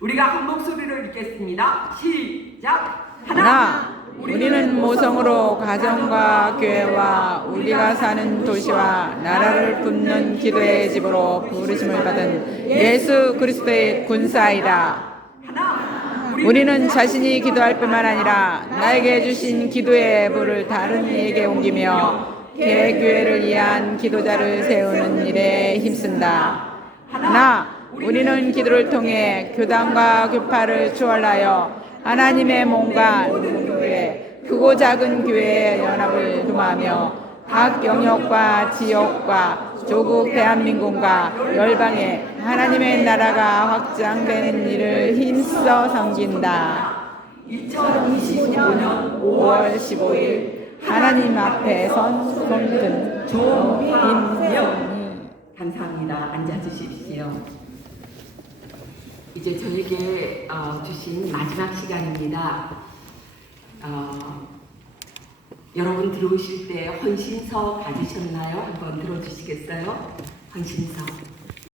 우리가 한 목소리로 읽겠습니다. 시작. 하나, 우리는 모성으로 가정과 교회와 우리가 사는 도시와 나라를 품는 기도의 집으로 부르심을 받은 예수 그리스도의 군사이다. 하나. 우리는 자신이 기도할 뿐만 아니라 나에게 주신 기도의 부를 다른 이에게 옮기며 개교회를 위한 기도자를 세우는 일에 힘쓴다. 하나, 우리는 기도를 통해 교단과 교파를 초월하여 하나님의 몸과 모든 교회, 크고 작은 교회의 연합을 도모하며 각 영역과 지역과 조국 대한민국과 열방에 하나님의 나라가 확장되는 일을 힘써 섬긴다. 2025년 5월 15일 하나님 앞에 손든 조임선이. 감사합니다. 앉아주십시오. 이제 저에게 주신 마지막 시간입니다. 여러분 들어오실 때 헌신서 가지셨나요? 한번 들어주시겠어요? 헌신서.